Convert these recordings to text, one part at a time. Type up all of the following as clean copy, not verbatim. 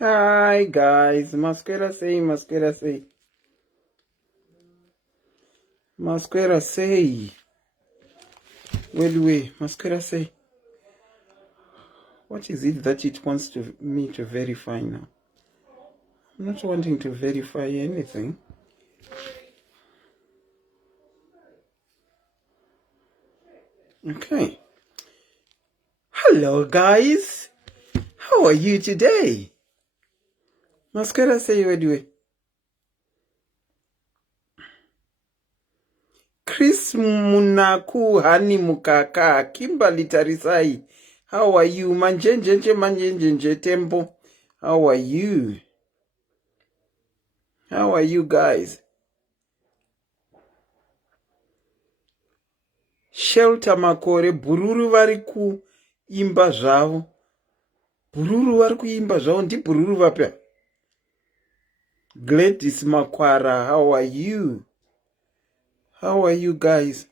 Hi guys, masquera say. Wait, masquera say. What is it that it wants me to verify now? I'm not wanting to verify anything. Okay. Hello guys. How are you today? Masquera say wait. Chris Munaku Hani Mukaka Kimberly Tarisai. How are you? Manjenje Tempo. How are you? How are you guys? Shelter Makore Bururu Variku imba zvavo. Bururu vari kuimba zvavo ndi bururu vapya. Gladys Makwara, how are you? How are you guys?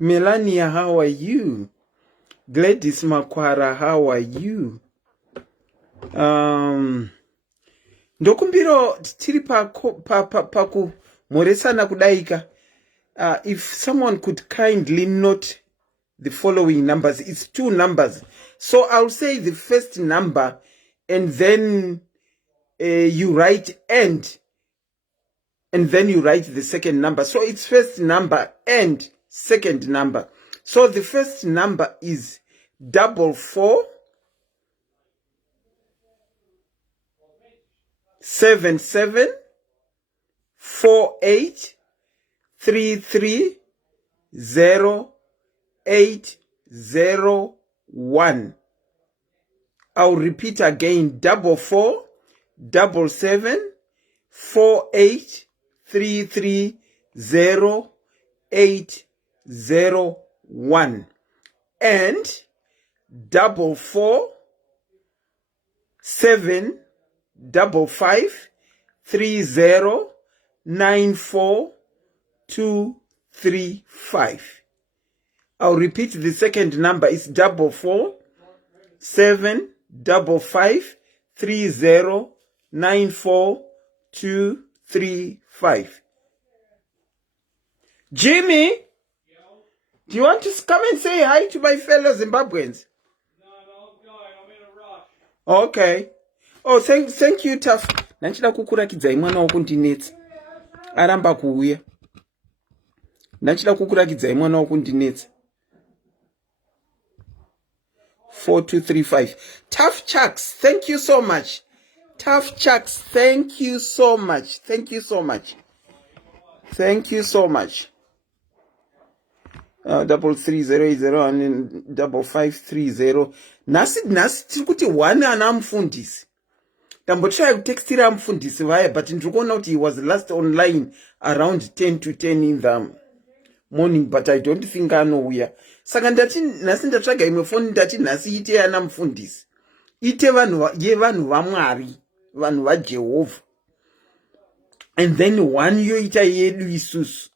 Melania, how are you? Gladys Makwara, how are you? Ndokumbiro tiri paku moresana kudaika. If someone could kindly note the following numbers. It's 2 numbers. So I'll say the first number and then you write and then you write the second number. So it's first number and second number. So the first number is 44 77 48 33 0801. I'll repeat again. 44 77 48 33 0801 and 44 7 55 30 94 235. I'll repeat the second number. It's 44 7 55 30 94 235. Jimmy, do you want to come and say hi to my fellow Zimbabweans? No, I'm going. I'm in a rush. Okay. Oh, thank you, Tough. Nachida kukurakidza mwana wako ndinetsa. Aramba kuuya. Nachida kukurakidza mwana wako ndinetsa. 4235. Tough Chucks, thank you so much. Tough Chucks, thank you so much. Thank you so much. 3308 and 5530. Nasi tiri kuti 1 ana mufundisi. Tambotry kutextira mufundisi vaya, but ndikuona kuti he was last online around 10 to 10 in the morning, but I don't think anouya. Saka ndati nasi ndatsvaga imwe phone ndati nasi ite ana mufundisi. Ite vanhu vaMwari, vanhu vaJehovha. And then 1 yoita yedu isusu.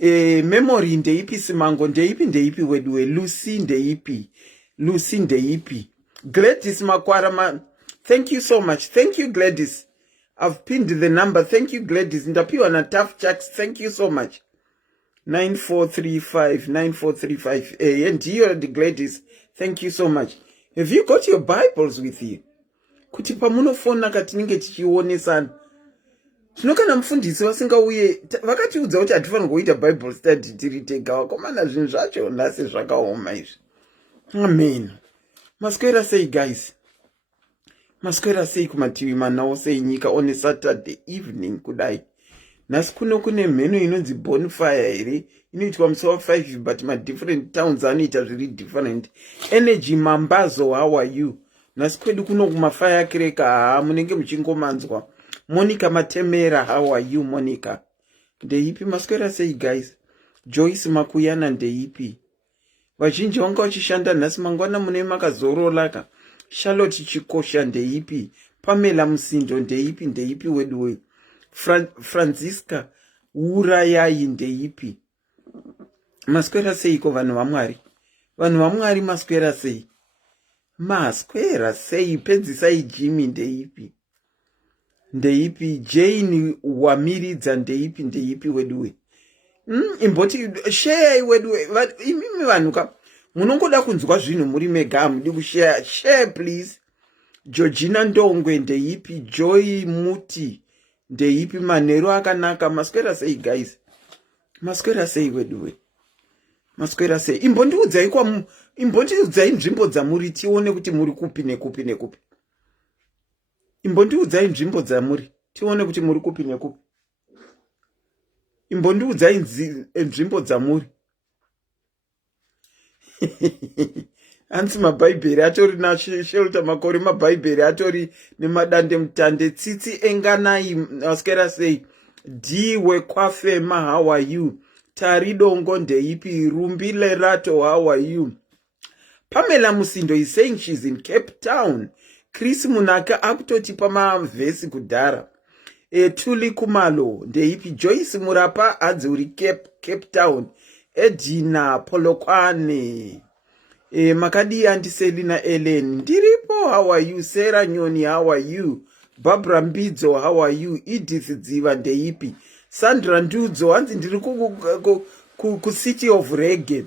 Memory ndeipi, Simango ndeipi wedwe, Lucy ndeipi. Gladys Makwara, thank you so much. Thank you, Gladys. I've pinned the number. Thank you, Gladys. Ndapiwa na Tough Chucks. Thank you so much. 9435. And here the Gladys. Thank you so much. Have you got your Bibles with you? Kuti pamunofona katinenge tichionesana. Tinokana mufundisi vasingauye vakatiudza kuti hatifanira kuita Bible study tiri tega. Wakomana zvinhu zvacho nhasi zvakaoma izvi. Amen. Masquera say, guys. Masquera say kumativi manawo say nyika on a Saturday evening kudai. Nasi kune mheno inonzi bonfire here. Inoitwa musi wa5 but ma different towns anoita zviri different. Energy Mambazo, how are you? Nasi kwedu kuno kuma firecracker munenge muchingomanzwa. Monica Matemera, how are you, Monica? Ndeipi Masquera say, guys. Joyce Makuyana ndeipi. Vazhinji vanga vachishanda nhasi mangwana mune makazorolaka. Charlotte Chikosha ndeipi. Pamela Musindo ndeipi wedwe. Francisca Urayai ndeipi. Masquera sei ko vanhu vaMwari. Vanhu vaMwari Masquera sei. maswera sei pedzisai Jimmy ndeipi Jane wamiridza ndeipi weduwe imboti share weduwe imimi vanhu ka munongoda kunzwa zvinhu muri mega hamudi kushare please. Georgina Ndongwe ndeipi, Joy Muti ndeipi, manheru akanaka. Maswera sei guys? Maswera sei weduwe? Maswera sei? Imbondiudzai nzvimbo dzamuri tione kuti muri kupi nekupi. Imbondiudzai nzvimbo dzamuri tione kuti muri kupi nekupi. Imbondiudzai nzvimbo dzamuri. Anzi mabhaibheri atori nashelter makore, mabhaibheri atori nemadande mutande. Tsitsi enganai maswera sei? Diwe kwafema, how are you? Taridongo ndeipi, Rumbi Lerato, how are you? Pamela Musindo is saying she's in Cape Town. Chris Munaka akutoti pamavhesi kudhara. Tuli Kumalo ndeipi, Joyce Murapa adzi uri Cape Town. Edina Polokwane. Makadi Auntie Selina Ellen ndiripo, how are you? Sarah Nyoni, how are you? Barbara Mbidzo, how are you? Edith Dziva ndeipi, Sandra Ndudzo hanzi ndiri ku City of Reggae.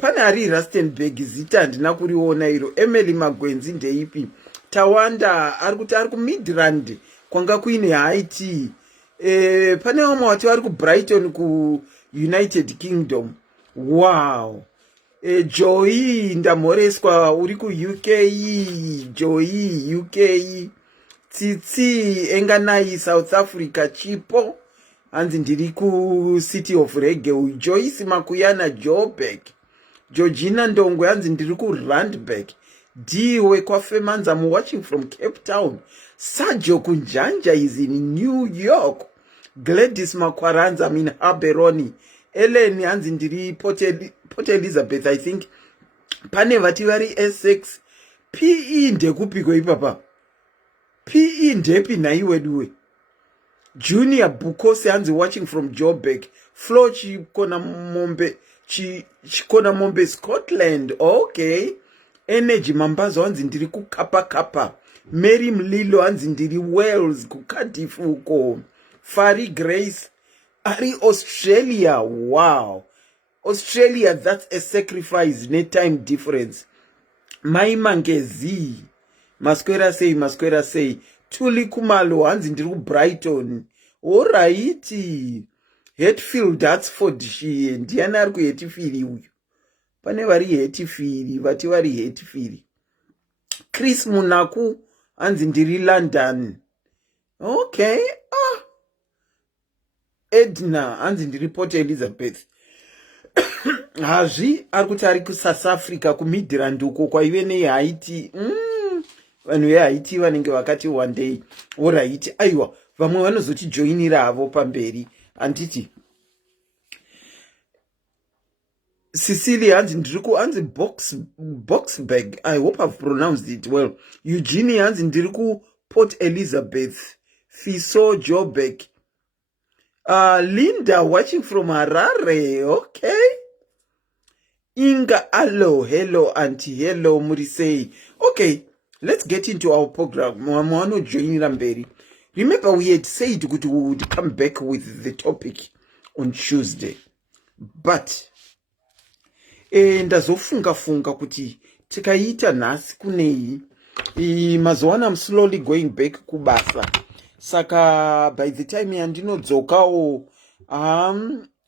Pane ari Rustenburg zita handina kuriona iro. Emily Magwenzi ndeipi, Tawanda arikuti ari ku Midrand kwanga kuine Haiti. Pane vamwe vati vari ku Brighton ku United Kingdom. Wow. Joy ndamhoreswa uri ku UK. Joy UK. Tsitsi enganai South Africa chipo hanzi ndiri ku City of Reggae. Joyce Makuyana Joburg. Georgina Ndongwe hanzi ndiri ku Randburg. Diwe kwafemanza, I'm watching from Cape Town. Sajo Kunjanja is in New York. Gladys Makwaranza, I'm in Aberoni. Ellen hanzi ndiri Port Elizabeth, I think. Pane vati vari Essex. PE ndekupiko ipapa. PE ndepi naiweduwe. Junior Bukose hanzi watching from Joburg. Flo Chikona Mombe Scotland. Okay. Energy Mambazo hanzi ndiri ku Kapa. Mary Mlilo hanzi ndiri Wales ku Cardiff uko. Fari Grace ari Australia. Wow. Australia, that's a sacrifice, no time difference. Maimangezi. Maswera sei. Tuli Kumalo hanzi ndiri ku Brighton. Alright. Hatfield, that's Fordshire. Ndiani ari ku Hatfield uyu? Pane vari Hatfield, vati vari Hatfield. Chris Munaku hanzi ndiri London. Okay. Edna hanzi ndiri Port Elizabeth. Hazvi arikuti ari ku South Africa ku Midrand uko kwaive neHaiti. Vanhu veHaiti vanenge vakati one day. Alright. Aiwa, vamwe vanozoti joinira havo pamberi. Anditi Cecilia hanzi ndiri ku hanzi Boxburg. I hope I've pronounced it well. Eugenie hanzi ndiri ku Port Elizabeth. Fiso Joburg. Linda watching from Harare. Okay. Inga, hello auntie, hello Murisei. Okay, let's get into our program. Mwano join Ramberi. Remember we had said we would come back with the topic on Tuesday. But ndazofunga kuti tikaita nhasi kunei. Mazuwana I'm slowly going back kubasa. Saka by the time yandinodzokawo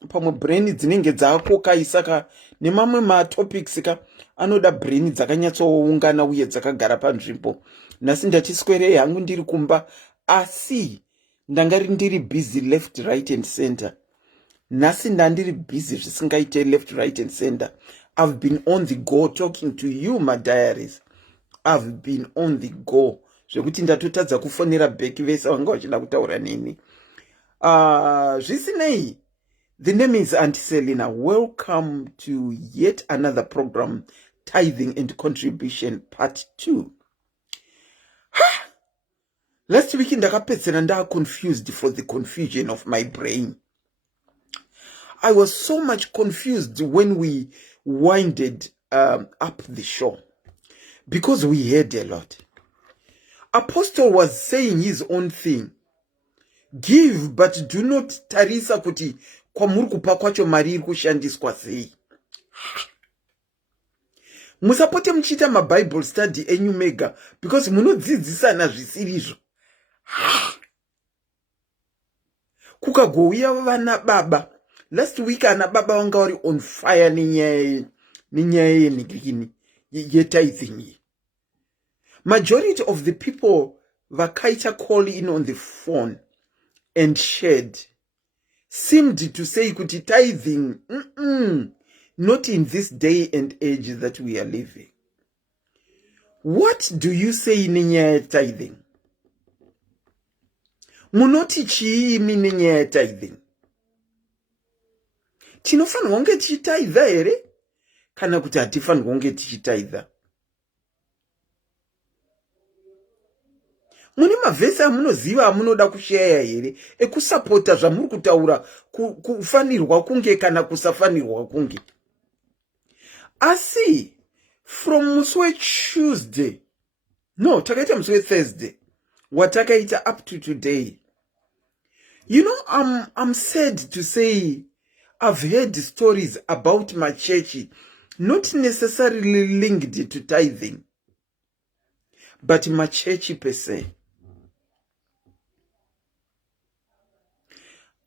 pamwe brain dzinenge dzakoka isaka nemamwe matopics ka anoda brain dzakanyatsoungana uye dzakagara panzvimbo. Nhasi ndatiswere hangu ndiri kumba asi ndangari ndiri busy left right and center. Nhasi ndandiri busy zvisingaite left right and center. I've been on the go talking to you, my diaries. I've been on the go. Zvekuti ndatotadza kufonera back vese vanga vachida kutaura neni. Zvisinei. The name is Auntie Selina. Welcome to yet another program, Tithing and Contribution Part 2. Last week ndakapedzera nda confused for the confusion of my brain. I was so much confused when we winded up the show. because we heard a lot. Apostle was saying his own thing. Give, but do not tarisa kuti kwamuri kupa kwacho mari iri kushandiswa sei. Musapote muchiita maBible study enyu mega because munodzidzisana zvisirizvo. Kukagouya vana baba. Last week ana baba vanga vari on fire nenyaya ye-tithing. Majority of the people vakaita call in on the phone and shared seemed to say kuti tithing, not in this day and age that we are living. What do you say in tithing? Munoti chiimi nenyaya tithing. Tinofanirwa kunge tichititha here kana kuti hatifanirwa kunge tichititha? Mune mavhesi amunoziva amunoda kusheya here ekusapota zvamuri kutaura kufanirwa kunge kana kusafanirwa kunge. Asi from musi weTuesday, no, takaita musi weThursday, watakaita up to today, you know, I'm sad to say I've heard stories about my church not necessarily linked to tithing, but my church per se.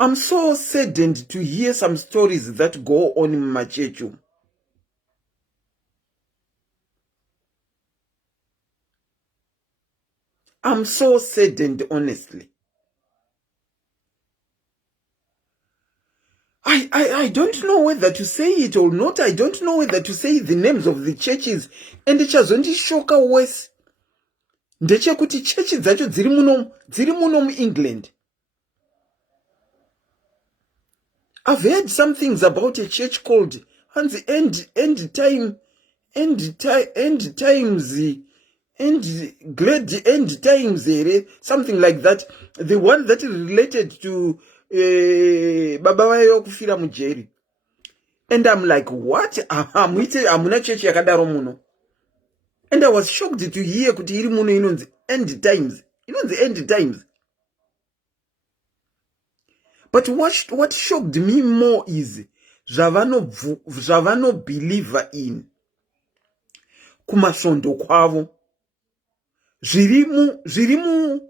I'm so saddened to hear some stories that go on in my church. I'm so saddened, honestly. I don't know whether to say it or not. I don't know whether to say the names of the churches. And chazondishoka worse. Ndechekuti churches dzacho dziri muno mu-England. I've heard some things about a church called End Times, something like that. The one that is related to Baba Vayo kufira mujeri. And I'm like, what? Amuna church yakadaro muno. And I was shocked to hear kuti iri muno inonzi End Times. The End Times. But what shocked me more is Javano believer in kumasondo kwavo zvirimu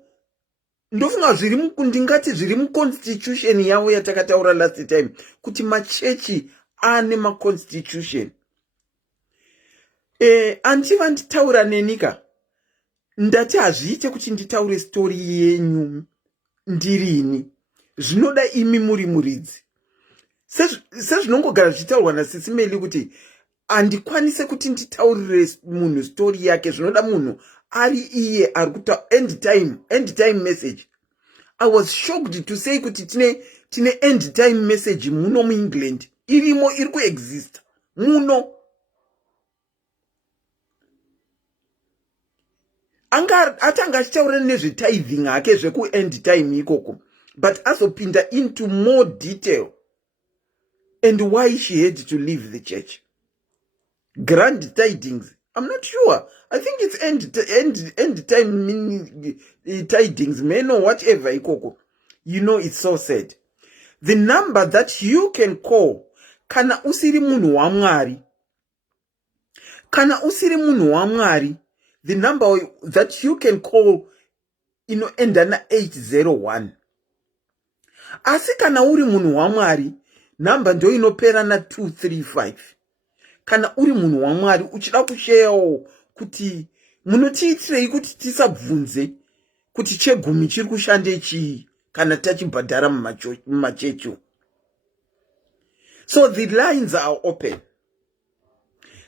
ndofunga zvirimu kundingati zvirimu constitution yavo yatakataura last time kuti machechi ane maconstitution. Andiva nditaura nenika ndati hazviite kuti nditaure story yenyu ndirini. Zvinoda imi muri muridzi. Sezvinongogara zvichitaurwa naSIS MELLY kuti andikwanise kuti nditaurire munhu story yake, zvinoda munhu ari iye ari kuta end time message. I was shocked to say kuti tine end time message muno muEngland. Irimo iri kuexist muno. Atanga achitaura nezvetithing hake zveku end time ikoko. But azopinda into more detail and why she had to leave the church. Grand tidings. I'm not sure. I think it's end time meaning tidings, man, or whatever. You know, it's so sad. The number that you can call, kana usiri munu wa Mwari. Kana usiri munu wa Mwari. The number that you can call, endana 801. Asi kana uri munhu waMwari, namba ndo inopera na 235. Kana uri munhu waMwari uchida kusheyawo kuti munotiitirei kuti tisabvunze kuti chegumi chiri kushande chii kana tachibhadhara mumachechu. So the lines are open.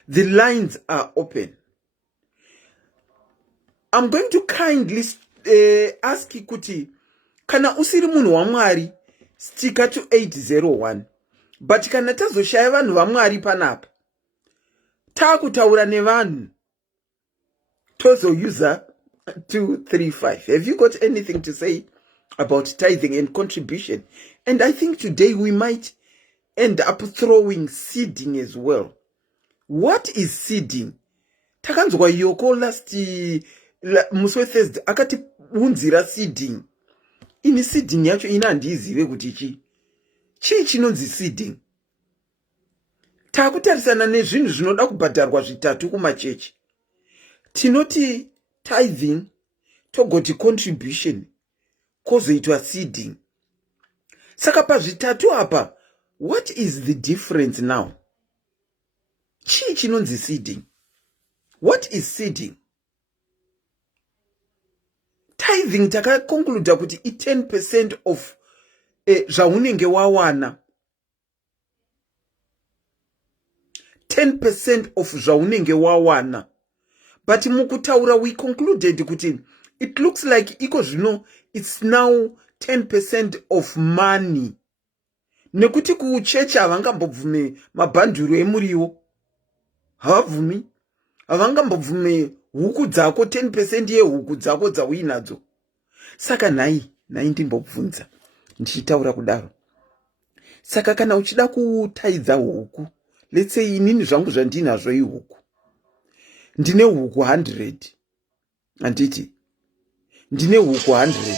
The lines are open. I'm going to kindly ask kuti kana usiri munhu waMwari, stika to 801. But kana tazoshaya vanhu vaMwari panapa, taakutaura nevanhu, tozousa 235. Have you got anything to say about tithing and contribution? And I think today we might end up throwing seeding as well. What is seeding? takanzwa yoko musi weThursday akati unzira seeding. Ini seeding yacho ina handiizive kuti chii chinonzi seeding. Takutarisana nezvinhu zvinoda kubhadharwa zvitatu kumachechi. Tinoti tithing, togoti contribution, kozoitwa seeding. Saka pazvitatu apa, what is the difference now? Chii chinonzi seeding? What is seeding? Tithing takakonkluda kuti i10% of zvaunenge wawana. 10% of zvaunenge wawana. But mukutaura we concluded kuti it looks like iko zvino it's now 10% of money. Nekuti kuchechi havangambobvume mabhanduru emuriwo. Havabvumi. Havangambobvume huku dzako 10% yehuku dzako dzauinadzo. Saka nhai ndimbobvunza. Ndichitaura kudaro. Saka kana uchida kutaidza huku, let's say inini zvangu zvandinazvo ihuku. Ndine huku 100. Anditi. Ndine huku 100.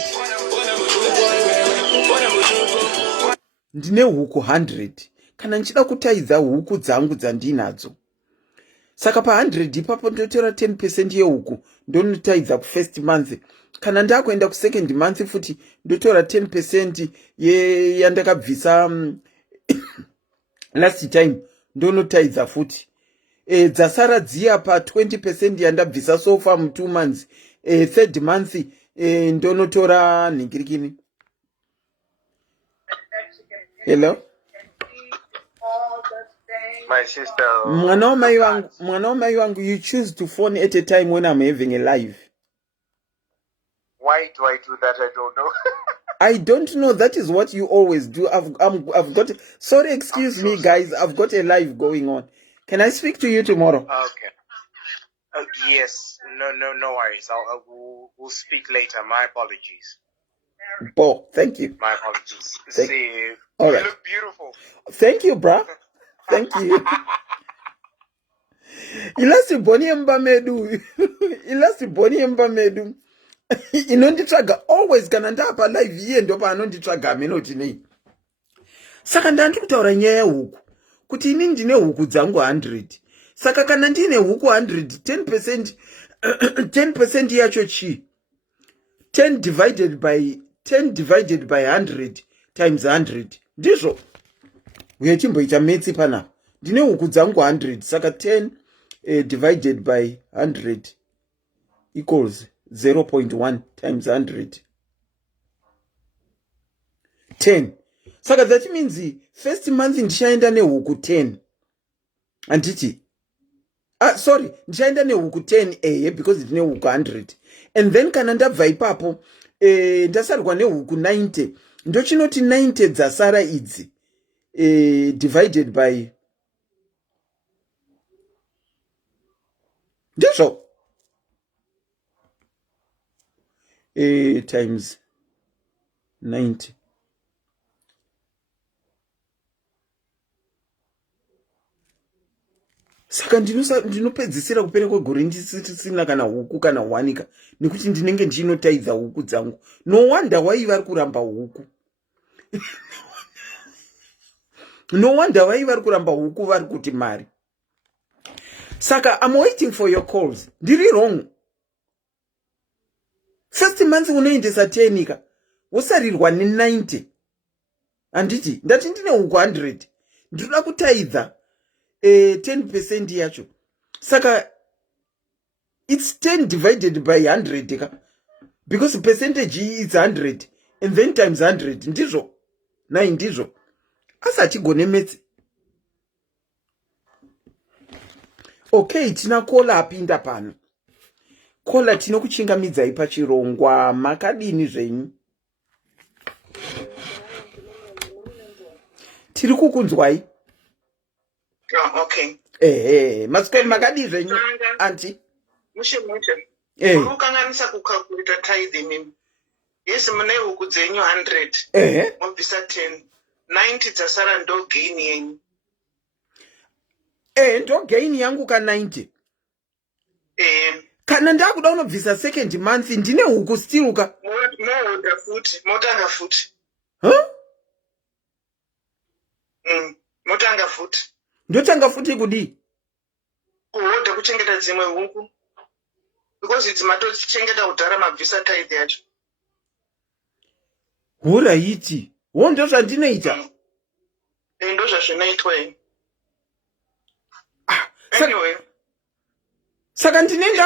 Ndine huku 100. Kana nchida kutaidza huku dzangu dzandinadzo. Saka pa 100 ipapo ndotora 10% yehuku ndonotaidza ku first month. Kana ndakuenda ku second month futi ndotora 10% yandakabvisa last time ndonotaidza futi. Dzasara dziya pa 20% yandabvisa so far mu 2 months. Third month ndonotora ningirikini. Hello? My sister. Mwana wa mai wangu, you choose to phone at a time when I'm having a live. Why do I do that? I don't know. I don't know. That is what you always do. I've got. Sorry, excuse me, guys. I've got a live going on. Can I speak to you tomorrow? Okay. Yes. No worries. We'll speak later. My apologies. Oh, thank you. My apologies. All right. You look beautiful. Thank you, bruh. Thank you. Ilasi boni emba medu. Inonditsvaga always kana ndapa live iye ndopa anonditsvaga amenoti nei. Saka ndandi kutaura nyaya yehuku kuti ini ndine huku dzangu 100. Saka kana ndine huku 100, 10% yacho chi? 10 divided by 100 times 100. Ndizvo. Uyechimboita metsi pana. Ndine huku dzangu 100. Saka 10 divided by 100 equals 0.1 times 100. 10. Saka that means first month ndichaenda nehuku 10. Anditi. Sorry, ndichaenda nehuku 10 because ndine huku 100. And then kana ndabva ipapo ndasarwa nehuku 90. Ndochinoti 90 dzasara idzi divided by ndizvo times 90. Saka ndinopedzisira kupera kwegore ndisina kana huku kana wanika nekuti ndinenge ndinotaidza huku dzangu. No wonder why vari kuramba huku. No wonder why vari kuramba huku vari kuti mari. Saka I'm waiting for your calls. Ndiri wrong. First month unoendesa 10 ka. Wosarirwa ni 90. Anditi ndati ndine huku 100. Ndinoda kutaidza 10% yacho. Saka it's 10 divided by 100 ka. Because percentage is 100 and then times 100. Ndizvo. Nai ndizvo. Asati gone metsi. Okay, tina kola apinda pano. Kola tinokuchingamidzai pachirongwa. Makadini zvenyu? Tiri kukunzwai? Okay. Masikoni makadini zvenyu? Anti? Mushe. Unokanganisa kukalkulita tithing. Yes, mune huku dzenyu 100. Mobvisa 10. 90 dzasara ndo gain yenyu. Ndo gain yangu ka 90. kana ndakuda unobvisa second month ndine huku still ka mohodha futi motanga futi motanga futi ndotanga futi kudii kuhodha kuchengeta dzimwe huku because it's matochengeta kudhara mabvisa tithe yacho. Alright. Ndo zvandinoita. Ndo zvazvinoitwa iyi. Anyway. Saka ndinenge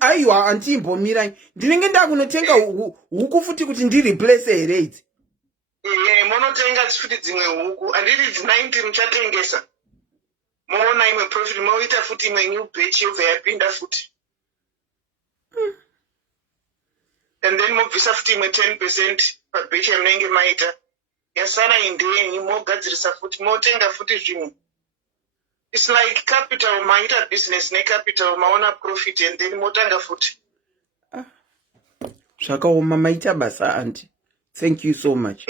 aiwa antimbomirai. Ndinenge ndakunotenga huku futi kuti ndireplace here idzi. Monotenga futi dzimwe huku. Anditi 90 muchatengesa. Moona imwe profit moita futi imwe new batch yobva yapinda futi. And then mobvisa futi imwe 10% pabatch yamunenge maita. Yasara indenyi mogadzirisa futi motenga futi zvimwe. It's like capital, maita business ne capital, maona profit and then motanga futi. Zvakaoma maita basa anti. Thank you so much.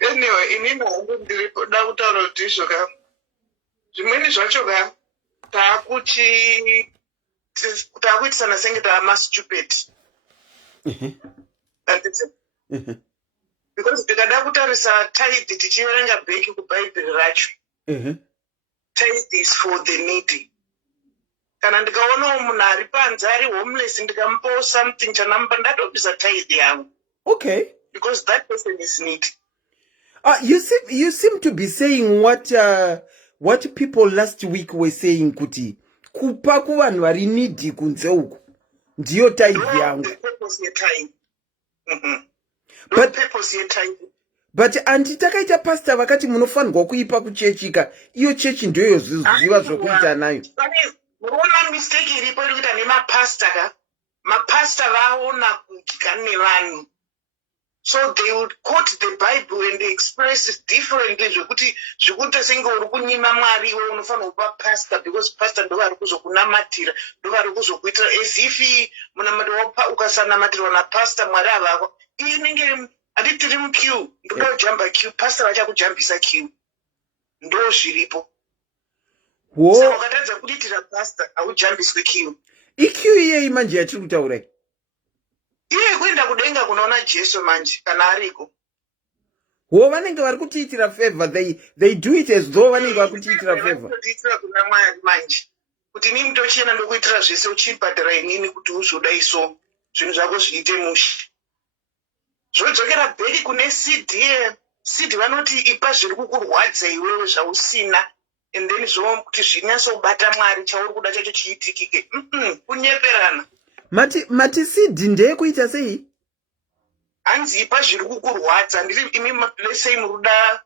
Anyway, inini hangu ndiripoda kutaura kuti zvoka. Zvimweni zvacho ka takuitisana senge taamastupid. Because tikada kutarisa tithe tichiverenga bheki kubhaibheri racho. Tithe is for the needy. Kana ndikaona munhu ari panze ari homeless ndikamupawo something chanamba ndatobvisa tithe yangu. Okay. Because that person is needy. You seem to be saying what people last week were saying kuti kupa kuvanhu vari needy kunze uku ndiyo tithe yangu. The purpose yetithe. But anti takaita pastor vakati munofanirwa kuipa kuchechika iyo chechi ndiyo ziva zvokuita nayo. Muona mistake iripo irikuita nemapastor ka mapastor vaona kudya nevanhu. So they would quote the Bible and they express it differently zvekuti senge uri kunyima Mwari iwe unofanira kupa pastor because pastor ndo vari kuzokunamatira ndo vari kuzokuitira as if ukasanamatira na pastor Mwari avako inenge atitiri muqueue ndoda kujamba queue pastor vachakujambisa queue ndo zviripo. Saka ukatadza kuitira pastor haujambiswi queue. Iqueue iyei manje yatiri kutaura iye kuenda kudenga kunoona Jesu manje kana ariko. Vanenge vari kutiitira favor, they do it as though vanenge vari kutiitira favor. Kutiitira kuna Mwari manje kuti inini ndochienda ndokuitira zvese uchibhadhara inini kuti uzodai so zvinhu zvako zviite mushe. Zvodzokera bheki kune seed vanoti ipa zviri kukurwadza iwewe zvausina and then kuti zvinyasobata Mwari chauri kuda chacho chiitikike. Kunyeperana. Mati seed ndeyekuita sei? Hanzi ipa zviri kukurwadza ndiri imi let's say muruda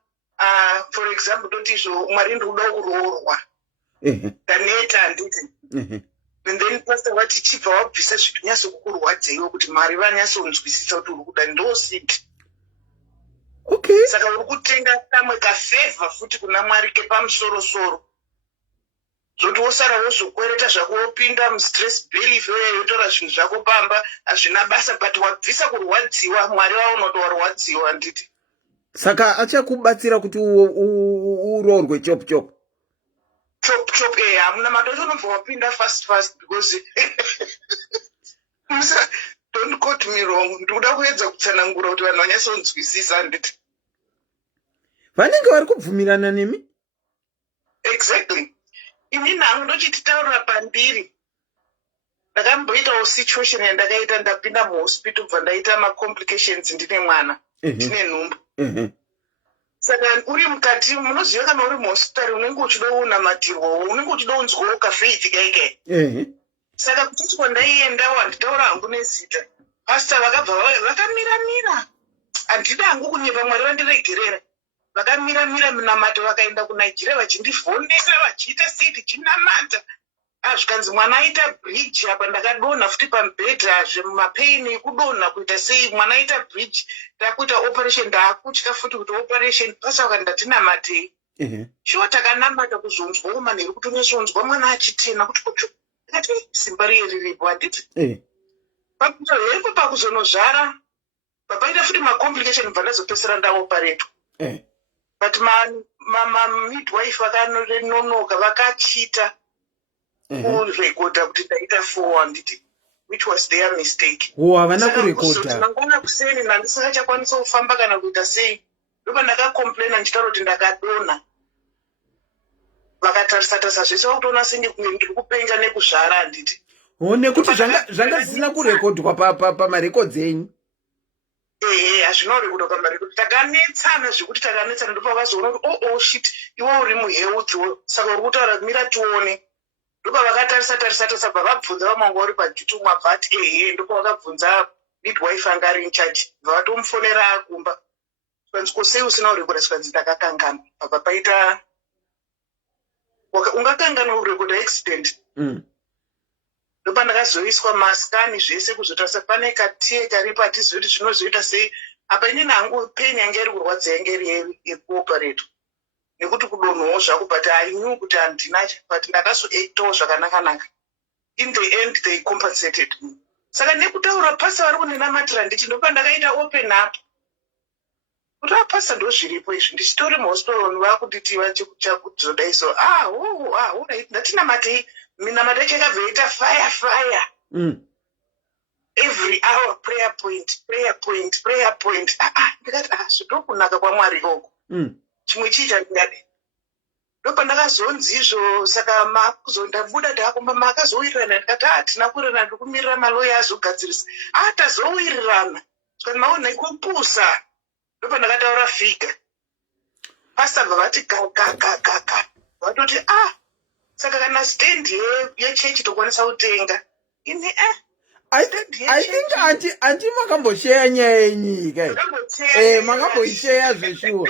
for example totizvo Mwari ndokuda kuroorwa. Daneta handiti. And then pastor vati chibva wabvisa zvinyaso kukurwadza iwe kuti Mwari vanyasonzwisisa kuti uri kuda ndo seed. Okay. Saka uri kutenga kamwe kafavor futi kuna Mwari kepamusoro-soro. Zoti wosara wozokwereta zvako wopinda mustress belief yotora zvinhu zvako pamba hazvina basa but wabvisa kurwadziwa Mwari vaunoti warwadziwa handiti. Saka achakubatsira kuti uroorwe chop chop. Chop hamuna matoto unobva wapinda fast because don't quote me wrong. Ndikuda kuedza kutsanangura kuti vanhu vanyasonzwisisa handiti. Vanenge vari kubvumirana nemi? Exactly. Inini hangu ndochititaurira pandiri. Ndakamboitawo situation yandakaita ndapinda muhospital bva ndaita macomplications ndine mwana. Ndine nhumbu. Saka uri mukati munoziva kana uri muhospitari unenge uchida kunamatirwa unenge uchida kunzwawo kafaith kaikai. Saka kuchichwa ndaiendawo handitaura hangu nezita. Pastor vakabva vakamiramira. Handida hangu kunyepa Mwari vandiregerera. Vakamiramira munamato vakaenda kuNigeria vachindivhondesa vachiita siti chinamata. Zvikanzi mwana aita bridge apa ndakadonha futi pamubhedha zvemumapaini ekudonha kuita sei mwana aita bridge takuita operation ndakutya futi kuti operation pasa vakati ndatinamatei. Shuwa takanamata kuzonzwawo manheru kuti unosonzwa mwana achitena kuti kucho ndikati simba riye riripo handiti. Pakutohepo pakuzonozvara papaita futi macomplication bva ndazopedzisira ndaoparetwa. But midwife vakanonoka vakachita kurekodha kuti ndaita 400 which was their mistake. havana Saka kuzoti kurekodha. mangwana kuseni ndandisingachakwanisa kufamba kana kuita sei, ndopa ndakakomplaina ndichitaura kuti ndakadonha. Vakatarisa zvese vakutoona senge kunge ndiri kupenga nekuzvara handiti. Nekuti zvanga zvisina kurekodhwa pamarekodzi enyu. Hazvinorekodhwa pamarekodzi. Takanetsana zvekuti takanetsana ndopa vazoona kuti shit iwe uri muheudzwo saka uri kutaura mira tione. Ndopa vakatarisa bva vabvunza vamanga vari pajutu mwabva ati ndopa vakabvunza midwife anga ari incharge vavatomufonera akumba. Skanzi kosei usina kurekodha, skanzi ndakakangana. Bva paita ungakangana kurekodha accident. Ndopa ndakazoiswa maskani zvese kuzotarisa pane katiye kari patizoti zvinozoita sei. Apa inini hangu peni yange iri kurwadza yange iri yekuoperate. Nekuti kudonhawo zvako but I knew kuti handinacho but ndakazoitawo zvakanaka. In the end they compensated me. Saka nekutaura pasa vari kundinamatira ndichi ndopa ndakaita open up. Kuti apasa ndo zviripo izvi ndichitori muhospital vakunditi vachakuzodaiso alright ndatinamate minamata chakabveita fire. Every hour prayer point. Ndikati zvotokunaka kwaMwari koko. Chimwe chicha ndingadi. Ndopa ndakazonzi izvo saka makuzondabuda ndakomba makazowirirana ndikati hatina kuwirirana ndiri kumirira maloya azogadzirisa. Tazowirirana. Saka maona ikupusa. Ndopa ndakataura figa. Pastor bva vati kaka. Vatoti saka kana stand yechechi tokwanisa kutenga. Ini I think anti makambosheya nyaya yenyika. Makamboisheya zveshuwa.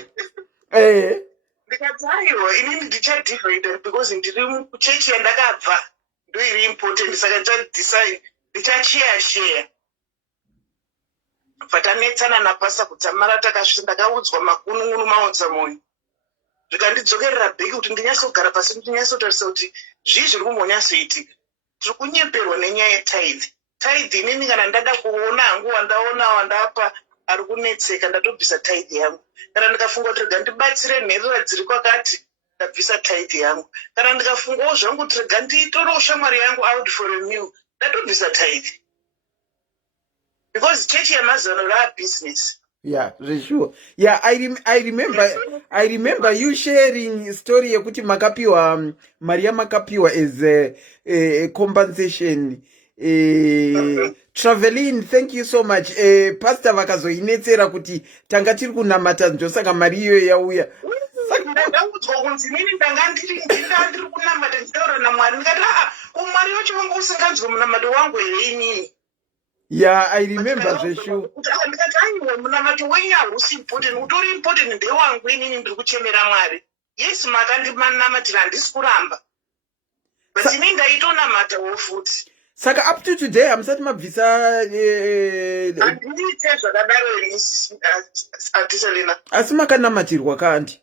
Ndikati aiwa inini ndichadivhaida because ndiri kuchechi yandakabva ndo iri important saka ndichadecide ndichashare. Patanetsana napasa kudzamara takasvika ndakaudzwa makunun'unu maudza moyo. Zvikandidzokerera bheki kuti ndinyatsogara pasi ndinyatsotarisa kuti zvii zviri kumbonyatsoitika. Tiri kunyeperwa nenyaya yetithe. Tithe inini kana ndada kuona hangu wandapa ari kunetseka ndatobvisa tithe yangu. Kana ndikafunga kuti rega ndibatsire nherera dziri kwakati ndabvisa tithe yangu. Kana ndikafungawo zvangu kuti rega ndiitorewo shamwari yangu out for a meal ndatobvisa tithe. Because church yamazano ra business. Yeah, sure. Yeah, I remember you sharing story yekuti makapiwa Maria makapiwa as a compensation. Traveling, thank you so much. Pastor vakazoinetsera kuti tanga tiri kunamata ndosaka mari iyo yauya. Ndaudzwa kunzi nini ndanga ndiri kunamata nditaura naMwari ndikati umwari wacho wanga usinganzwe munamato wangu here inini. Yeah, I remember zveshuwa. Ndikati aiwa munamato wenyu hausi important, utori important ndewangu inini ndiri kuchemera Mwari. Yesu makandimamatira handisi kuramba. But inini ndaitonamatawo futi. Saka up to today hamusati mabvisa handiniite zvakadaro atisalina. Asi makanamatirwa kandi.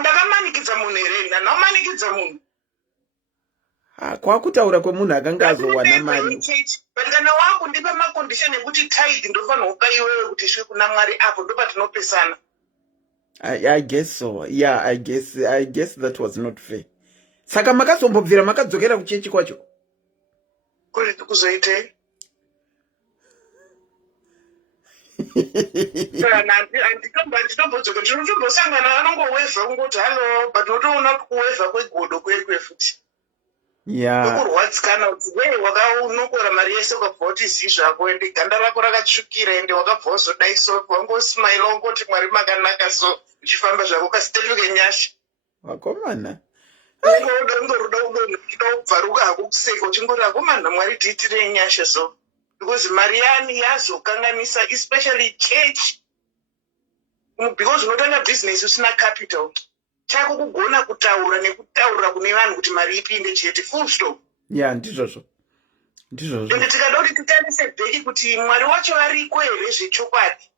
Ndakamanikidza munhu here ndanomanikidza munhu. Kwakutaura kwemunhu akanga azowana mari. But kana wakundipa macondition ekuti tithe ndofanira kupa iwewe kuti isvike kuna Mwari apo ndopa tinopesana. I guess so. Yeah, I guess that was not fair. Saka makazombobvira makadzokera kuchechi kwacho. Kuri kuzoite. Anditombodzoka tinotombosangana anongowevha kungoti hello but unotoona kuwevha kwegodo kwekwe futi. Yeah. Kurwadzikana kuti unokora mari yese ukabva kuti zii zvako ende ganda rako rakatsvukira ende wakabva wazodai so wangosmaile wangoti Mwari makanaka so uchifamba zvako kasitetuke nyasha. Wakomana. Ungoruda ubvaruka hako kuseka uchingoti akomana Mwari tiitire nyasha so because mari yani yazokanganisa especially church because unotanga business usina capital. Chako kugona kutaura nekutaura kune vanhu kuti mari ipinde chete full stop. Yeah, ndizvozvo. Ende tikada kuti titarise bheki kuti Mwari wacho ariko here zvechokwadi.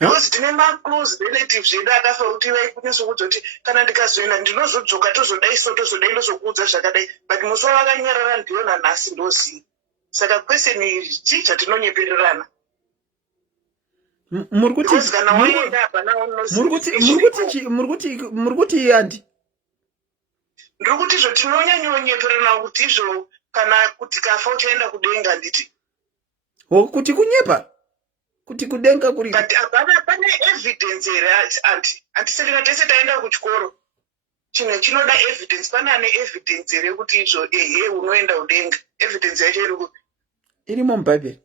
Because tine ma-close relatives vedu akafa kuti vaikunyatsokudza kuti kana ndikazoenda ndinozodzoka tozodai ndozokuudza zvakadai but musi wavakanyarara ndiyo nanhasi ndoziva. Saka kweseni chii chatinonyepererana. Murikuti andi ndiri kuti izvo tinonyanyonyeperana kuti izvo kana kuti kafa uchaenda kudenga nditi kuti kunyepa kuti kudenga kuri but hapana pane evidence here hatisati tese taenda kuchikoro chimwe chinoda evidence pane ane evidence here kuti izvo unoenda kudenga evidence yacho iri kupi irimo mubhaibheri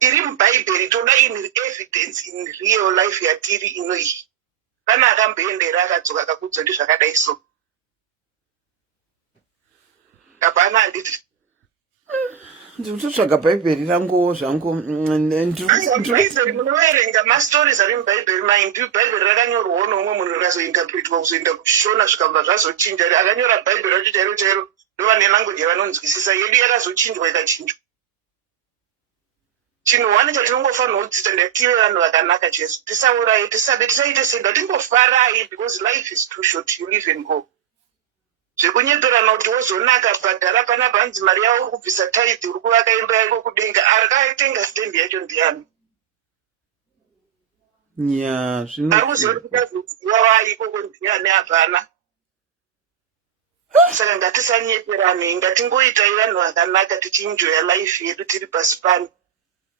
iri mubhaibheri toda in evidence in real life yatiri ino iyi kana akamboendera akadzoka akakudzwa ndizvakadai so hapana handiti ndikutotsvaga bhaibheri rangowo zvangu munoverenga mastories ari mubhaibheri maindu bhaibheri rakanyorwawo nomumwe munhu rikazointerpretwa kuzoenda kushona zvikabva zvazochinja akanyora bhaibheri racho chairo chairo ndovane language yavanonzwisisa yedu yakazochinjwa ikachinjwa chinhu hwane chatinongofanira kudzita ndative vanhu vakanaka jesu tisaurayi tisaite senda tingofarai because life is too short you live and go zvekunyeperana kuti wozonaka bhadhara panapa hanzi mari yavo uri kubvisa tithe uri kuvaka imba yako kudenga akatenga stendi yacho ndiani ari kuziva kuti azodziwa waikoko ndiani hapana saka ngatisanyeperane ngatingoitai vanhu vakanaka tichinjoya life yedu tiri pasi pano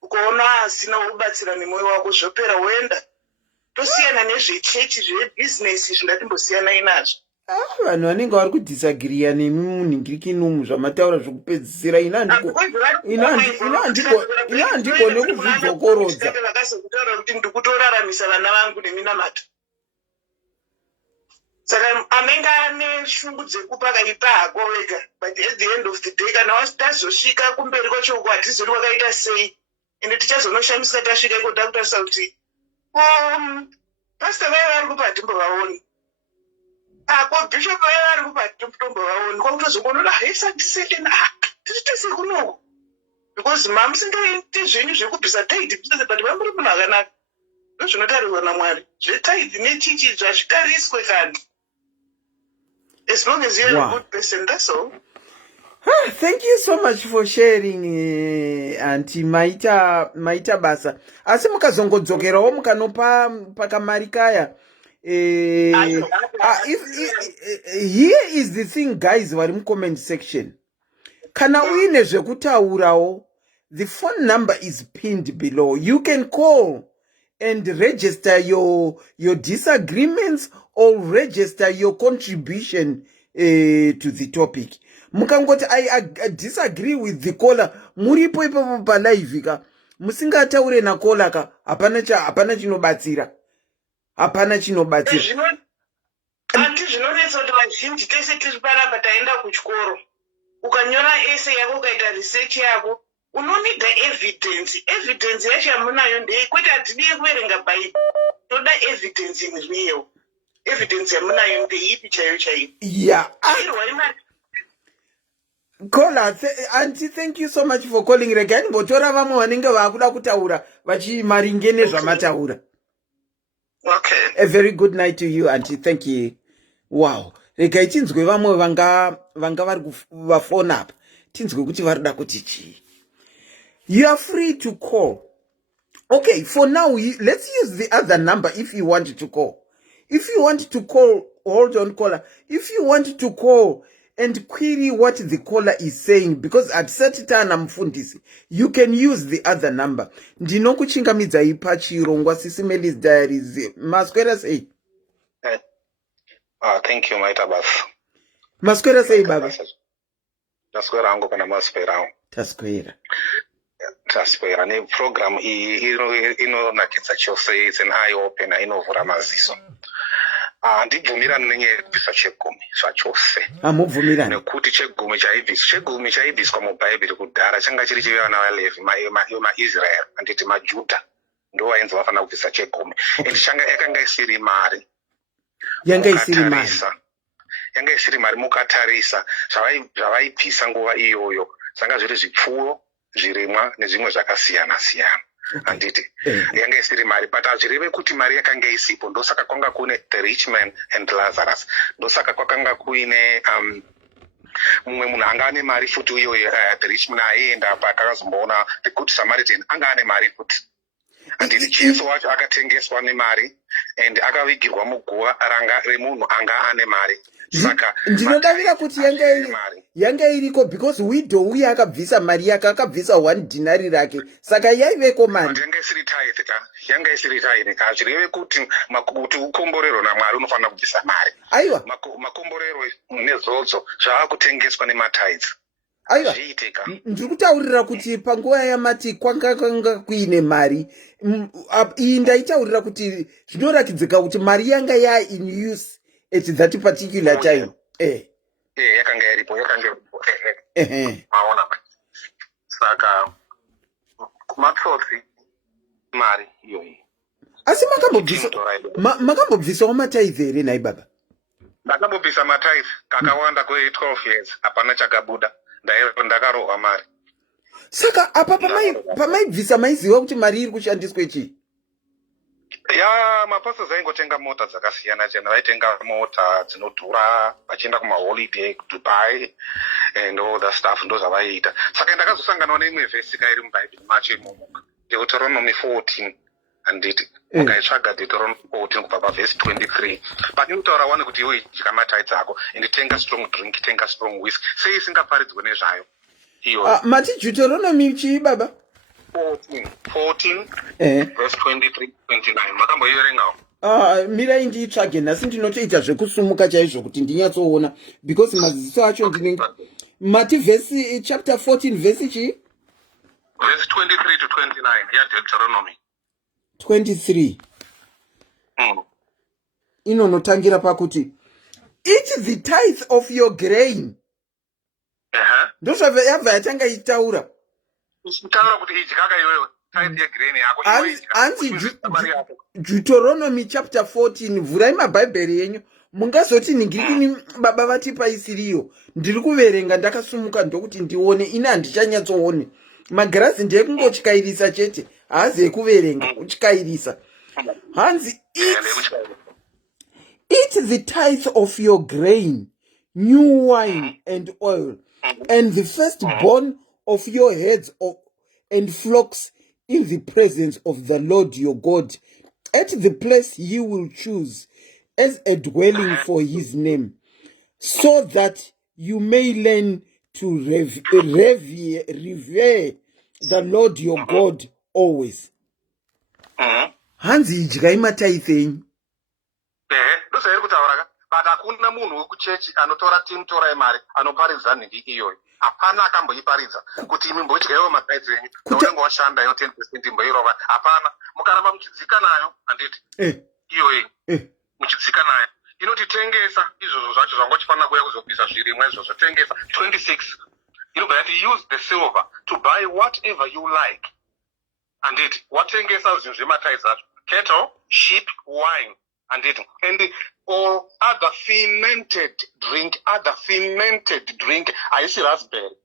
ukaona asina urubatsira nemwoyo wako zvopera woenda tosiyana nezvechechi zvebhizinesi zvingatimbosiyana inazvo vanhu vanenge vari kudhisagiriya nemi munhingirikinumu zvamataura zvokupedzisira ina handikone kuzvidzokorodza vakazokutaura kuti ndikutoraramisa vana vangu neminamato saka anenge ane shungu dzekupa akaipa hako wega but at the end of the day kana tazosvika kumberi kwachoko hatizori wakaita sei ende tichazonoshamisika tasvika iko takutarisa kuti pasta vaiva vari kupa hatimbovaoni ako bishop vaiva vari kupa hatimbovaoni kwakutozongonoda haisandisetena tititese kunoko because mamusingaiti zvenyu zvekubvisa taiti but vamburi munhu akanaka ndozvinotarirwa namwari zvetaidhi nechichi zvazvitariswe kana as long as you're a good person that's all. Thank you so much for sharing anti maita basa asi mukazongodzokerawo mukanopa pakamari kaya here is the thing guys vari mucomment section kana uine zvekutaurawo the phone number is pinned below you can call and register your disagreements or register your contribution to the topic. Mukangoti I disagree with the caller muripo ipapo palive ka musingataure na caller ka hapana chinobatsira hapana chinobatsira anti zvinonetsa kuti vazhinji tese tiri panapa taenda kuchikoro ukanyora essay yako ukaita research yako unonida evidence yacho yamunayo ndei kwete hatidii kuverenga bhaibheri toda evidence in real evidence yamunayo ndeipi chaiyo Caller, auntie, thank you so much for calling. Regani botora vamwe vanenge vakuda kutaura vachimaringe nezvamataura. Okay. A very good night to you, auntie. Thank you. Wow. Regai tinzwe vamwe vanga vari kuvafone up. Tinzwe kuti varida kuti chi. You are free to call. Okay, for now, let's use the other number if you want to call. If you want to call, hold on, caller. If you want to call and query what the caller is saying, because at satitana mfundisi, you can use the other number. Ndino kuchingamidza ipachirongwa SIS MELLY's diaries. Masquera say. Thank you, my tabas. Masquera say, baba. Tasquera ango kana masquera. Tasquera. Ne program nakitsa chose it's an eye opener inovhura maziso. Handibvumirani nenyepisa chegumi zvachose hamubvumirani nekuti chegumi chaibviswa mubhaibheri kudhara changa chiri chevana vaLevhi maIsraeri handiti maJudha ndo vainzi vafanira kubvisa chegumi and yakanga isiri mari yanga isiri mari mukatarisa zvavaibvisa nguva iyoyo zvanga zviri zvipfuwo zvirimwa nezvimwe zvakasiyana siyana handiti yanga isiri mari but hazvireve kuti mari yakanga isipo ndosaka kwanga kune the rich man and Lazarus ndosaka kwakanga kuine mumwe munhu anga ane mari futi uyo the rich man aienda pa akazomboona the good Samaritan anga ane mari futi handiti Jesu wacho akatengeswa nemari and akavigirwa muguva ranga remunhu anga ane mari saka ndinodavira kuti yanga iriko because widow uye akabvisa mari yake akabvisa 1 dinari rake saka yaiveko mari yanga isiri tithe ka zvireve kuti ukomborero naMwari unofanira kubvisa mari. Aiwa makomborero nezodzo zvaakutengeswa nematithes. Aiwa ndiri kutaurira kuti panguva yamati kwanga kuine mari iyi ndaitaurira kuti zvinoratidzika kuti mari yanga in use at that particular time. Yakanga iripo maona saka kumatsotsi mari iyoyi. Asi makambobvisawo matithe here nai baba? Ndakambobvisa matithe kakawanda kwe12 years hapana chakabuda ndakarohwa mari. Saka apa pamaibvisa maiziva kuti mari iri kushandiswa chii? Mapastors aingotenga mota dzakasiyana siyana. Vaitenga mota dzinodhura vachienda kumaholiday kuDubai and all that stuff ndo zvavaiita. Saka ndakazosanganawo neimwe vhesi iri mubhaibheri macho imomo, Deuteronomy 14 handiti ukaitsvaga Deuteronomy 14 kubva pavhesi 23 but inotaura wani kuti iwe idya matithes ako and tenga strong drink, tenga strong whiskey, sei isingaparidzwe nezvayo iyo. Mati Deuteronomy chii baba? 14 verse 23 29 makamboiverengawo? Mirai ndiitsvage nhasi ndinotoita zvekusumuka chaizvo kuti ndinyatsoona because maziso acho ndinenge mati vhesi chapter 14 vhesi chii? Verse 23 to 29 yaDeuteronomy 23 inonotangira pakuti eat the tithe of your grain. Ndozvabva yabva yatanga itaura kuti idyaka iwewe tithe yegrain yako anzi Deuteronomy chapter 14. Vhurai mabhaibheri yenyu mungazoti ningirikini baba vatipa isiriyo. Ndiri kuverenga ndakasumuka ndokuti ndione ina handichanyatsoone. Magirazi ndekungochikairisa chete haazi ekuverenga uchikairisa. Hanzi eat the tithe of your grain, new wine and oil, and the firstborn of your heads and flocks in the presence of the Lord your God at the place he will choose as a dwelling for his name, so that you may learn to revere the Lord your God always. Hanzi idyai matithe enyu. Ndozvairi kutaura but hakuna munhu wekuchechi anotora timutora yemari anoparidza nhingi iyoyo. Hapana akamboiparidza kuti imi mbodyaiwo matithes enyu nounenge washanda yo 10% mboirova. Hapana, mukaramba muchidzika nayo handiti iyoyi muchidzika nayo inotitengesa izvozvo zvacho zvangochifanira kuuya kuzobvisa zvirimwa izvozvo tengesa 26 inobva yati use the silver to buy whatever you like handiti watengesa zvinhu zvematithes zvacho cattle, sheep, wine handiti and or other fermented drink haisi raspberry,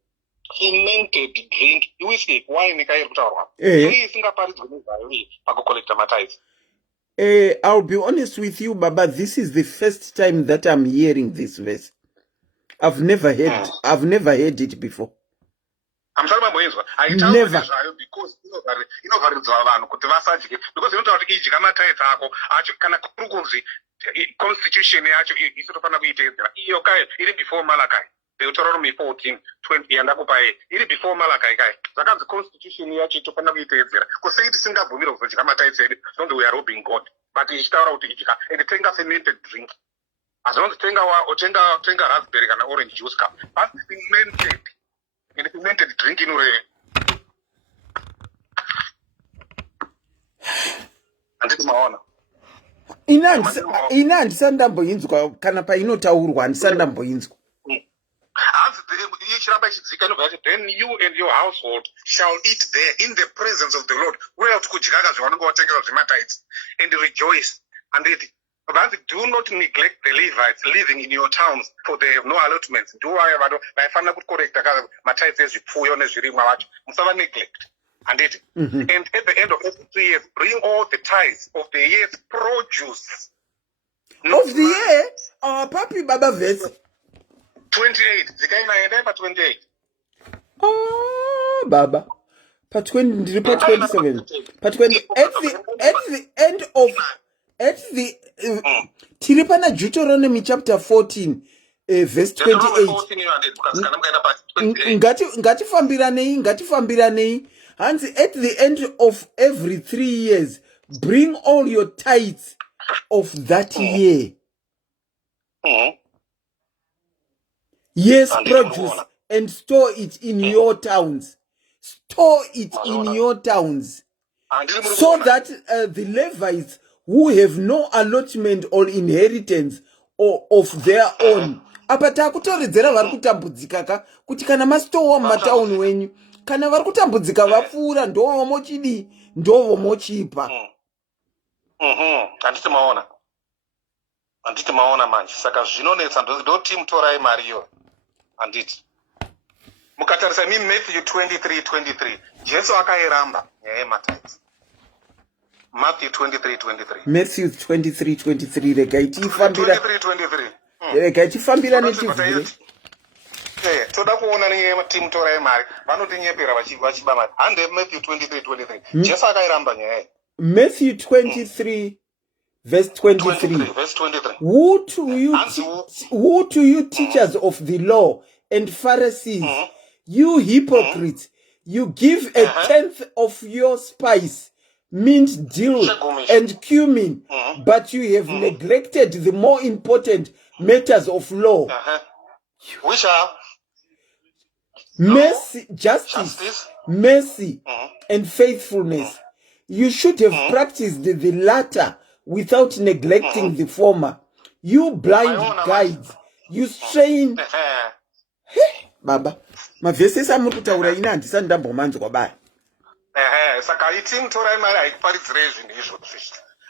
fermented drink whiskey, wine kairi kutaurwa iyi isingaparidzwe nezvayo iyi pakukolekta matithes. I'll be honest with you, Baba. This is the first time that I'm hearing this verse. I've never heard it before. Never. Because inovharidzwa vanhu kuti vasadye because inotaura kuti idya matithes ako acho kana kuri kunzi constitution yacho isitofanira kuiteedzera iyo kai iri before Malachi. Deuteronomy 14:20 yandakupa iri before Malachi kai zakanzi constitution yacho itofanira kuiteedzera kusei tisingabvumira kuzodya matithes edu zonzi we are robbing God but ichitaura kuti idya and tenga fermented drink azonzi tenga raspberry kana orange juice cup but fermented and fermented drink inoreve handiti maona ina handisandamboinzwa kana painotaurwa handisandamboinzwa. Hanzi ichiramba ichidzika inobva yati then you and your household shall eat there in the presence of the Lord. Ureva kuti kudyaka zvavanenge watengesa zvematithes and rejoice handiti vanzi do not neglect the Levites living in your towns for they have no allotments. Ndivo vaifanira kukorekta matithes ezvipfuyo nezvirimwa vacho musava neglect handiti and at the end of every 3 years bring all the tithes of the year's produce of the year. Papi baba verse 28 zikainaenda pa 28 baba pa 20 ndiri pa 27 pa 20 at the tiri pana Deuteronomy chapter 14 verse 28. Ngatifambiranei. Hands at the end of every 3 years, bring all your tithes of that year. Yes, produce and store it in your towns. Store it in your towns. So that the Levites who have no allotment or inheritance or of their own. Apa takutoridzera vari kutambudzika ka kuti kana masitowa mumatauni wenyu kana vari kutambudzika vapfuura ndovo mochidi ndovo mochipa. Handiti maona manje saka zvinonetsa ndoti mutorai mari iyo handiti mukatarisa Matthew 23:23 Jesu akairamba nyaya yematithes. Matthew 23:23 Matthew 23:23 regai tifambira netivhire. Toda kuona timutorai mari vanotinyepera vachiba mari. Hande Matthew 23:23 Jesu akairamba nyaya. Matthew 23 verse 23. Woe to you teachers of the law and Pharisees, you hypocrites, you give a tenth of your spice, mint, dill, and cumin, but you have neglected the more important matters of law. Which are mercy, justice, mercy, and faithfulness. You should have practiced the latter without neglecting the former. You blind guides, you strain. Baba, mavhesi amuri kutaura ina handisati ndambomanzwa baya. Saka iti mutorai mari haikuparidzirai zvinhu izvozvi.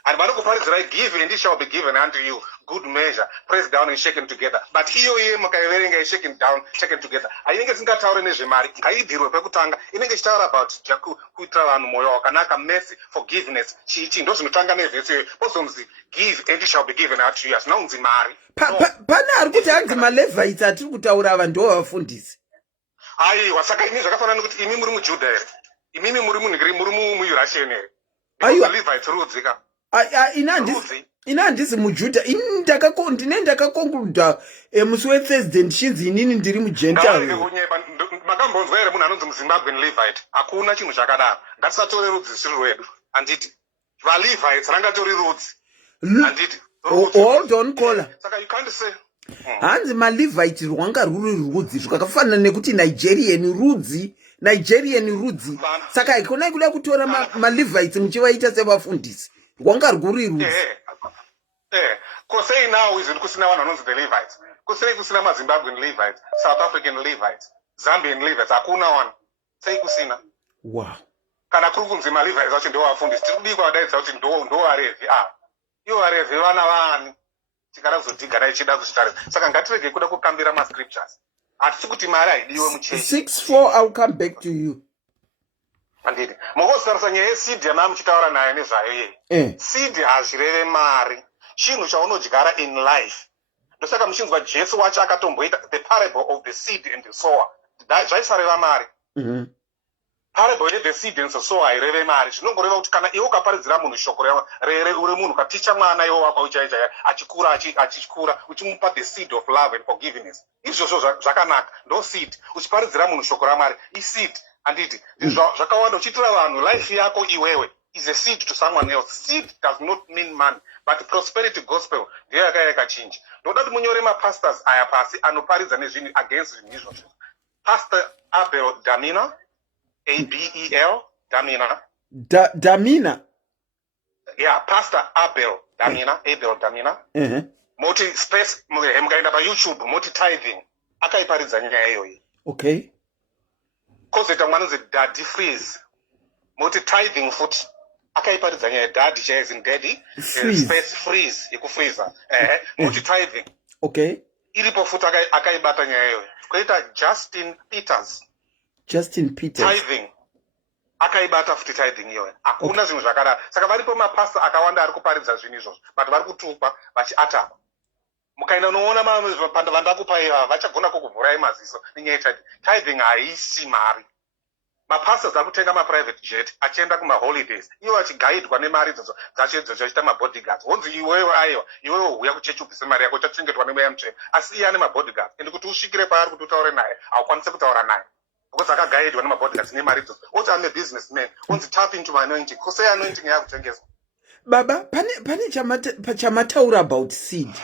And vanokuparidzirai, give and it shall be given unto you, good measure, pressed down and shaken together. But iyo mukaiverenga shaken down, shaken together. Ainenge isingataure nezvemari, ngaibhirwe pekutanga. Inenge ichitaura about kuitira vanhu mwoyo wakanaka, mercy, forgiveness. Chichi ndo zvinotanga nevhesi iyo. Pozonzi give and it shall be given unto you. Asina unzi mari. Pana ari kuti hanzi maLevites atiri kutaura ava ndo vafundisi. Aiwa, saka ini zvakafanana kuti imi muri muJudha here. Imimi muri munhiri, muri muEurasian here. Aiwa. Levites rudzika. Ina handisi muJudha. Ndine ndakakonkluda musi weThursday ndichinzi inini ndiri muGentile. Makambonzwa here munhu anonzi muZimbabwean Levite. Hakuna chinhu chakadaro. Ngatisatore rudzi risiri rwedu. Handiti. VaLevites rangatori rudzi. Handiti. Hold on, caller. Saka you can't say. Hanzi maLevite rwanga ruri rudzi zvakafanana nekuti Nigerian rudzi. Saka ikona kuda kutora maLevites muchivaita sevafundisi. Rwanga rwuri rudzi. Kosei now is kusina vanhu vanonzi the Levites. Kosei kusina maZimbabwean Levites, South African Levites, Zambian Levites. Hakuna one. Sei kusina. Wow. Kana kuri kunzi maLevites vacho ndo vafundisi. Tiri kubikwa vadaidza kuti ndo vaRevhi. Ivo vaRevhi vana vani. Tikarazodigara ichida kuzitarisa. Saka ngatirege kuda kukambira mascriptures. Hatisi kuti mari haidiwe muchechi. 6-4 I'll come back to you. Handiti. Mukozitarisa nyaya yeseed yamava muchitaura nayo nezvayo yeye. Seed hazvireve mari. Chinhu chaunodyara in life. Ndosaka muchinzwa Jesu wacho akatomboita the parable of the seed and the sower. Zvaisareva mari. Parable of the seed and the sower haireve mari. Zvinongoreva kuti kana iwe ukaparidzira munhu shoko rere uri munhu ukaticha mwana iwe wako uchaija achikura uchimupa the seed of love and forgiveness. Izvozvo zvakanaka. Ndo seed. Uchiparidzira munhu shoko ramari iseed. Handiti. Zvakawanda uchitira vanhu life yako iwewe is a seed to someone else. Seed does not mean money, but prosperity gospel ndiyo yakachinja. Ndoda kuti munyore mapastors aya pasi anoparidza nezvinhu against zvinhu izvozvo. Pastor Abel Damina, Abel Damina. Damina. Yeah, Pastor Abel Damina, Abel Damina. Moti space mukaenda paYouTube moti tithing. Akaiparidza nyaya iyoyi. Okay. Kozeta mwana unzi Daddy Freeze. Moti tithing futi. Akaiparidza nyaya daddy chairs in daddy. Space freeze yekufreeza. Moti tithing. Okay. Iripo futi akaibata nyaya iyoyi. Koita Justin Peters. Tithing. Akaibata futi tithing iyoyi. Hakuna zvinhu zvakadaro. Saka varipo mapasta akawanda ari kuparidza zvinhu izvozvo. But vari kutupa vachiatama. Mukaenda unoona vandakupa vachagona kukuvhurai maziso nenyaya yetithing. Tithing haisi mari. mapastors akutenga maprivate jet achienda kumaholidays iwo achigaidwa nemari dzacho dzochoita mabodyguards wonzi iwewe aiwa iwewe huya kuchechi ubvise mari yako uchatsengetwa nemweya mutsvene asi iye ane mabodyguards ende kuti usvikire paari kuti utaure naye haukwanisi kutaura naye because akagaidwa nemabodyguards nemari idzodzo oti ame businessman onzi tap into my anointing kusei anointing yakutengeswa. Baba, pane chamataura about seed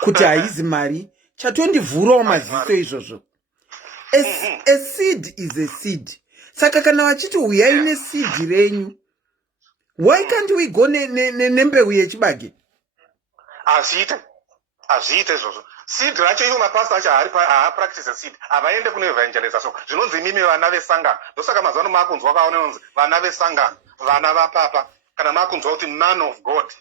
kuti haizi mari chatondivhurawo maziso izvozvo. A seed is a seed. Saka kana vachiti uyai neseed renyu, why can't we go nembeu yechibage? Azviite izvozvo. Seed racho iwo mapastor acho haapractice seed havaende kunoevangeliza. So zvinonzi imimi vana vesangano ndosaka mazuva ano makunzwa akaona nonzi vana vesangano vana vapapa kana makunzwa kuti man of God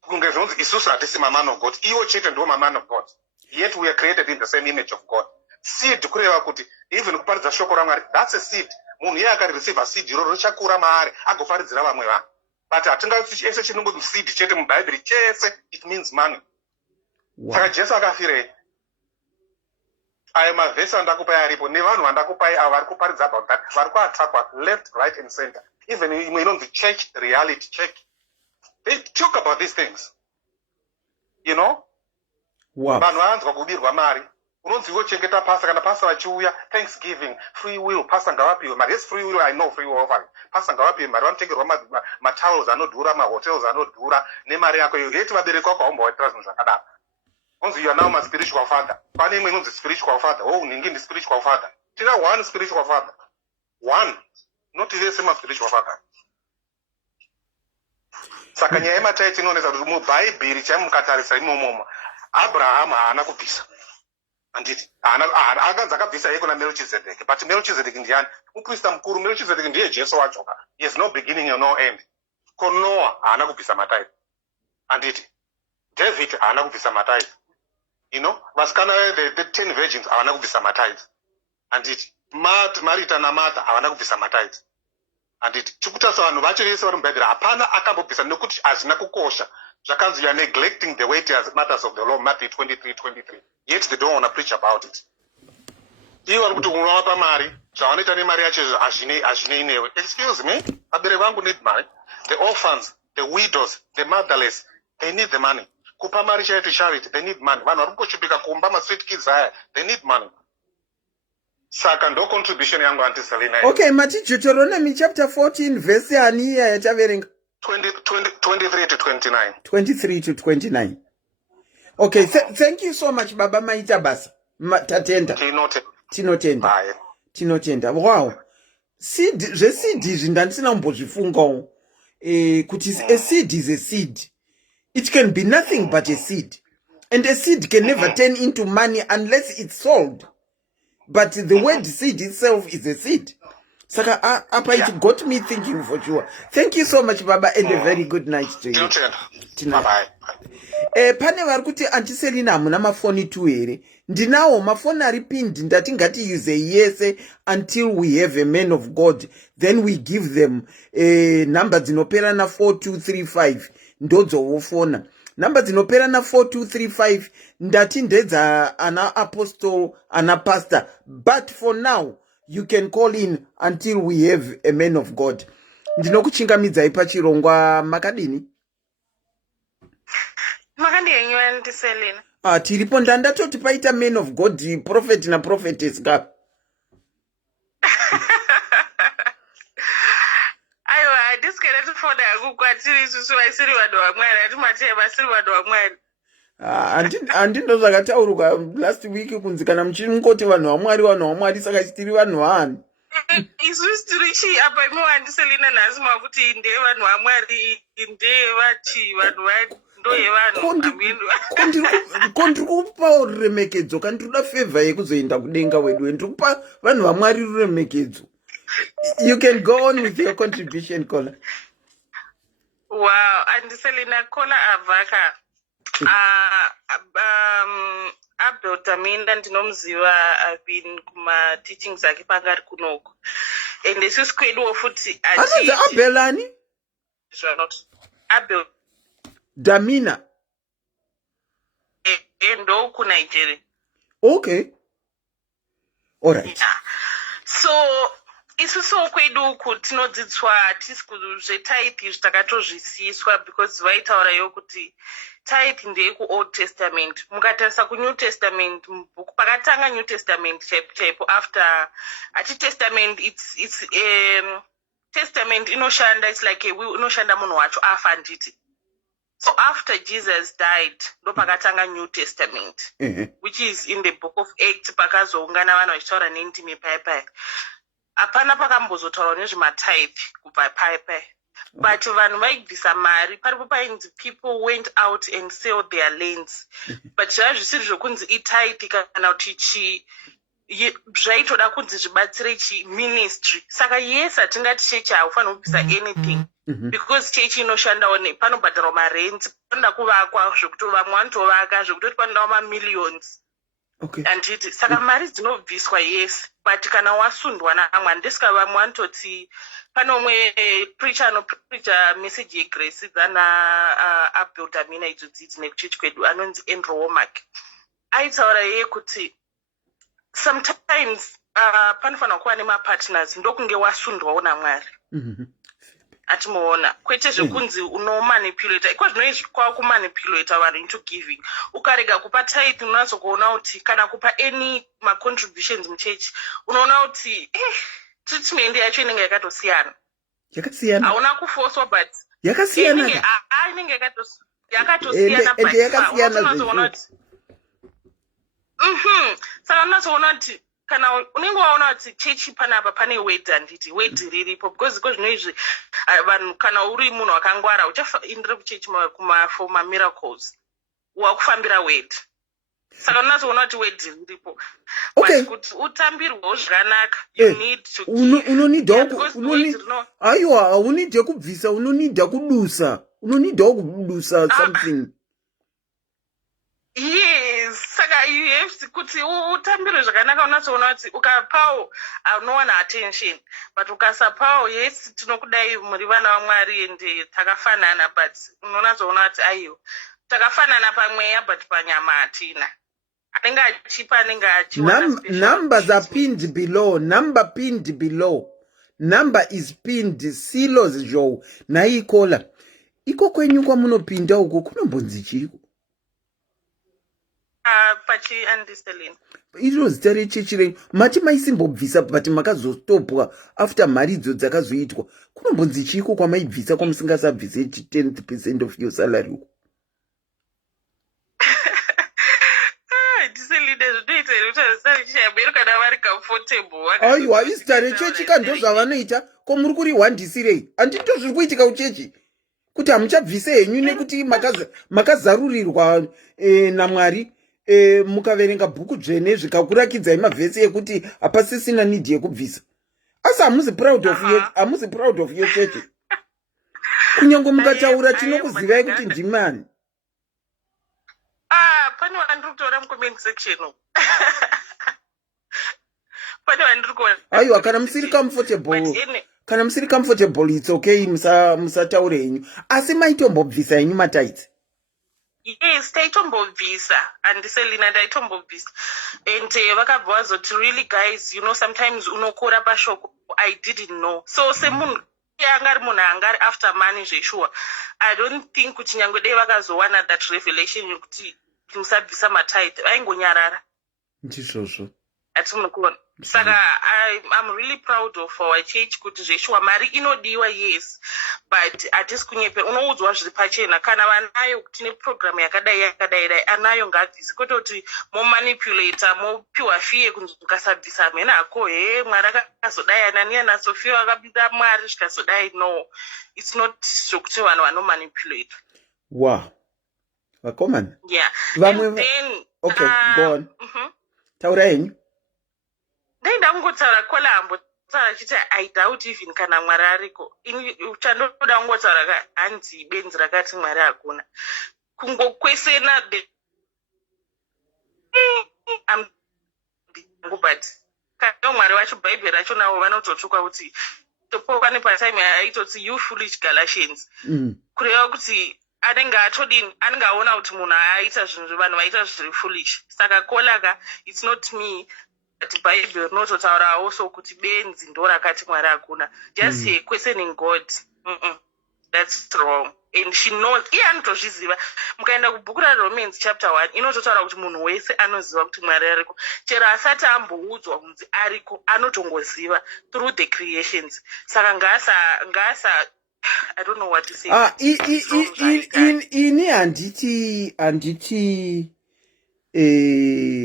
kunge zvinonzi isusu hatisi maman of God iwo chete ndiwo maman of God yet we are created in the same image of God. Seed kureva kuti even kuparidza shoko raMwari that's a seed. Munhu iye akareceiva seed iroro richakura maari agofaridzira vamwe vanhu. But hatingati ese chinongoti seed chete mubhaibheri chese it means money. Saka Jesu akafirei. Ayo mavhesi andakupai aripo nevanhu vandakupai avo vari kuparidza about that vari kuatakwa left right and center. Even imwe inonzi church reality check. They talk about these things. You know? Wow. Vanhu vanzwa kubirwa mari. Unonzi wochengeta pasta kana pasta vachiuya thanksgiving free will pasta ngavapiwe mari. Yes, free will I know free will offering. Pasta ngavapiwe mari vanotengerwa matowels anodhura mahotels anodhura nemari yako iyo yeti vabereki vako haumbowaitira zvinhu zvakadaro. Unzi you are now my spiritual father. Pane imwe inonzi spiritual father. Oh, ningi ndi spiritual father. Tina one spiritual father. One. Not vese ma spiritual father. Saka nyaya yematai tinoonesa kuti mubhaibheri chamukatarisa imomomo Abraham haana kubvisa. Anditi akanzi akabvisa yeko naMelchizedek, but Melchizedek ndiani? Muprista mukuru. Melchizedek ndiye Jesu wachoka. He has no beginning and no end. Ko Noah haana kubvisa matai. Anditi David haana kubvisa matai. You know, vasikana the 10 virgins havana kubvisa matai. Anditi Marita naMartha havana kubvisa matai. Anditi chikutarisa vanhu vacho vese vari mubhaibheri hapana akambobvisa nekuti hazvina kukosha. Zvakanzi you are neglecting the weightier matters of the law, Matthew 23:23. Yet they don't want to preach about it. Ivo vari kuti unovapa mari, zvavanoita nemari yacho hazvine inewe. Excuse me, vabereki vangu need mari. The orphans, the widows, the motherless, they need the money. Kupa mari chaito charity, they need money. Vanhu vari kungochupika kumba ma-street kids aya, they need money. Saka ndo contribution yangu Auntie Selina. Okay, mati Deuteronomy chapter 14 verse yani iya yataverenga 23 to 29. 23 to 29. Okay, thank you so much Baba Maita basa. Tatenda. Tinotenda. Tinotenda. Wow. Seed, seed izvi ndandisina kumbozvifungawo. Kuti a seed is a seed. It can be nothing but a seed. And a seed can never turn into money unless it's sold. But the word seed itself is a seed. Saka apa it got me thinking for sure. Thank you so much Baba and a very good night to you. Bye. Pane vari kuti Auntie Selina hamuna mafoni tu here. Ndinawo mafoni ari pinned ndati ngati use yese until we have a man of God. Then we give them number dzinopera na 4235 ndodzo wofona. Number dzinopera na 4235 ndati ndedza ana apostle ana pastor. But for now you can call in until we have a man of God. Ndinokuchingamidzai pachirongwa makadini? Makandihenyu Auntie Selina. Tiripo ndatoti paita man of God, prophet na prophetess ka. Aiwa, hatisikana tifoda kukwatiri isusu vaisiri vanhu vamwari, hatimateye vasiri vanhu vamwari. Andindo zvakatauruka last week kunzi kana muchingoti vanhu vamwari saka tiri vanhu vani. Isusu tiri chii apa imo Auntie Selina nhasi makuti ndeye vanhu vamwari, ndeye vachi vanhu ndoye vanhu. Kondikupa ruremekedzo kandi ndirikuda favor yekuzoenda kudenga wedu ndikupa vanhu vamwari ruremekedzo. You can go on with your contribution, Kola. Wow, Auntie Selina, Kola avaka. Abel Taminda ndinomziva, I've been kuma teachings ake pangari kunoko. And isusu kweduwo futi achiti. Abel ani? Abel Damina. Endo ku Nigeria. Okay. All right. Yeah. So isusuwo kwedu uku tinodzidziswa hatisi zvetithe takatozvisiyiswa because vaitaurayo kuti tithe ndeyekuold testament. Mukatarisa kunew testament mubhuku pakatanga new testament chaipo after hachi testament it's testament inoshanda, it's like a will inoshanda munhu wacho afa handiti. So after Jesus died ndopakatanga new testament which is in the book of Acts pakazoungana vanhu vachitaura nendimi paipai. Hapana pakambozotaurwa nezvematithe kubva paipai. But vanhu vaibvisa mari paripo painzi people went out and sold their lands. But zvaiva zvisiri zvokunzi itithe kana kuti zvaitoda kunzi zvibatsire chiministry. Saka yes hatingati chechi haufanira kubvisa anything because chechi inoshandawo panobhadharwa marenti, panoda kuvakwa zvekuti vamwe vanotovaka zvekutoti panodawo mamillions. Okay. Anditi saka mari dzinobviswa yes, but kana wasundwa namwe ndisika vamwe vanototi pano umwe preacher anopreacha message yegrace dzana abuilda mina idzo dzidzi nekuchechi kwedu anonzi Andrew Womack. Aitaura yeye kuti sometimes panofanira kuva nemapartners ndokunge wasundwawo naMwari. Atimuona kwete zvekunzi unomanipulata iko zvinoizwa kumanipulata vanhu into giving. Ukarega kupa tithe unozokuona kuti kana kupa any contributions muchechi unoona kuti treatment yacho inenge yakatosiyana. Yakasiyana. Hauna kufoswa but yakasiyana. Inenge yakatosiyana but unozoona kuti saka unozoona kuti kana unenge waona kuti chechi panapa pane word handiti word riripo because iko zvinoizvi vanhu kana uri munhu wakangwara uchaindira kuchechi for mamiracles wakufambira word. Saka unozoona kuti word riripo. But kuti utambirwewo zvakanaka you need to aiwa haunidhe kubvisa unonidha kudusa something. Yes, saka you have kuti utambire zvakanaka unozoona kuti ukapawo unowana attention but ukasapawo yes tinokudai muri vana vaMwari ende takafanana but unozoona kuti aiyo takafanana pamweya but panyama hatina. Anenge achipa anenge achiwana numbers are pinned below. Number is pinned silos zvo naikola iko kwenyu kwamunopinda uko kunombonzi chiko pachi andistelin iro zita rechechi renyu mati maisimbobvisa but makazostopwa after mari idzo dzakazoitwa kunombonzi chiko kwamaibvisa kwamusingasabvise 10% of your salary uko. aiwa izita rechechi kandozvavanoita komuri kuri wandisirei handito zviri kuitika uchechi kuti hamuchabvise henyu nekuti makazarurirwa naMwari mukaverenga bhuku dzvene zvikakurakidzai mavhesi ekuti hapasisina nidhi yekubvisa. Asi hamuzi proud of your church. Kunyange mukataura tinokuzivai kuti ndimani. Pane vandiri kutora mucomment section. Pane vandiri kuona. Aiwa kana musiri comfortable it's okay musataure henyu. Asi maitombobvisa henyu mataiti. Yes, taitombobvisa andiselina ndaitombobvisa and vakabva vazoti really guys, you know, sometimes unokora pashoko I didn't know. So semunhu angari munhu angari after money zveshuwa I don't think kuti nyange dei vakazowana that revelation yokuti musabvisa matithe vaingonyarara ndizvozvo atimukuona. Saka I'm really proud of our church kuti zveshuwa mari inodiwa yes but hatisi kunyepe. Unoudzwa zviri pachena kana vanayo kuti neprogram yakadai anayo ngabvisi kwete kuti momanipulata mopiwa fee yekunzi ukasabvisa hamena hako Mwari akazodai anani anasofia vakabida Mwari zvikazodai. No, it's not zvokuti vanhu vanomanipulata. Wow, vakomana. Yeah. And then okay, go on. Taura henyu. Ndaida kungotaura kolambo taura chiti I doubt even kana Mwari ariko. Chandoda kungotaura hanzi benzi rakati Mwari hakuna. Kungokwesena but kana Mwari wacho Bible racho nawo vanototuka kuti topoka nepatime aitoti you foolish Galatians. Kureva kuti anenge aona kuti munhu aita zvinhu vanhu vaita zviri foolish. Saka kolaka it's not me. that Bible rinototaura also kuti benzi ndo rakati Mwari hakuna. Just here questioning God. That's wrong. And she knows. Iye anotozviziva. Mukaenda kubhuku raRomans chapter 1 inototaura kuti munhu wese anoziva kuti Mwari ariko. Chero asati amboudzwa kunzi ariko anotongoziva through the creations. Saka ngasa I don't know what to say. Ini handiti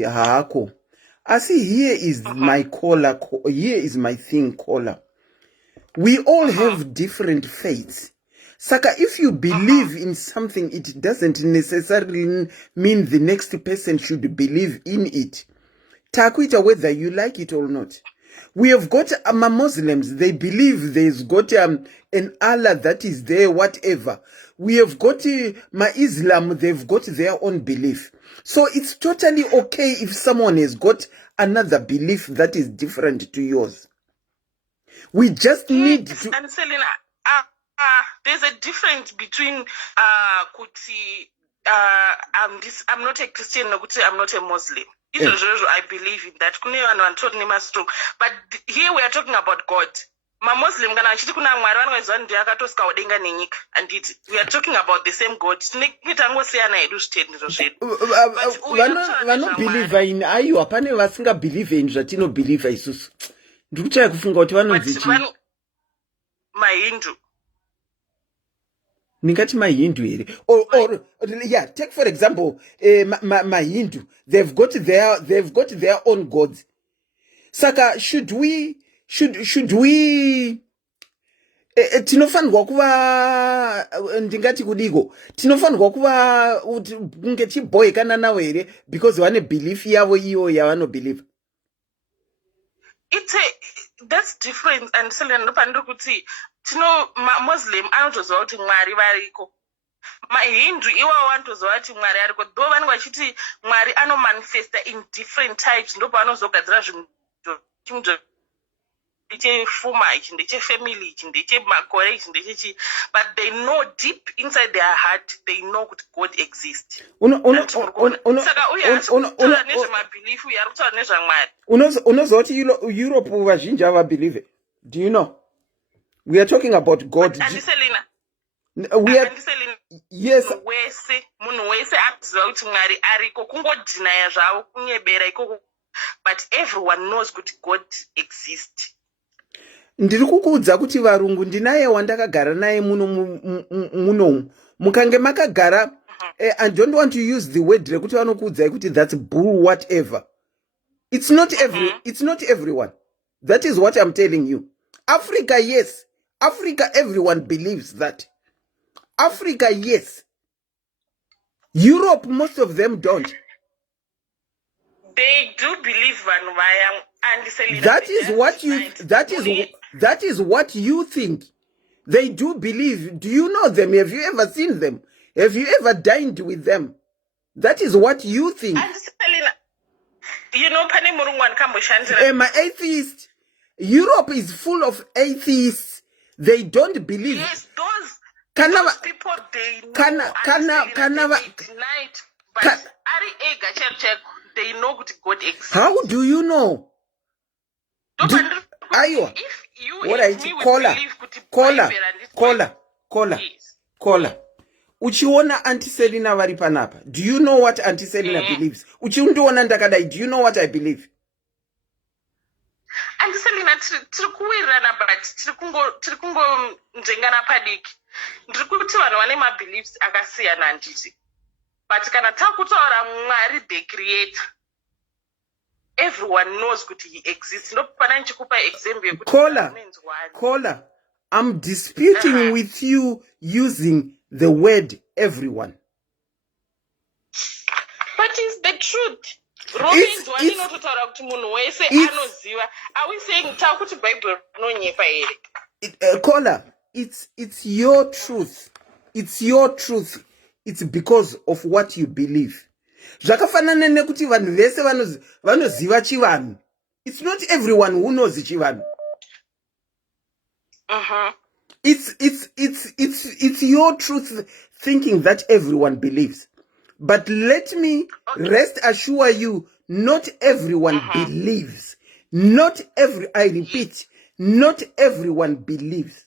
hako. Asi here is my caller. Here is my thing caller. We all have different faiths. Saka, if you believe in something, it doesn't necessarily mean the next person should believe in it. Takwita, whether you like it or not. We have got Muslims, they believe there's got an Allah that is there, whatever. We have got Islam, they've got their own belief. So it's totally okay if someone has got another belief that is different to yours. We just need to... And Selena, there's a difference between kuti I'm not a Christian, I'm not a Muslim. I believe in that. But here we are talking about God. Ma Muslim kana achiti kuna Mwari vanozwa ndi akatosika udenga nenyika. And we are talking about the same God. Tinangosiyana edu zvitendero zvedu. Vanobhilivha in aiwa pane vasingabhilivhe in zvatinobhilivha isusu. Ndikuchaya kufunga kuti vanonzi chii? MaHindu. Ningati MaHindu here. Or yeah, take for example MaHindu. They've got their own gods. Saka, should we tinofanirwa kuva ndingati kudiko tinofanirwa kuva kunge chiboyekana nawo here because vane belief yavo iyo yavanobhelieve. That's different. And ndopandiri kuti Muslim anotoziva kuti Mwari variko. MaHindu iwawo anotoziva kuti Mwari ariko. Though vanenge vachiti Mwari anomanifesta in different types. Ndopaanozogadzira zvinhu ndechefuma ichi ndechefamily ichi ndechemakore ichi ndechechi, but they know deep inside their heart they know kuti God exists. Saka uye achitaura nezvemabelief uye ari kutaura nezvaMwari. Unoziva kuti Europe vazhinji havabhelieve. Do you know? We are talking about God. Yes. Munhu wese akuziva kuti Mwari ariko, kungodhinaya zvavo kunyebera ikoko. But everyone knows that God exists. Ndiri kukuudza kuti varungu ndinaye wandakagara naye muno mukange makagara. I don't want to use the word rekuti vanokuudzai kuti that's bull whatever. It's not everyone. That is what I'm telling you. Africa, yes. Africa, everyone believes that. Africa, yes. Europe, most of them don't. They do believe that is what you think. They do believe. Do you know them? Have you ever seen them? Have you ever dined with them? That is what you think. You know, I'm an atheist. Europe is full of atheists. They don't believe. Yes, those people, they know. They know what God exists. How do you know? If you caller. Uchiona Auntie Selina vari panapa. Do you know what Auntie Selina believes? Uchindiona ndakadai. Do you know what I believe? Auntie Selina tirikuwirana but tirikungo njengana padiki. Ndirikuti vanhu vane mabeliefs akasiyana nditi. But kana takutaura Mwari the creator, everyone knows that he exists. No pananchikupa example. Caller, I'm disputing with you using the word everyone. But it's the truth. Romans 1 inototaura kuti munhu wese anoziva. Are we saying takuti Bible nonyepa here? Caller, it's your truth. It's your truth. It's because of what you believe. Zvakafanana nekuti vanhu vese vanoziva chivanhu. It's not everyone who knows chivanhu. It's your truth thinking that everyone believes. But let me rest assure you not everyone believes. I repeat, not everyone believes.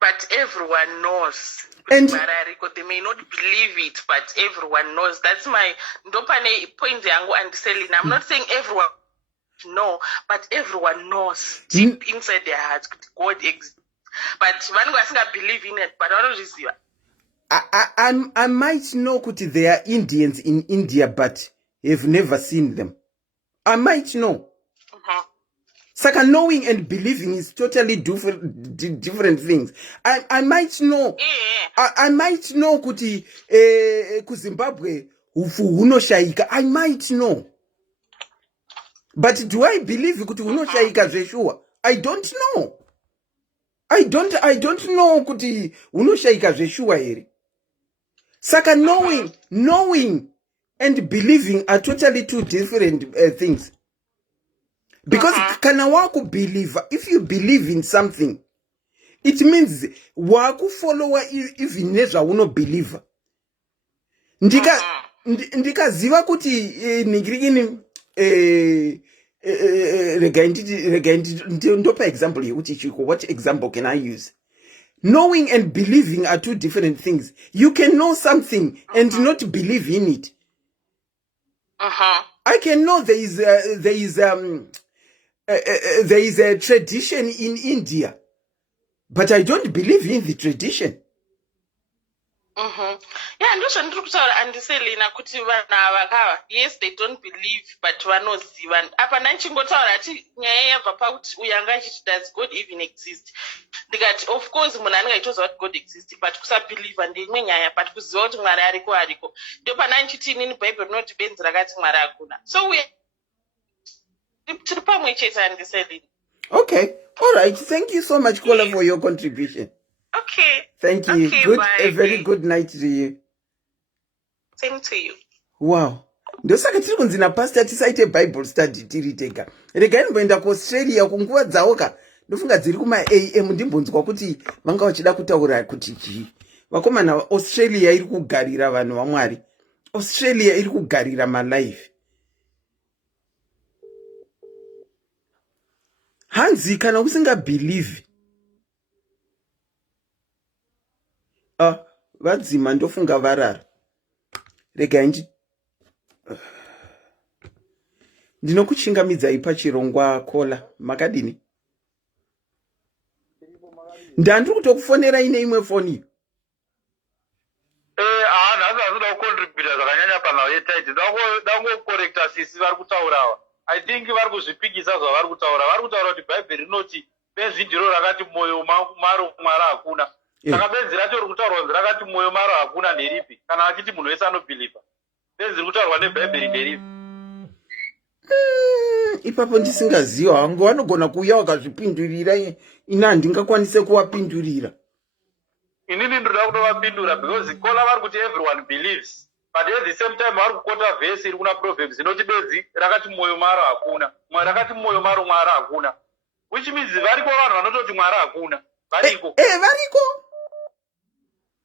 But everyone knows. And They may not believe it, but everyone knows. That's my ndopane point yangu and selling. I'm not saying everyone know, but everyone knows deep inside their hearts God exists. But vanhu vasinga believe in it, but vanozviziva. I might know that there are Indians in India, but have never seen them. I might know. Saka knowing and believing is totally different things. I might know. I might know kuti ku Zimbabwe hunoshaika. I might know. But do I believe kuti hunoshaika zveshuwa? I don't know. I don't know kuti hunoshaika zveshuwa here. Saka knowing and believing are totally two different things. Because kana waku believer, if you believe in something, it means waku follower even nezva uno believer. Ndika ziva kuti nigirigini ndopa example yekuti chiko. What example can I use? Knowing and believing are two different things. You can know something and not believe in it. I can know there is a tradition in India, but I don't believe in the tradition. Yeah, yes, they don't believe, but vanoziva. Apa ndichingotaura ati nyaya yabva pakuti uyanga achiti does God even exist? Ndikati of course munhu anenge achitoziva kuti God exists, but kusabhiliva ndeimwe nyaya, but kuziva kuti Mwari ariko. Ndipo pana ndichiti inini Bible rinoti benzi rakati Mwari hakuna. So we tiri pamwe chete andiselini. Okay, all right. Thank you so much, Kola, for your contribution. Okay. Thank you. Okay, Good. bye. A very good night to you. Same to you. Wow. Ndosaka tiri kunzi napastor tisaite Bible study tiri tega. Regai ndimboenda kuAustralia kunguva dzawoka. Ndofunga dziri kuma AM ndimbonzwa kuti vanga vachida kutaura kuti chii. Vakomana Australia iri kugarira vanhu vaMwari. Australia iri kugarira malife. Hanzi kana usinga believe. Vadzima ndofunga varara. Regai ndinokuchingamidzai pachirongwa Kola. Makadini? Ndandiri kutokufonera ine imwe foni. Hazvida kucontributa zvakanyanya panhau yetaiti. Dangokorekta sisi vari kutaurawa. I think vari kuzvipikisa zvavari kutaura. Vari kutaura kuti Bhaibheri rinoti benzi ndiro rakati mwoyo maro Mwari hakuna. Saka benzi racho riri kutaurwa kunzi rakati mwoyo maro hakuna nderipi? Kana achiti munhu wese anobhiliva. Benzi riri kutaurwa neBhaibheri nderipi? Ipapo ndisingaziva hangu vanogona kuuya vakazvipindurira ina handingakwanise kuvapindurira. Inini ndoda kutovapindura because Kola vari kuti everyone believes. But at the same time vari kukota vhesi iri kuna Proverbs inoti bedzi rakati mwoyo maro hakuna. Rakati mwoyo maro Mwari hakuna. Which means variko vanhu vanototi Mwari hakuna. Variko. Variko.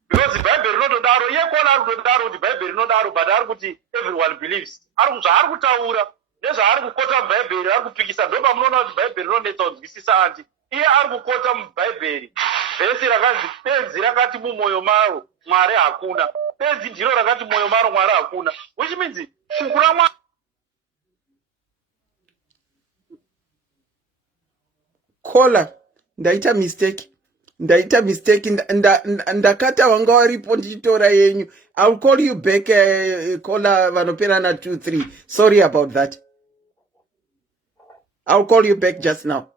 Because Bible rinotodaro, iye Kola ari kutodaro kuti Bible rinodaro, but ari kuti everyone believes. Zvaari kutaura nezvaari kukota muBhaibheri ari kupikisa. Ndopa munoona kuti Bhaibheri rinonetsa kunzwisisa anti. Iye ari kukota muBhaibheri vhesi rakanzi benzi rakati mumwoyo maro Mwari hakuna. Benzi ndiro rakati mwoyo maro Mwari hakuna. Which means shukura Mwari. Kola, ndaita mistake. Ndakata wanga waripo ndichitora yenyu. I'll call you back, Kola vanoperana 2-3. Sorry about that. I'll call you back just now.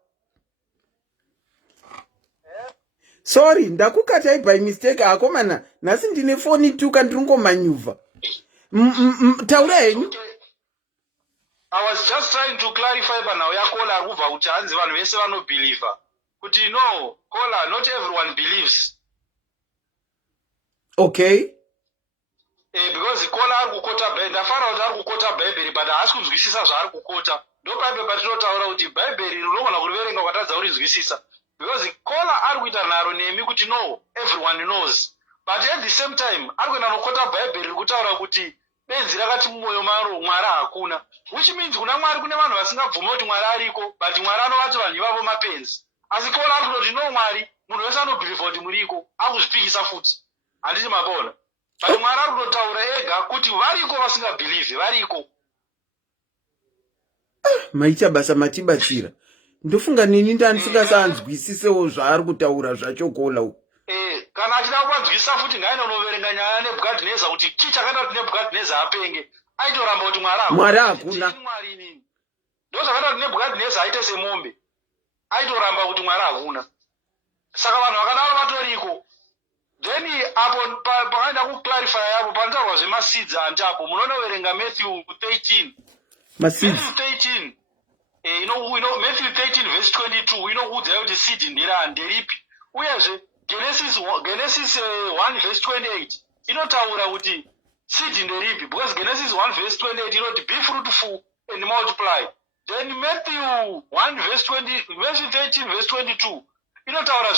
Sorry, ndakukatai by mistake. Akomana, nasi ndine phone tu kandringomanyuva. Taura yenyu. I was just trying to clarify panhau yaKola ari kubva kuti hanzi vanhu vese vanobhiliva. Kuti no, Kola, not everyone believes. Okay. Because Kola ari kukota Bhaibheri, ndafara kuti ari kukota Bhaibheri, but haasi kunzwisisa zvaari kukota. Ndopaipo patinotaura kuti Bhaibheri rinogona kuriverenga ukatadza kurinzwisisa. Because Kola ari kuita nharo nemi kuti no, everyone knows. But at the same time, ari kuenda nokota Bhaibheri kutaura kuti benzi rakati mumwoyo maro Mwari hakuna, which means kuna Mwari kune vanhu vasingabvuma kuti Mwari ariko, but Mwari anovati vanhu ivavo mapenzi. Asi Paul ari kutoti no Mwari, munhu wese anobhilivha kuti muriko, akuzvipikisa futi. Handiti mabona. But Mwari ari kutotaura ega kuti variko vasingabhilivhi, variko. Maita basa matibatsira. Ndofunga nini ndisingasanzwisisewo zvaari kutaura zvacho Kola. Kana achida kuvanzwisisa futi ngaenda unoverenga nyaya yaNebhukadhineza kuti chii chakaita kuti Nebhukadhineza apenge. Aitoramba kuti Mwari hakuna. Ndo zvakaita kuti Nebhukadhineza aite semombe. Aitoramba kuti Mwari hakuna. Saka vanhu vakadaro vatoriko. Then apo pakaenda kuclarify yapo panotaurwa zvemaseeds antapo munonoverenga Matthew 13. Matthew 13. You know Matthew 13 verse 22 inokuudza kuti seed nderipi. Uyezve Genesis 1 verse 28 inotaura kuti seed nderipi, because Genesis 1 verse 28 inoti be fruitful and multiply. Then Matthew 1 verse 13 verse 22 inotaura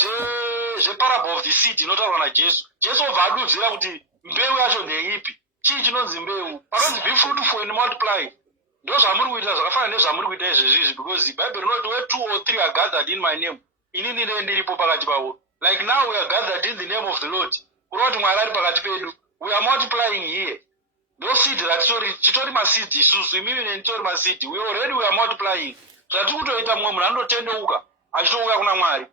zveparable of the seed inotaurwa naJesu. Jesu obva adudzira kuti mbeu yacho ndeipi, chii chinonzi mbeu. Panonzi be fruitful and multiply. Ndo zvamuri kuita zvakafanana nezvamuri kuita izvezvizvi, because the Bible inoti where 2 or 3 are gathered in my name, inini ndiripo pakati pavo. Like now we are gathered in the name of the Lord. Kurova kuti Mwari ari pakati pedu. We are multiplying here. No seed chitori maseed isusu, imimi nenitori maseed. We are multiplying. Zvatiri kutoita mumwe munhu anotendeuka achitouka kuna Mwari.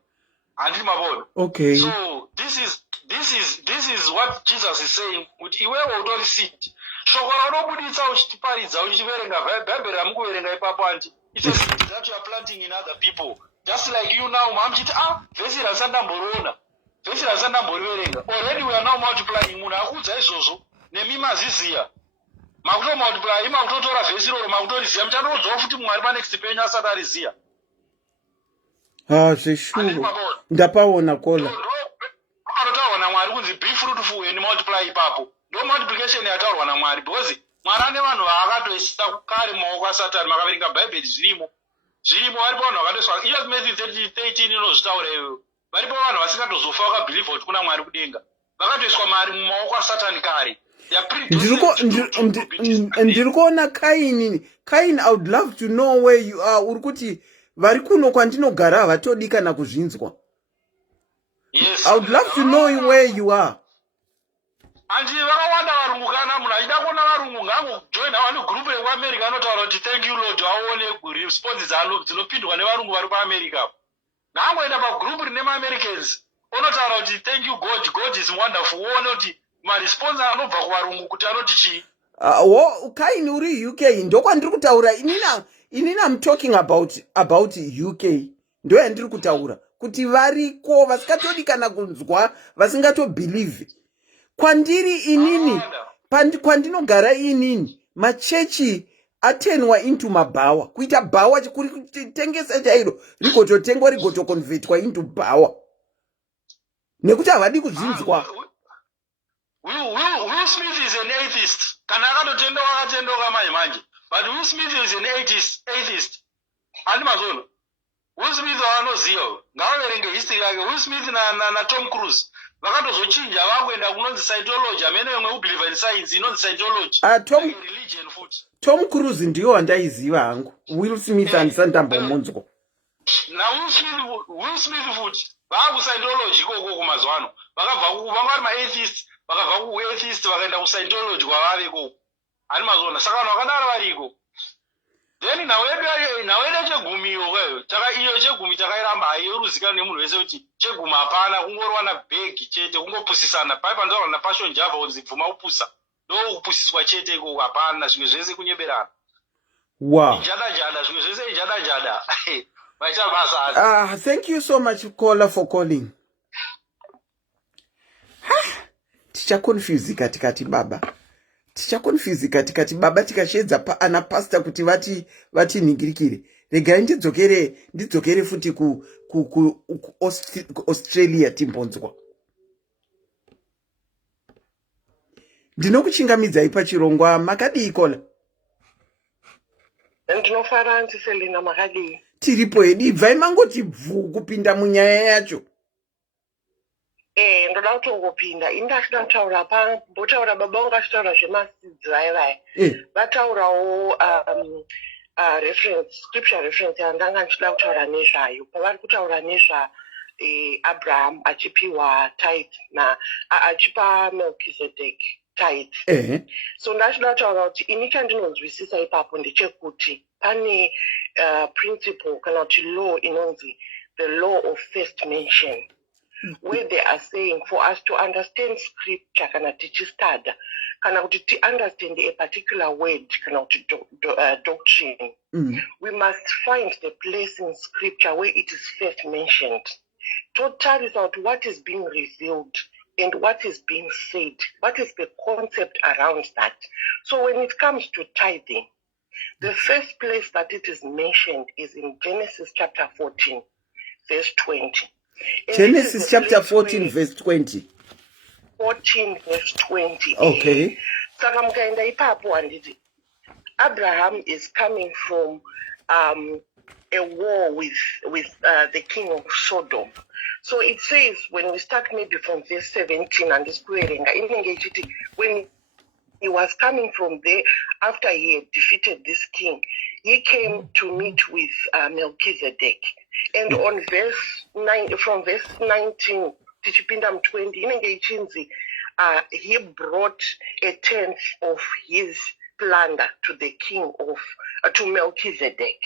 Handiti mabona. Okay. So this is what Jesus is saying, kuti iwewe utori seed. Shoko raunobuditsa uchitiparidza uchiverenga Bible ramukuverenga ipapo anti. It's a seed that you are planting in other people. Just like you now, mamuchiti vhesi rasandamboriona, vhesi rasandamboriverenga. Already we are now multiplying. Munhu akuudza izvozvo nemi maziziya. Makutomultiply, makutotora vhesi iroro makutoriziya, muchandoudzawo futi Mwari panext penyu asati ariziya. Zveshuru. Ndapaona Kola. Anotaurwa naMwari kunzi be fruitful and multiply ipapo. Ndo multiplication yataurwa naMwari, because Mwari ane vanhu vaakatoisa kare mumaoko aSatani, makaverenga Bhaibheri zvirimo varipo vanhu vakatoiswa. Iyo Matthew 13 inozvitaura iyoyo. Varipo vanhu vasingatozofika vakabhilivha kuti kuna Mwari kudenga. Vakatoiswa mari mumaoko aSatani kare. Ndiri kuona Kaini, I would love to know where you are. Uri kuti vari kuno kwandinogara havatodi kana kuzvinzwa. Yes. I would love to know where you are. Andi vakawanda varungu, kana munhu achida kuona varungu ngaangojoina wani gurupu rekuAmerica anotaura kuti thank you Lord, aone response dzinopindwa nevarungu vari kuAmerica. Ngaangoenda pagurupu rine maAmericans onotaura kuti thank you God is wonderful, uone kuti maresponse anobva kuvarungu kuti anoti chii. Kaini uri UK, ndokwandiri kutaura. Inini I'm talking about UK. Ndo yandiri kutaura kuti variko vasingatodi kana kunzwa, vasingatobhilivhi. Kwandiri inini, kwandinogara inini, machechi atenwa into mabhawa. Kuita bhawa kuri kutengesa chairo, rigototengwa rigotokonvertwa into bhawa. Nekuti havadi kuzvinzwa. Will Smith is an atheist. Kana akatotendoka manje. But Will Smith is an atheist. Handi mazono. Will Smith wanoziya. Ngavaverenge history yake. Will Smith na Tom Cruise vakatozochinja vakuenda kunonzi Scientology. Amene yomwe ubelieve in science inonzi Scientology. Religion futi. Tom Cruise ndiyo wandaiziva hangu. Will Smith andisandambomunzwa. Na Will Smith futi vakuscientology ikoko kumazuva ano. Vanga vari ma-atheist, vakabva ku-atheist vakaenda ku-Scientology kwavave ikoko. Handi mazoona. Saka vanhu vakadaro variko. Then nawedu chegumiyo iyo chegumi takairamba haiyoruzikana nemunhu wese kuti chegumi hapana, kungorwa na bhegi chete, kungopusisana. Paipa ndotaura naPassion Java unzi bvuma upusa. Ndo kupusiswa chete ikoko, hapana zvimwe zvese kunyeberana. Wow. Njada zvimwe zvese njada. Vaita basa. Thank you so much Kola for calling. Tichakonfuse katikati baba. Tikashedza ana pastor kuti vati ningirikire. Regai ndidzokere futi ku Australia timbonzwa. Ndinokuchingamidzai pachirongwa, makadii Kola? Ndinofara antiselina makadii. Tiripo edi bvai mangoti bvu kupinda munyaya yacho. ndoda kutongopinda ini ndachida kutaura mbotaura baba vangu achitaura zvemasidzi vaivaya vataurawo scripture reference yandanga ndichida kutaura nezvayo pavari kutaura nezva Abraham achipiwa tithe achipa Melchizedek tithe. So ndachida kutaura kuti ini chandinonzwisisa ipapo ndechekuti pane principle kana kuti law inonzi the law of first mention, where they are saying for us to understand scripture kana tichistudy kana kuti to understand a particular word kana kuti doctrine, we must find the place in scripture where it is first mentioned. Total is out what is being revealed and what is being said, what is the concept around that. So when it comes to tithing, the first place that it is mentioned is in Genesis chapter 14, verse 20. And Genesis chapter 14, verse 20. 14, verse 20. Okay. Saka mukaenda ipapo handiti Abraham is coming from a war with the king of Sodom. So it says, when we start maybe from verse 17 and this when he was coming from there, after he had defeated this king, he came to meet with Melchizedek. And on verse 9, from verse 19 to 20, he brought a tenth of his plunder to the king of to Melchizedek.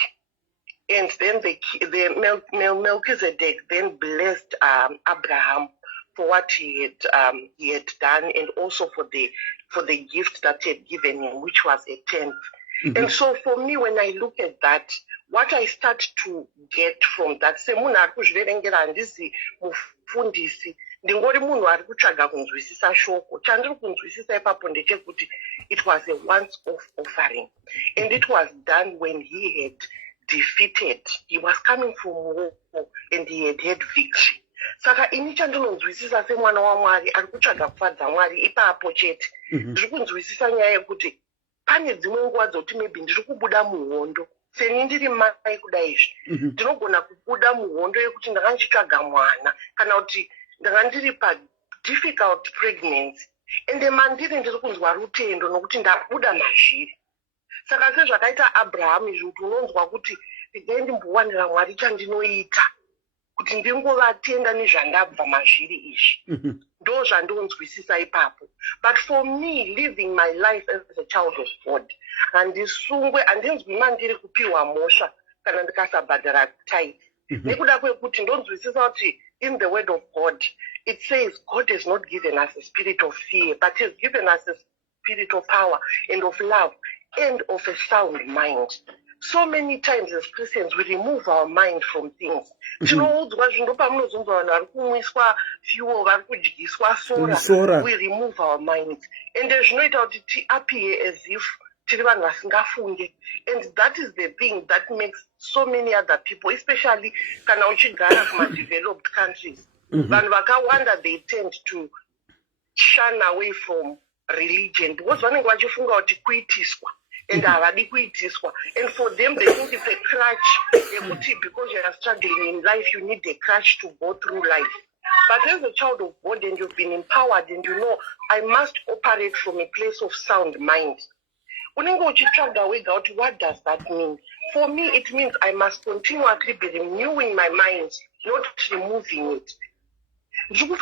And then Melchizedek then blessed Abraham for what he had done, and also for the gift that he had given him, which was a tenth. And so for me, when I look at that, what I start to get from that, ndingori munhu ari kutsvaga kunzwisisa shoko chandiri kunzwisisa ipapo ndechekuti it was a once off offering, and it was done when he had defeated, he was coming from war and he had victory. Saka ini chandinonzwisisa semwana waMwari ari kutsvaga kufadza Mwari ipapo chete ndiri kunzwisisa nyaya yekuti pane dzimwe nguva dzoti maybe ndiri kubuda muhondo seni ndiri mai kudai izvi ndinogona kubuda muhondo yekuti ndakandichitsvaga mwana kana kuti ndakandiri difficult pregnancy ende mandiri ndiri kunzwa rutendo nokuti ndabuda mazviri. Saka sezvakaita Abraham izvi kuti unonzwa kuti ndidai ndimbowanira Mwari chandinoita kuti ndingovatenda nezvandabva mazviri izvi ndo zvandonzwisisa ipapo. But for me, living my life as a child of God, handinzwi mandiri kupiwa mhosva kana ndikasabhadhara tithe nekuda kwekuti ndonzwisisa kuti in the word of God, it says God has not given us a spirit of fear, but he has given us a spirit of power and of love and of a sound mind. So many times as Christians, we remove our mind from things. We remove our minds. And there's no doubt it appear as if and that is the thing that makes so many other people, especially from developed countries, wonder they tend to shun away from religion because and for them they think it's a crutch because you are struggling in life, you need a crutch to go through life. But as a child of God and you've been empowered and you know I must operate from a place of sound mind. What does that mean? For me, it means I must continuously be renewing my mind, not removing it. What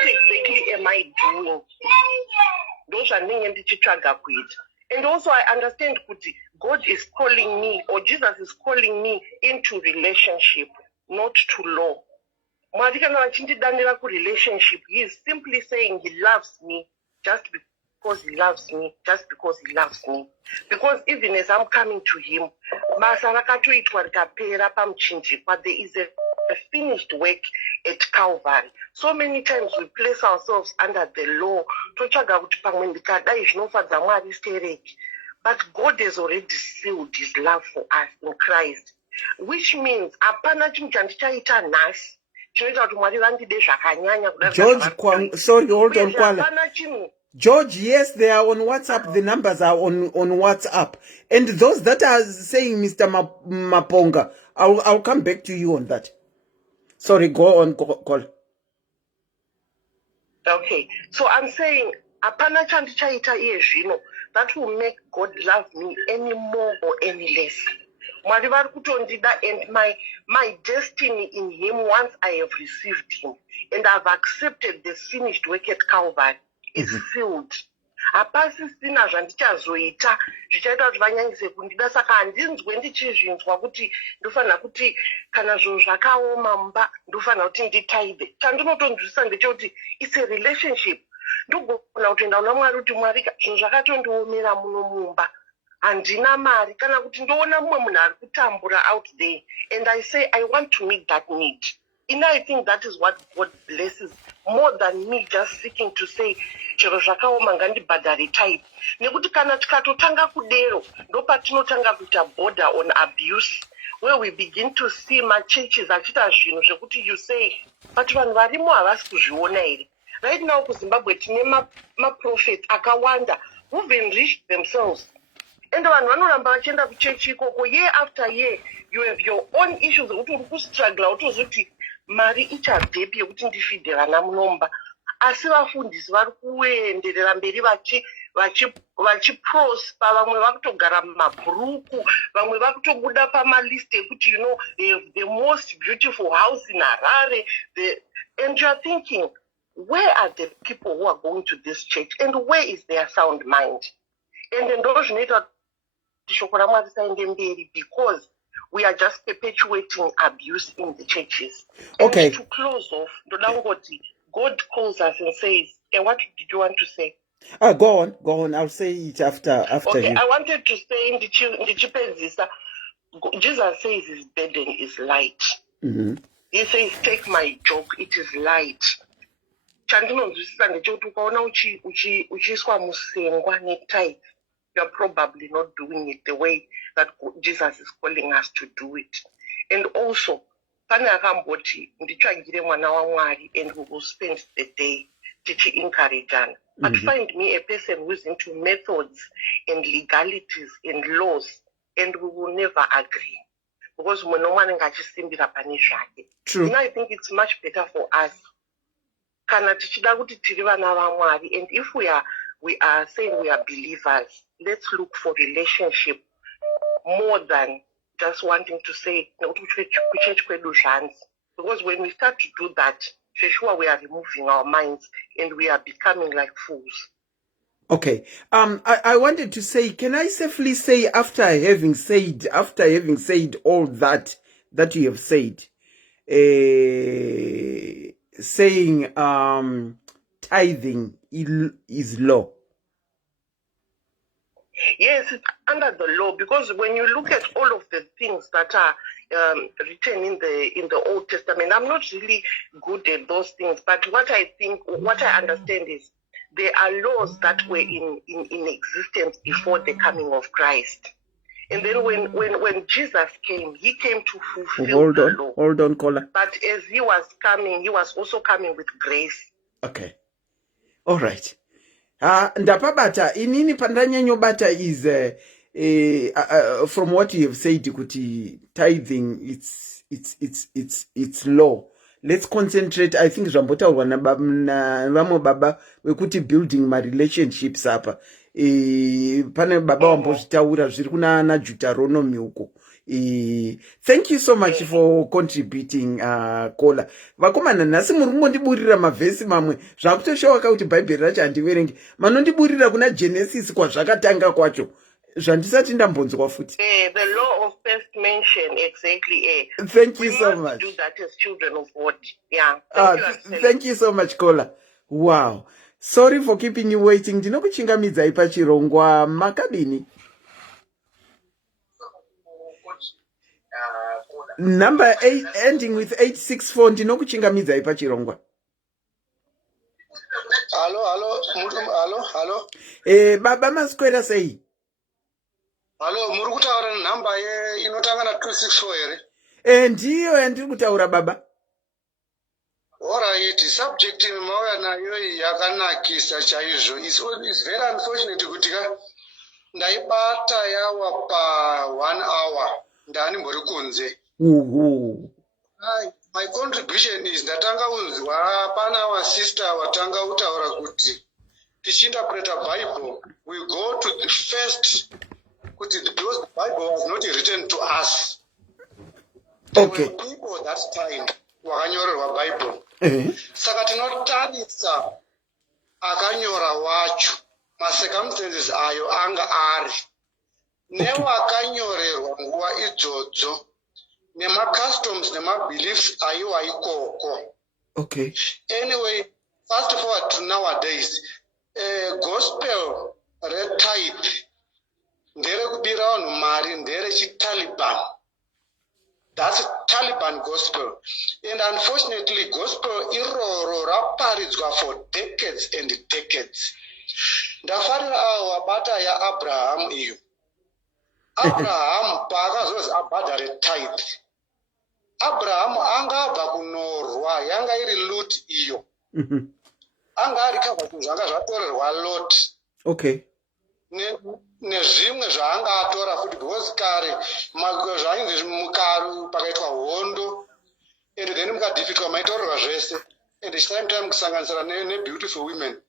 exactly am I doing? Those are and also I understand God is calling me, or Jesus is calling me into relationship, not to law. Relationship, he is simply saying he loves me just because he loves me, just because he loves me. Because even as I'm coming to him, there is a finished work at Calvary. So many times we place ourselves under the law. But God has already sealed his love for us in Christ. Which means, George, sorry, hold on, Kwala. George, yes, they are on WhatsApp. The numbers are on WhatsApp. And those that are saying, Mr. Maponga, I'll come back to you on that. Sorry, go on, call. Okay, so I'm saying apana chandichaita iye zvino that will make God love me any more or any less. Mwari vari kutondida, and my destiny in him, once I have received him and I've accepted the finished work at Calvary, is filled. Hapasisina zvandichazoita zvichaita kuti vanyanyise kundida, saka handinzwe ndichizvinzwa kuti ndofanira kuti kana zvinhu zvakaoma mumba ndofanira kuti nditithe. Chandinotonzwisisa ndechekuti it's a relationship. Ndogona kutoenda kuna Mwari kuti Mwari, zvinhu zvakatondiomera muno mumba, handina mari, kana kuti ndoona mumwe munhu ari kutambura out there, and I say I want to meet that need. And I think that is what God blesses more than me just seeking to say chero zvakaoma ngandibhadhare type. Nekuti kana tikatotanga kudero ndopatinotanga kuita border on abuse, where we begin to see machurches achita zvinhu zvekuti you say but vanhu varimo havasi kuzviona here. Right now kuZimbabwe tine maprophets akawanda who've enriched themselves, and vanhu vanoramba vachienda kuchechi ikoko year after year. You have your own issues kuti uri kustruggle utozoti mari ichabvepi yekuti ndifidhe vana munomba. Asi vafundisi vari kuenderera mberi vachiprosper. Vamwe vakutogara mumabhuruku, vamwe vakutobuda pamalist ekuti you know they have the most beautiful house in Harare. And you are thinking, where are the people who are going to this church and where is their sound mind? And then those zvinoita shoko raMwari risaende mberi, because we are just perpetuating abuse in the churches. Okay. And to close off, God calls us and says, and what did you want to say? Go on. I'll say it after Okay, you. I wanted to say in the chipezisa, Jesus says his burden is light. He says, take my yoke, it is light. Chandinonzwisisa ndechekuti ukaona uchiiswa musengwa netype, you're probably not doing it the way that Jesus is calling us to do it. And also, pane akamboti nditsvagire mwana waMwari and we will spend the day tichi-encourageana. But find me a person who is into methods and legalities and laws, and we will never agree. Because mwana ngachisimbira pane zvake. True. And I think it's much better for us kana tichida kuti tiri vana vaMwari, and if we are saying we are believers, let's look for relationship more than just wanting to say kuchechi kwedu zvanzi. Because when we start to do that, for sure we are removing our minds and we are becoming like fools. Okay. I wanted to say, can I safely say after having said all that you have said, saying tithing is law? Yes, it's under the law, because when you look at all of the things that are written in the Old Testament, I'm not really good at those things, but what I understand is there are laws that were in existence before the coming of Christ. And then when Jesus came, he came to fulfill the law. Hold on, caller. But as he was coming, he was also coming with grace. Okay. All right. Ndapabata inini pandanyanyobata is from what you have said kuti tithing it's law. Let's concentrate. I think zvambotaurwa navamwe baba wekuti building my relationships apa. Pane baba wambozvitaura zviri kuna Deuteronomy uko. Thank you so much for contributing, caller. Vakomana nhasi muri kungondiburira mavhesi mamwe zvakutoshoka kuti bhaibheri racho handiverengi. Manondiburira kuna Genesis kwazvakatanga kwacho zvandisati ndambonzwa futi. The law of first mention, exactly. Thank you so much. We must do that as children of God. Yeah. Thank you so much, caller. Wow. Sorry for keeping you waiting. Ndinokuchingamidzai pachirongwa makadini. Number 8 ending with 864 ndinokuchingamidzai pachirongwa. Hello. Baba maswera sei? Hello, muri kutaura namba inotanga na 264 here? Ndiyo yandiri kutaura baba. Alright, subject mauya nayo yakanakisa chaizvo. It's very unfortunate kuti ndaibata yawa pa 1 hour ndani mbori kunze. my contribution is ndatanga unzwa pana wasister watanga utaura kuti tichiinterpreta Bible we go to the first kuti because the Bible was not written to us. There Okay. were people that time wakanyorerwa Bible. Saka tinotarisa akanyora wacho macircumstances ayo anga ari newakanyorerwa nguva idzodzo nemacustoms nemabeliefs aiwa ikoko. Okay. Anyway, fast forward to nowadays, gospel retithe nderekubira vanhu mari nderechitaliban. That's Taliban gospel. And unfortunately, gospel iroro raparidzwa for decades and decades. Ndafarira avo vabata yaAbraham iyo. Abraham paakazozi abhadhare tithe. Abraham anga abva kunorwa yanga iri Lot iyo. Anga ari kava zvinhu zvanga zvatorerwa Lot. Okay. Nezvimwe zvaanga atora futi because kare zvainzi mukaru pakaitwa hondo and then mukadhifitwa maitorerwa zvese and time kusanganisira nebeautiful women.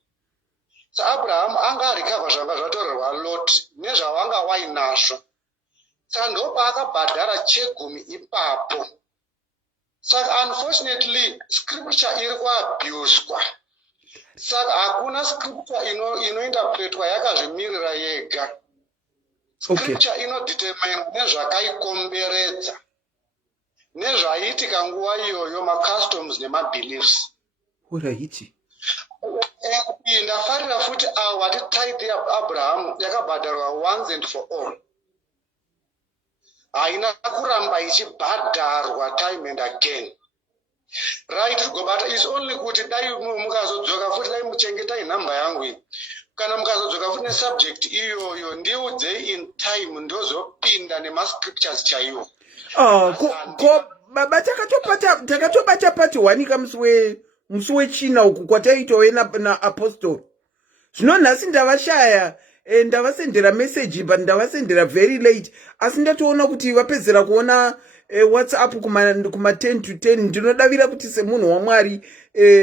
So Abraham anga arikavha zvanga zvatorerwa Lot nezvavanga wainazvo. Saka ndopaakabhadhara chegumi ipapo. Saka unfortunately scripture iri kuabhuswa. Saka hakuna scripture inointerpretwa yakazvimirira yega. Scripture inodetermine nezvakaikomberedza nezvaiitika nguva iyoyo macustoms nemabeliefs. Alright. Ndafarira futi avo vati tithe yaAbraham yakabhadharwa once and for all. Haina kuramba ichibhadharwa time and again. Right, Gobata is only kuti dai mukazodzoka futi dai muchengetai nhamba yangu iyi. Kana mukazodzoka futi nesubject iyoyo ndiudzei in time ndozopinda nemascriptures chaiwo. Ko baba takatobata pati wanika musi wechina uku kwataitowe naapostoli. Zvino nhasi ndavashaya ndavasendera message but ndavasendera very late. Asi ndatoona kuti vapedzera kuona WhatsApp kuma 10 to 10 ndinodavira kuti semunhu waMwari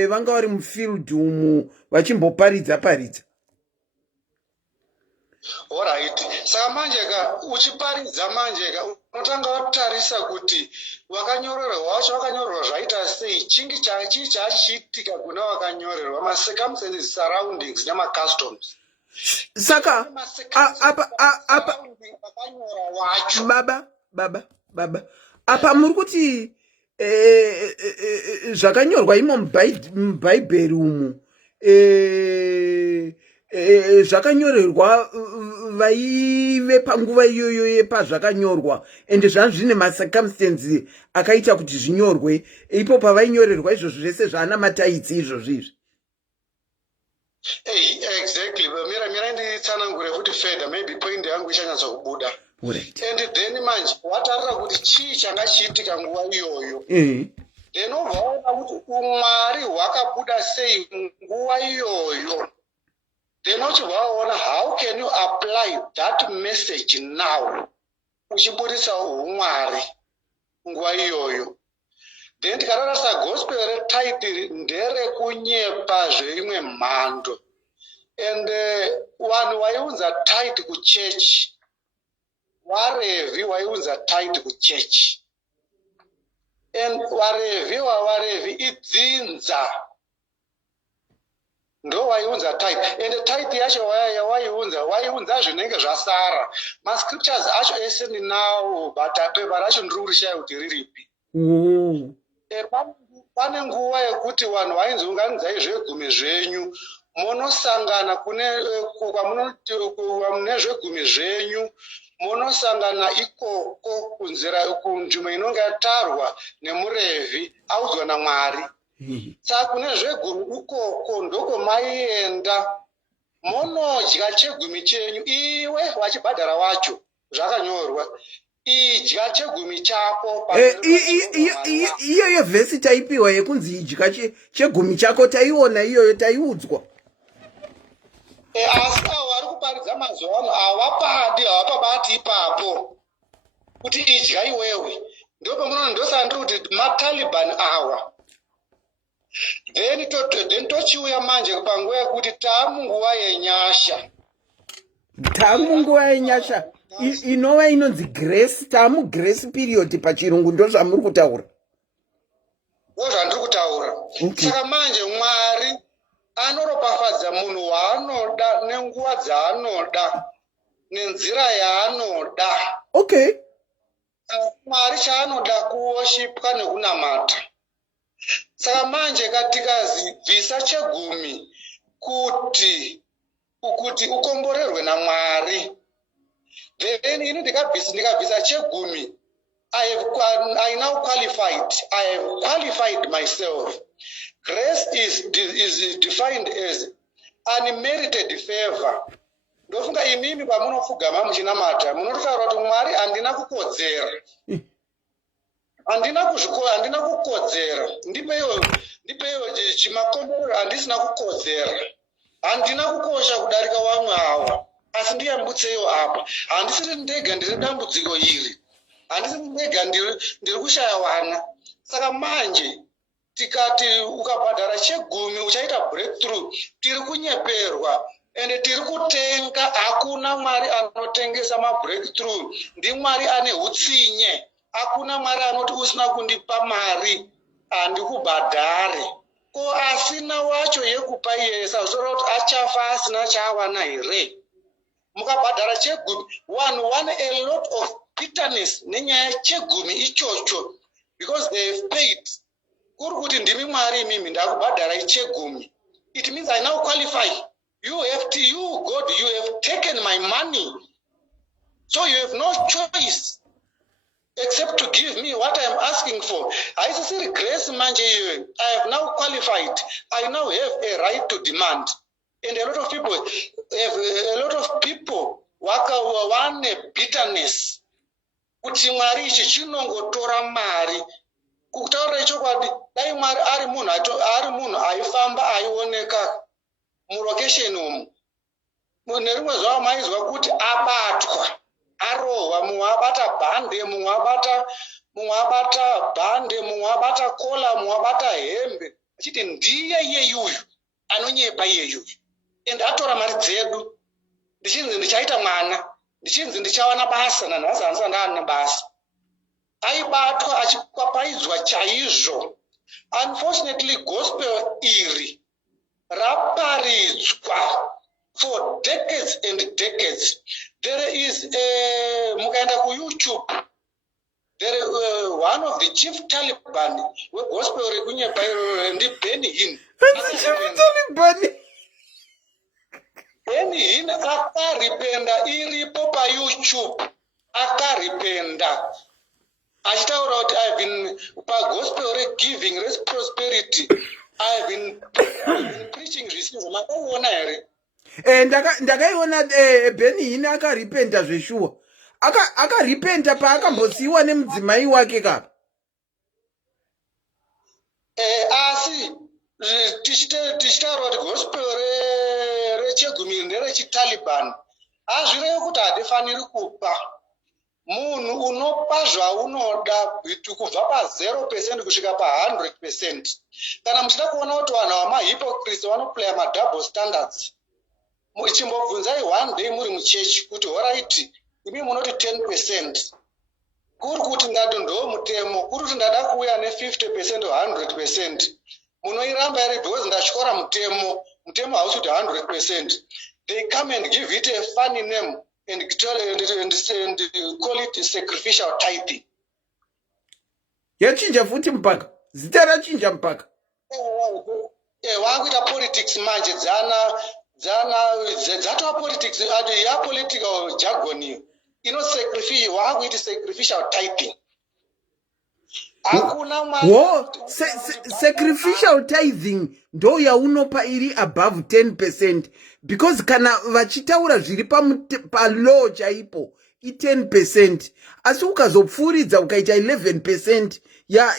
vanga vari mufield umu vachimboparidza. Alright. Saka manjeka uchiparidza manjeka unotanga watarisa kuti wakanyorerwa wacho wakanyorerwa zvaita sei chingi chachiitika kuna wakanyorerwa macircumstances surroundings nemacustoms. Saka apa wakanyora wacho baba apa muri kuti zvakanyorwa imo mubhaibheri umu zvakanyorerwa vaive panguva iyoyo yepazvakanyorwa ende zvine macircumstances akaita kuti zvinyorwe ipo pavainyorerwa izvozvo zvese zvana mataitsi izvozvo. Exactly. Mira nditsanangure futi further maybe point yangu ichanyatsa kubuda. Right. And then manje watarira kuti chii changa chiitika nguva iyoyo. Then uvaona kuti umwari hwakabuda sei nguva iyoyo. Then uchibvaona how can you apply that message now uchibudisa umwari nguva iyoyo. Then tikararasa gospel retithe nderekunyepa zveimwe mhando. And vanhu vaiunza tithe kuchechi. Varevi vaiunza tithe kuchechi. And varevi idzinza. Ndo vaiunza tithe. And tithe yacho vaiunza zvinenge zvasara. Mascriptures acho ese ndinawo but pepa racho ndiri kurishaya kuti riripi. Pane nguva yekuti vanhu vainzounganidzai zvegumi zvenyu munosangana mune zvegumi zvenyu munosangana ikoko kunzvimbo inonge yatarwa nemurevhi audzwa naMwari. Saka kune zvegumi ikoko ndoko maienda munodya chegumi chenyu iwe wachibhadhara wacho zvakanyorwa. Idya chegumi chako. Iyoyo vhesi taipiwa yekunzi idya chegumi chako taiona iyoyo taiudzwa. Asi avo vari kuparidza mazuva ano havapabati ipapo kuti idya iwewe. Ndipo pamunoona ndosandiri kuti maTaliban awa. Then tochiuya manje panguva yekuti taamunguva yenyasha. Tamunguva yenyasha inova inonzi grace, grace period pachirungu ndozvamuri kutaura. Ndozvandiri kutaura. Saka manje Mwari anoropafadza munhu waanoda nenguva dzaanoda nenzira yaanoda. Okay. Mwari chaanoda kuwoshipwa nekunamata. Saka manje tikazibvisa chegumi kuti ukomborerwe naMwari, then ini ndikabvisa chegumi, I now qualified. I have qualified myself. Grace is defined as unmerited favor. Ndofunga imimi pamunofugama muchinamata munotaura kuti Mwari handina kukodzera. Handina kukodzera. Ndipeyo chimakomborero handisina kukodzera. Handina kukosha kudarika vamwe ava. Asi ndiyambutseyo apa. Handisiri ndega ndiri dambudziko iri. Handisiri ndega ndiri kushaya vana. Saka manje tikati ukabhadhara chegumi uchaita breakthrough, tiri kunyeperwa. Ende tiri kutenga, hakuna Mwari anotengesa mabreakthrough. Ndi Mwari ane hutsinye. Hakuna Mwari anoti usina kundipa mari handikubhadhare. Ko asina wacho yekupa Yesu zvoroti achafa asina chaawana here. Mukabhadhara chegumi, one a lot of bitterness nenyaya chegumi ichocho, because they have paid. Kuri kuti ndimi Mwari mimi ndakubhadhara chegumi. It means I now qualify. You God, you have taken my money. So you have no choice except to give me what I am asking for. I say grace manje. I have now qualified. I now have a right to demand. And a lot of people want bitterness. Kuti Mwari ichi chinongotora mari. Kutaura chokwadi, dai Mwari ari munhu aifamba aioneka mulocation umu. Nerimwe zuva maizwa kuti abatwa, arohwa, mumwe abata bhande, mumwe abata bhande, mumwe abata kola, mumwe abata hembe. Achiti ndiye iyeyuyu anonyepa iyeyuyu. Ende atora mari dzedu. Ndichinzi ndichaita mwana, ndichinzi ndichawana basa, nanhasi handisati ndaana basa. Aibatwa achikwapaidzwa chaizvo. Unfortunately, gospel iri raparidzwa for decades and decades. There is mukaenda ku YouTube, there one of the chief Taliban gospel rekunyepa ndi Benny Hinn. Benny Hinn akaripenda iripo pa YouTube. Akaripenda. Achitaura kuti I've been pa gospel giving, prosperity. I've been preaching this. Makaiona here. Ndakaiona Benny Hinn akaripenda zveshuwa. Akaripenda paakambosiiwa nemudzimai wake kapa. Asi tichitaura kuti gospel rechegumi nderechitaliban. Azvirevo kuti hatifaniri kupa. Munhu unopa zvaunoda kubva pa0% kusvika pa100%. Kana muchida kuona kuti vanhu vamahypocrites vanoplaya madouble standards, chimbobvunzai one day muri muchechi kuti alright, imi munoti 10%. Kuri kuti ndati ndo mutemo, kuri kuti ndada kuuya ne50% or 100%. Munoiramba here because ndatyora mutemo hausi kuti 100%. They come and give it a funny name. And call it sacrificial tithing. Yachinja futi mpaka. Zita rachinja mpaka. Wakuita politics manje dzatwa politics ya political jargon. Sacrificial, wakuita sacrificial tithing. Sacrificial tithing ndo yaunopa iri above 10%, because kana vachitaura zviri pa law chaipo i10%, asi ukazopfuuridza ukaita 11%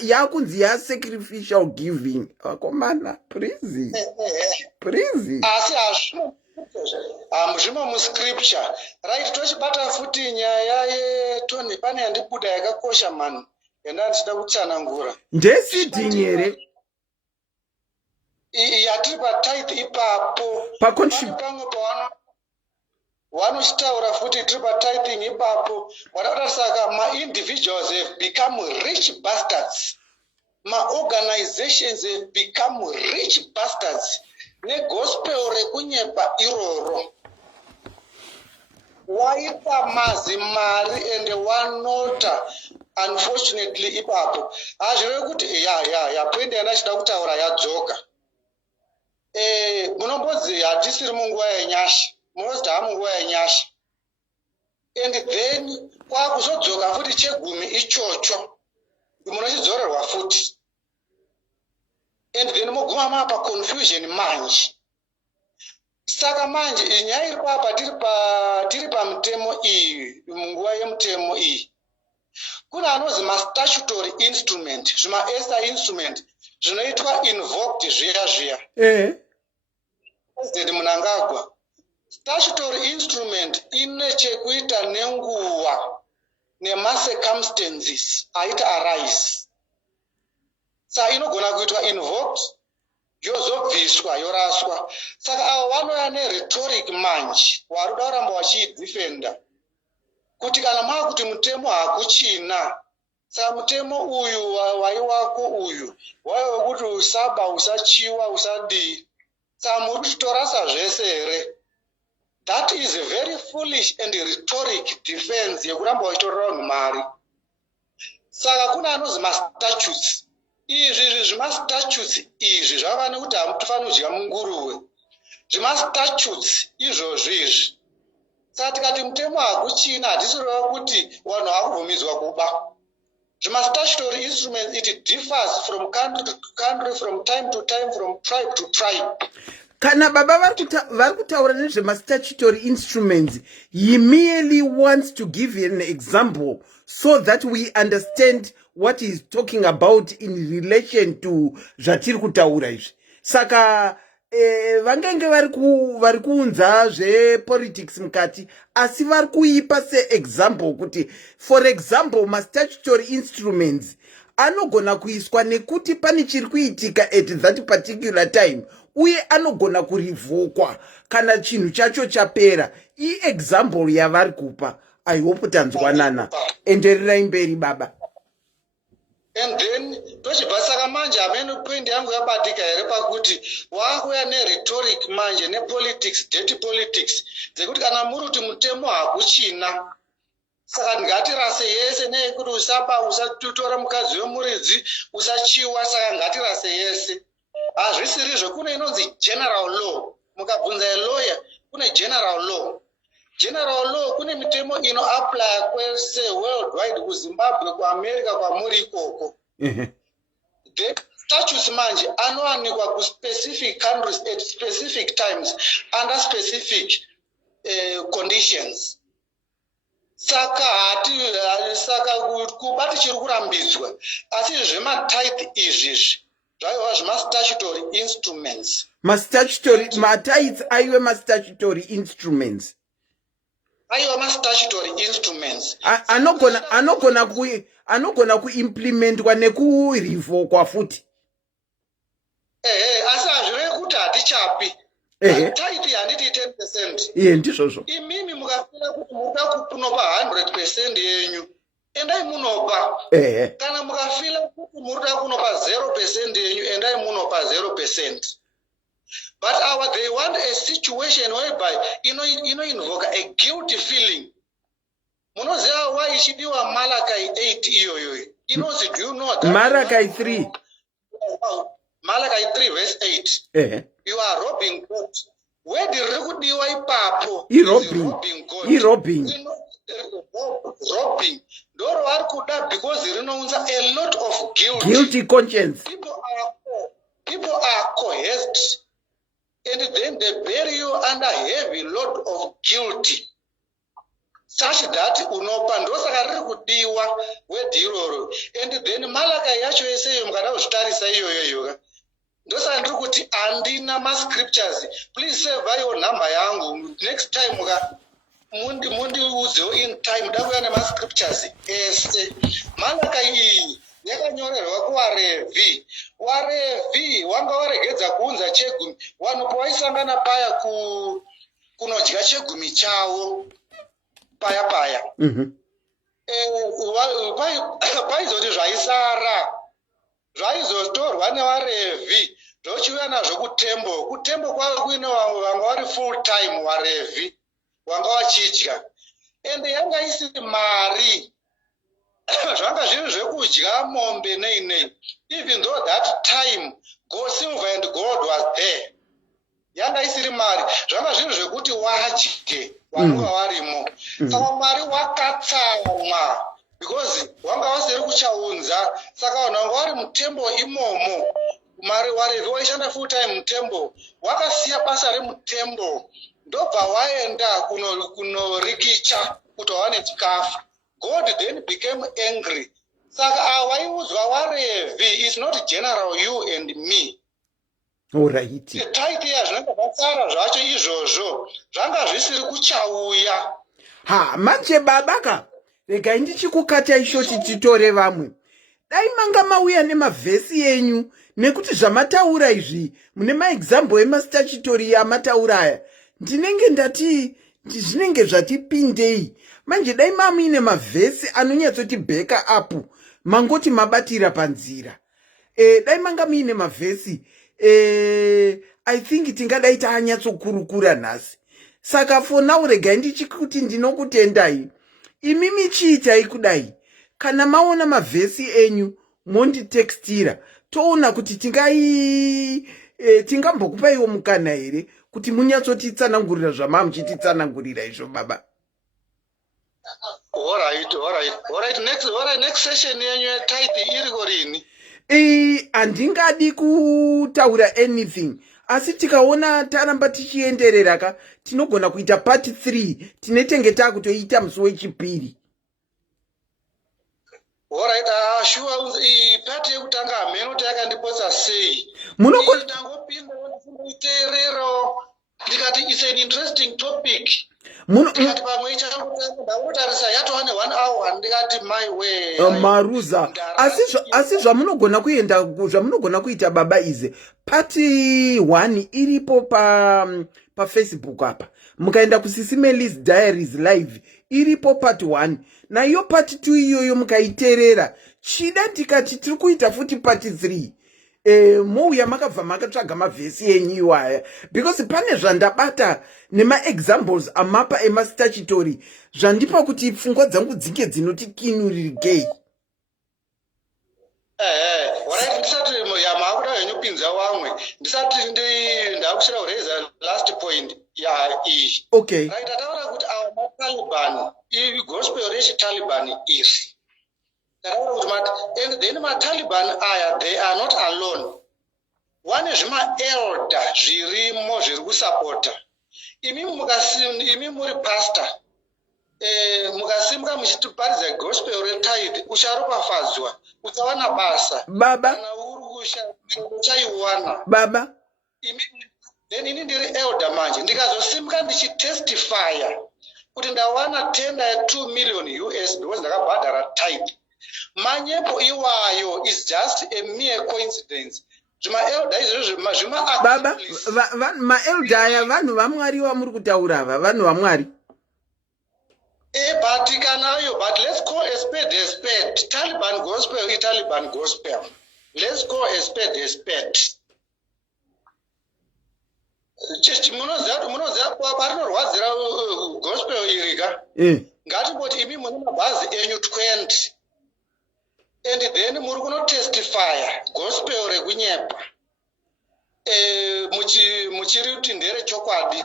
yakunzi ya sacrificial giving. Vakomana, please. Asi zvimo muscripture right. Tochibata futi nyaya yetoni pane yandibuda yakakosha mani. yenda ndichida kutsanangura ndeseeding here yatiri patithe ipapo pane pamwe pavanochitaura futi tiri patithing ipapo wadakuti saka ma-individuals have become rich bastards, ma-organizations have become rich bastards negospel rekunyepa iroro waita mazimari and wanota unfortunately ipapo hazvireve kuti point yandachida kutaura yadzoka. Munombodzi hatisiri munguva yenyasha, munoziti hamunguva yenyasha, and then kwakuzodzoka futi chegumi ichocho munochidzorerwa futi, and then moguma mapa confusion manje. Saka manje nyaya iri papa tiri pamutemo iyi, munguva yemutemo iyi kuna anozi ma-statutory instrument, zvima-esa instrument zvinoitwa invoked zviya president Mnangagwa. Statutory instrument ine chekuita nenguva nema-circumstances aita arise, saka inogona kuitwa invoked yozobviswa yoraswa. Saka avo vanouya nerhetoric manje wari kuda kuramba vachiidhifenda kuti kana maa kuti mutemo hakuchina, saka mutemo uyu waiwako uyu waiwe kuti usaba, usachiwa, usadii, saka muri kutorasa zvese here. That is a very foolish and rhetoric defense yekuramba vachitorera vanhu mari. Saka kuna anozi ma-statutes. Izvi zvima-statutes izvi zvava nekuti hamufaniri kudya munguruve. Zvima-statutes izvozvo izvi. Saka tikati mutemo hakuchina hatisi kureva kuti vanhu havakubvumidzwa kuba. Zvima-statutory instruments, it differs from country to country, from time to time, from tribe to tribe. Kana baba vari kutaura nezvema-statutory instruments, he merely wants to give an example so that we understand what he's talking about in relation to zvatiri kutaura izvi. Saka vangenge vari kuunza zvepolitics mukati, asi vari kuipa seexample kuti for example ma-statutory instruments anogona kuiswa nekuti pane chiri kuitika at that particular time, uye anogona kurivhokwa kana chinhu chacho chapera. Example yavari kupa. I hope tanzwanana. Endererai mberi baba. And then tochibva saka manje hamene point yangu yabatika here pakuti waakuya nerhetoric manje nepolitics, dirty politics dzekuti kana muri kuti mutemo hakuchina, saka ngatirase yese neyekuti usaba, usatora mukadzi wemuridzi, usachiwa, saka ngatirase yese. Hazvisirizvo, kune inonzi general law. Mukabvunza elawyer kune general law. General law kune mitemo inoapply kwese worldwide, kuZimbabwe, kuAmerica, kwamuri ikoko. The statutes manje anowanikwa kuspecific countries at specific times under specific conditions. Saka kuba tichiri kurambidzwa, asi zvematithe izvizvi zvaiva zvema-statutory instruments. Ma-tithe aive ma-statutory instruments. Aiwa ma-statutory instruments. Anogona kuimplementwa nekurivhokwa futi. Asi hazvireve kuti hatichapi. Tithe handiti 10%. Ndizvozvo. Imimi mukafira kuti muda kunopa 100% yenyu, endai munopa. Kana mukafira kuti muda kunopa 0% yenyu, endai munopa 0%. But they want a situation whereby invoke a guilty feeling. Munoziva why ichidiwa Malachi 8 iyoyo. Inozi, do you know that? Malachi 3. Malachi 3 verse 8. You are robbing God. Where the rekudiwa ipapo? Robbing. Ndoro vari kuda because rinounza a lot of guilt. Guilty conscience. People are coerced, and then they bury you under heavy load of guilt, such that unopa ndosaka riri kudiwa wedhi iroro. And then Malachi yacho yeseyo mukada kuzvitarisa iyoyoyo, ndosaka ndiri kuti handina ma-scriptures. Please save your number yangu. Next time mundiudzewo in time dakuya nemascriptures ese. Malaka iyi yakanyorerwa kuvarevhi. Varevhi wanga waregedza kuunza chegumi, vanhu pavaisangana paya kunodya chegumi chavo paya paizoti zvaisara zvaizotorwa nevarevhi zvochiuya nazvo kutembo. Kutembo kwave kuine vanga vari full time varevhi wanga vachidya, ende yanga isiri mari zvanga zviri zvekudya mombe nei. Even though that time silver and gold was there, yanga isiri mari, zvanga zviri zvekuti wadye vanonga varimo. Saka mari wakatsamwa because wanga wasiri kuchaunza, saka vanhu vanga vari mutembo imomo. Mari warevhi waishanda full time mutembo, wakasiya basa remutembo ndobva waenda kunorikicha kuti wawane chikafu. God then became angry. Saka waiudzwa varevhi is not general you and me. Alright. Tithe yazvinenge zvasara zvacho izvozvo zvanga zvisiri kuchauya. Manje babaka regai ndichikukata ishoti titore vamwe. Dai manga mauya nemavhesi yenyu nekuti zvamataura izvi mune maexample emastatutory amataura aya ndinenge ndati zvinenge zvatipindei. Manje dai mamuine mavhesi anonyatsoti backa up mangoti mabatira panzira. Dai manga muine mavhesi I think tingadai taanyatsokurukura nhasi. Saka for now regai ndichikuti ndinokutendai imi michiitai kudai. Kana maona mavhesi enyu monditextira toona kuti tingambokupaiwo mukana here kuti munyatsotitsanangurira zvamamuchititsanangurira izvo baba. Alright. Next session yenyu yetithe iriko rini? Handingadi kutaura anything, asi tikaona taramba tichienderera ka tinogona kuita part 3 tinetenge takutoita musi wechipiri. Alright, sure. Part yekutanga hameno tayakandipotsa sei. Ndangopinda ndinoiterero ndikati it's an interesting topic. Ndikati pamwe ichangotarisa yatova ne1 hour ndikati my way. Maruza asi zvamunogona kuita baba ize part 1 iripo pa Facebook apa. Mukaenda kuSIS MELLY's Diaries live iripo part 1 na iyo part 2 iyoyo mukaiterera. Chida ndikati tiri kuita futi part 3. Mouya makabva makatsvaga mavhesi enyu iwaya because pane zvandabata nemaexamples amapa emastatutory zvandipa kuti pfungwa dzangu dzinge dzinoti kinuririgei. Ndisati makuda henyu pinza wamwe ndisati ndakushira kureza last point iyi. Okay. Right, ataura kuti awa maTaliban gospel rechiTaliban iri. And then maTaliban aya they are not alone. One zvima-elder zvirimo zviri kusapota. Imi muri pastor. Mukasimuka muchitiparidza gospel retithe ucharopafadzwa uchawana basa. Baba. Kana uri uchaiwana. Baba. Then ini ndiri elder manje ndikazosimuka ndichitestifya kuti ndawana tender ya $2 million US because ndakabhadhara tithe. Manyepo iwayo is just a mere coincidence. Zvima-elder izvozvo baba ma-elder aya vanhu vamwari vamuri kutaura ava vanhu vamwari. But let's call a spade a spade. Taliban gospel is Taliban gospel. Let's call a spade a spade. Munoziva parinorwadzira gospel iri ka? Ngatimboti imi mune mabhazi enyu 20. And then muri kunotestifya gospel rekunyepa. Muchiri kuti ndere chokwadi.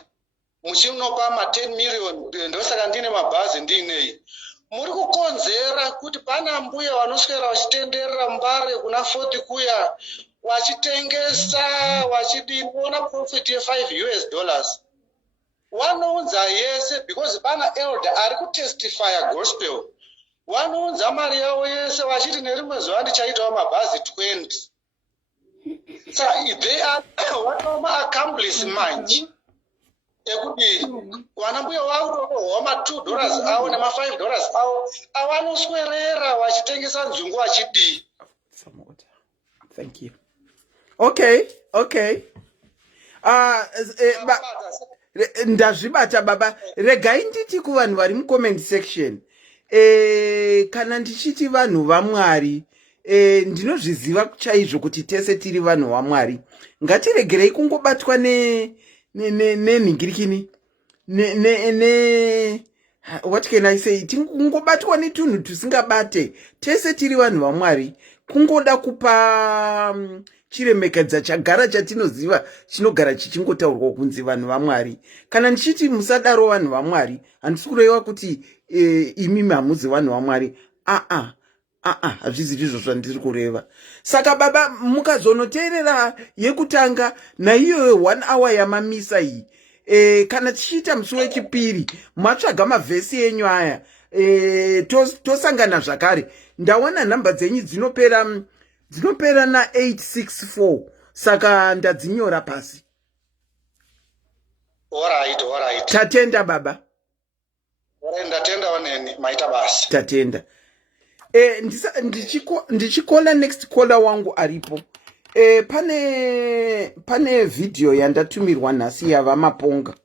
Muchinopa ma10 million ndosaka ndine mabhazi ndinei. Muri kukonzera kuti pana mbuya vanoswera vachitenderera mbare kuna 40 kuya vachitengesa vachidinoona profit ye$5 US. Wanounza yese because pana elder ari kutestifya gospel. Wanounza mari yavo yese vachiti nerimwe zuva ndichaitawo mabhazi 20. So they are what accomplice manje. ekuti wana mbuya wakutotohwa ma$2 awo nema$5 awo avanoswerera vachitengesa nzungu vachidii. Some water. Thank you. Okay. Ndazvibata baba. Regai nditi kuvanhu vari mucomment section. Kana ndichiti vanhu vaMwari, ndinozviziva chaizvo kuti tese tiri vanhu vaMwari. Ngatiregerei kungobatwa nenhingirikini. What can I say? Kungobatwa netunhu tusingabate. Tese tiri vanhu vaMwari. Kungoda kupa chiremekedza chagara chatinoziva chinogara chichingotaurwa kunzi vanhu vaMwari. Kana ndichiti musadaro vanhu vaMwari, handisi kureva kuti imi hamuzi vanhu vaMwari. Hazvizi izvo zvandiri kureva. Saka baba, mukazonoteerera yekutanga naiyoyo 1 hour yamamisa iyi, kana tichiita musi wechipiri matsvaga mavhesi enyu aya, tosangana zvakare. Ndawana nhamba dzenyu dzinopera na864, saka ndadzinyora pasi. Alright. Tatenda baba. Ndatenda waneni maita basi. Tatenda. Ndichikola next caller wangu aripo. Pane video yandatumirwa nhasi yavamaponga.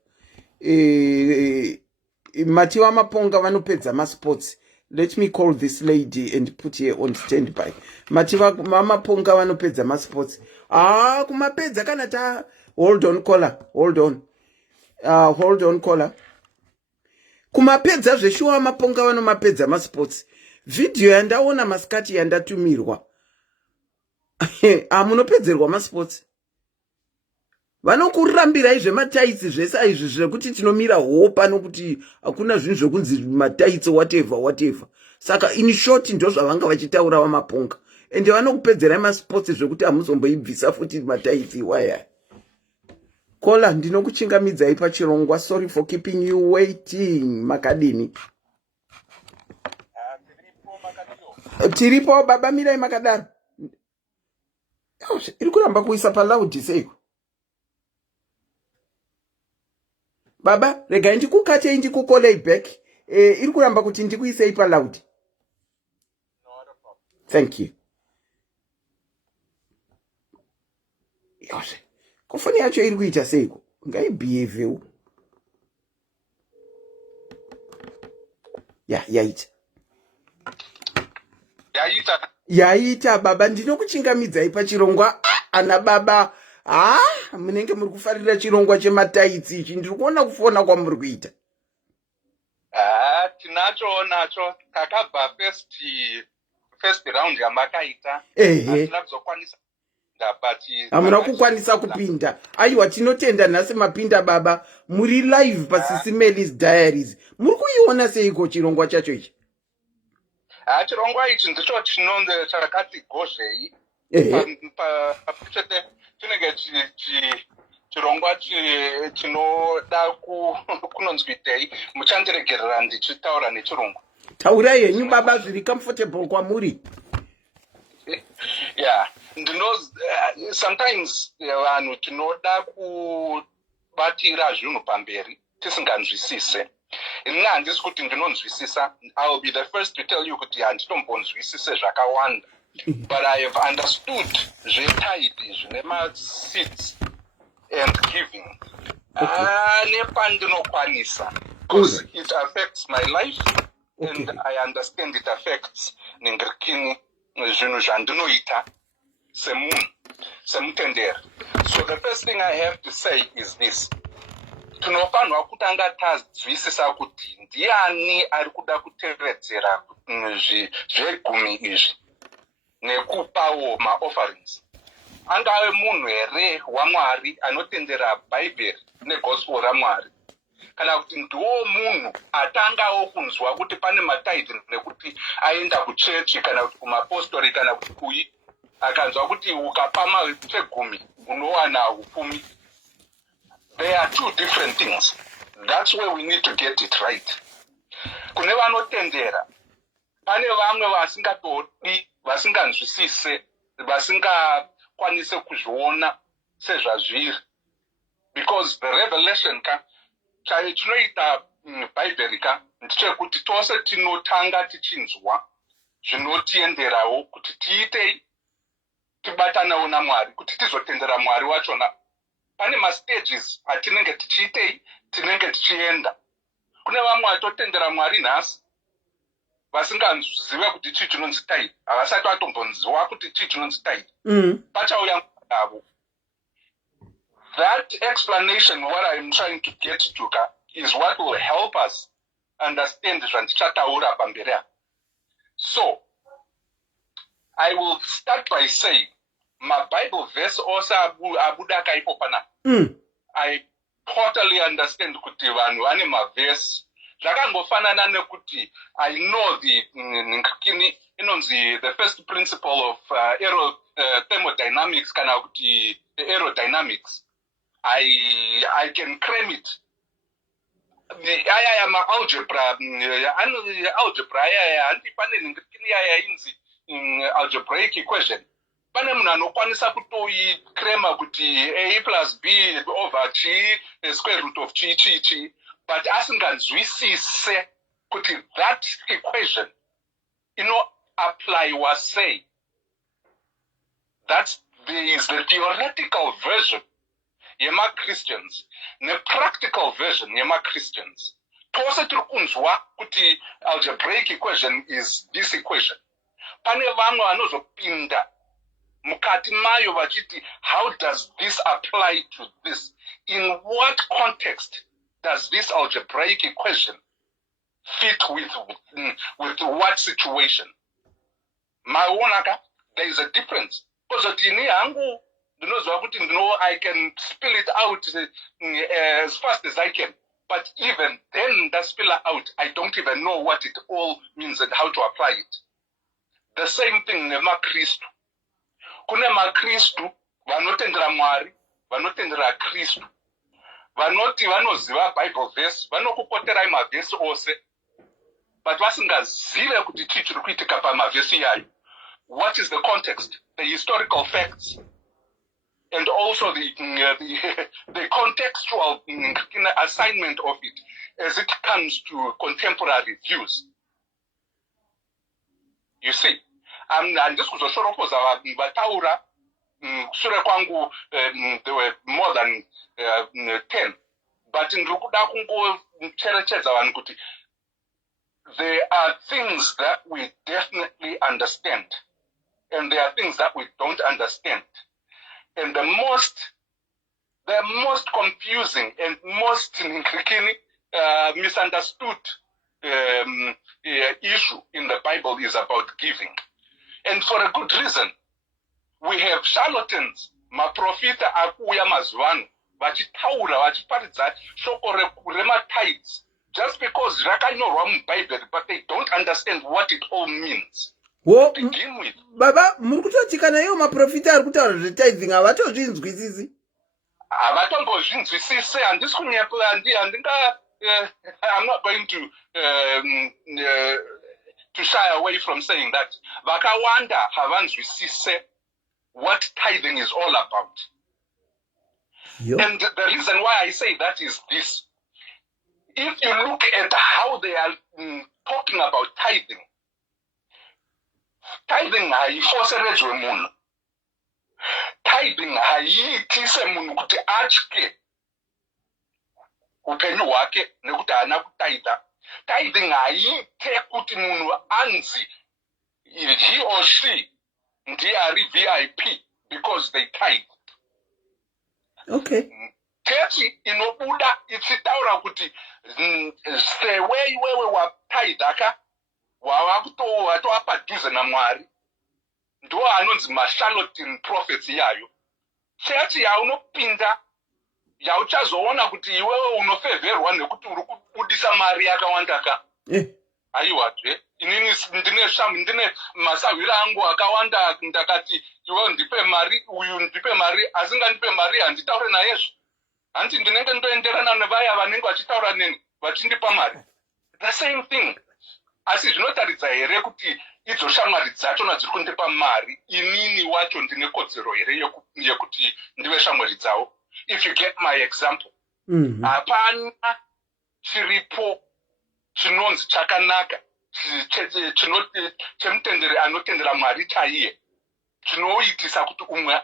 Mati vamaponga vanopedza masports. Let me call this lady and put her on standby. Mati vamaponga vanopedza masports. Kumapedza kana ta. Hold on caller. Hold on caller. Kumapedza zveshuwa vamaponga vanomapedza masports. Video yandaona masikati yandatumirwa. Munopedzerwa masports. Vanokurambirai zvemataitsi zvese izvi zvekuti tinomira hopa nokuti hakuna zvinhu zvekunzi mataitsi whatever. Saka in short ndo zvavanga vachitaura vamaponga. Ende vanokupedzerai masports zvekuti hamuzomboibvisa futi mataitsi waya. Kola ndinokuchingamidzai pachirongwa. Sorry for keeping you waiting. Makadini. Tiripo baba, mirai makadaro. Iri kuramba kuisa palaudi seiko. Baba, regai ndikukatei ndikukolei back. Iri kuramba kuti ndikuisei palaudi. Thank you. Yoshe, kufoni yacho iri kuita seiko. Ngaibehave. Yaita baba, ndinokuchingamidzai pachirongwa. Ana baba, munenge muri kufarira chirongwa chemataitsi ichi. Ndiri kuona kufona kwamuri kuita. Tinacho kakabva first round yamakaita. Hatina kuzokwanisa hamuna kukwanisa kupinda. Aiwa, tinotenda nhasi mapinda baba. Muri live paSIS MELLY's diaries. Muri kuiona seiko chirongwa chacho ichi? Chirongwa ichi ndicho chinonzi chakati gozhei. Pachete chinenge chirongwa chinoda kunonzwitei. Muchandiregerera ndichitaura nechirungu. Taurai henyu baba, zviri comfortable kwamuri. Sometimes vanhu tinoda kubatira zvinhu pamberi tisinganzwisise. Inini handisi kuti ndinonzwisisa. I will be the first to tell you kuti handitombonzwisise zvakawanda. But I have understood zvetithe zvine ma-seeds and giving. Nepandinokwanisa. Because it affects my life. And I understand it affects ningirikini zvinhu zvandinoita semunhu, semutenderi. So the first thing I have to say is this. Tinofanirwa kutanga tazwisisa kuti ndiani ari kuda kutevedzera zvegumi izvi nekupawo ma-offerings. Angave munhu here waMwari anotendera Bhaibheri negospel raMwari, kana kuti ndiwo munhu atangawo kunzwa kuti pane matithe nekuti aenda kuchechi kana kuti kumapostori kana kuti kui, akanzwa kuti ukapa machegumi unowana upfumi. They are two different things. That's where we need to get it right. Kune vanotendera, pane vamwe vasingatodi, vasinganzwisise, vasingakwanise kuzviona sezvazviri. Because the revelation chinoita bhaibherika ndechekuti tose tinotanga tichinzwa zvinotienderawo kuti tiitei tibatanawo naMwari kuti tizotendera Mwari wachona. Pane mastages atinenge tichiitei tinenge tichienda. Kune vamwe vatotendera Mwari nhasi vasingazive kuti chii chinonzi tithe, havasati vatombonziwa kuti chii chinonzi tithe. Pachauya avo. That explanation, what I'm trying to get to, is what will help us understand zvandichataura pamberi. So, I will start by saying, my Bible verse also abuda kaipo pana. I totally understand kuti vanhu vane maverse. Zvakangofanana nekuti I know the first principle of thermodynamics kana kuti aerodynamics. I can claim it. Aya ma algebra algebra aya anti pane ngikini aya inzi algebraic equation. Pane munhu anokwanisa kutoikrema kuti a plus b over g square root of g, but asinganzwisise kuti that equation apply was say. There is the theoretical version yema Christians, the practical version yema Christians. Tose tiri kunzwa kuti algebraic equation is this equation. Pane vamwe vanozopinda mukati mayo vachiti, how does this apply to this? In what context does this algebraic equation fit with what situation? Maonaka, there is a difference. Because I can spill it out as fast as I can. But even then, that spill out, I don't even know what it all means and how to apply it. The same thing, nema Kristu. Kune maKristu, vanotendera Mwari, vanotendera Kristu. Vanoti vanoziva Bible verse, vanokupoterai mavhesi ose. But vasingazive kuti chii chiri kuitika pamavhesi iyayo. What is the context, the historical facts, and also the contextual assignment of it as it comes to contemporary views. You see, handisi kuzoshorokoza vataura shure kwangu there were more than 10, but ndiri kuda kungocherechedza vanhu kuti there are things that we definitely understand, and there are things that we don't understand. And the most confusing and most misunderstood issue in the Bible is about giving. And for a good reason. We have charlatans, maprofita akuya mazwano, vachitaura, vachiparidza shoko rematithes, just because rakanyorwa muBible, but they don't understand what it all means. To begin with. Baba, murikutoti kana iwo maprofita ari kutaura zvetithing havatozvinzwisisi. Havatombozvinzwisisi, handisi kunyepa, I'm not going to shy away from saying that. Vakawanda havanzwisise what tithing is all about. Yep. And the reason why I say that is this. If you look at how they are talking about tithing haifoseredzwe munhu. Tithing haiitise munhu kuti atye upenyu hwake nekuti haana kutaita. Tithing haiite kuti munhu anzi he or she ndiye ari VIP because they tithe. Okay. Church inobuda ichitaura kuti sewe iwewe wataithaka watowa padhuze naMwari, ndo anonzi mashalotin prophets iyayo. Church yaunopinda yauchazoona kuti iwewe unofevherwa nekuti uri kubudisa mari yakawandaka. Aiwazve, inini ndine masawiro angu akawanda, ndakati iwe ndipe mari, uyu ndipe mari, asingandipe mari handitaure nayezvo. Hanti ndinenge ndoenderana nevaya vanenge vachitaura neni vachindipa mari. The same thing. Asi zvinotaridza here kuti idzo shamwari dzacho dziri kundipa mari, inini wacho ndine kodzero here yekuti ndive shamwari dzavo. If you get my example. Hapana chiripo chinonzi chakanaka chemutenderi anotendera Mwari chaiye, chinoitisa kuti umwe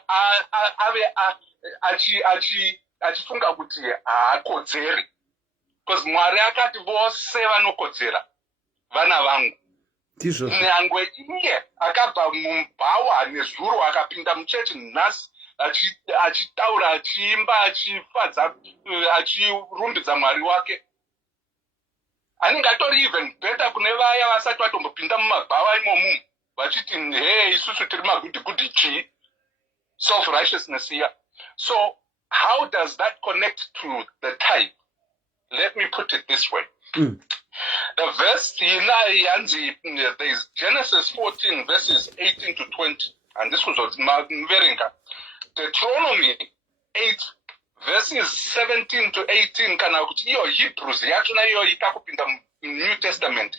ave achifunga kuti haakodzeri. Because Mwari akati vose vanokodzera vana vangu. Nyangwe iye akabva mubhawa nezuro akapinda muchechi nhasi achitaura achiimba achifadza achirumbidza Mwari wake. Anenge atori even better kune vaya vasati vatombopinda mumabhawa imomu vachiti hey isusu tiri magudhigudhi chii, self righteousness here. So how does that connect to the tithe? Let me put it this way. The verse there is Genesis 14 verses 18 to 20, and this was Mveringa. Deuteronomy 8 verses 17 to 18, kana kuti iyo Hebrews yachona iyo itakupinda New Testament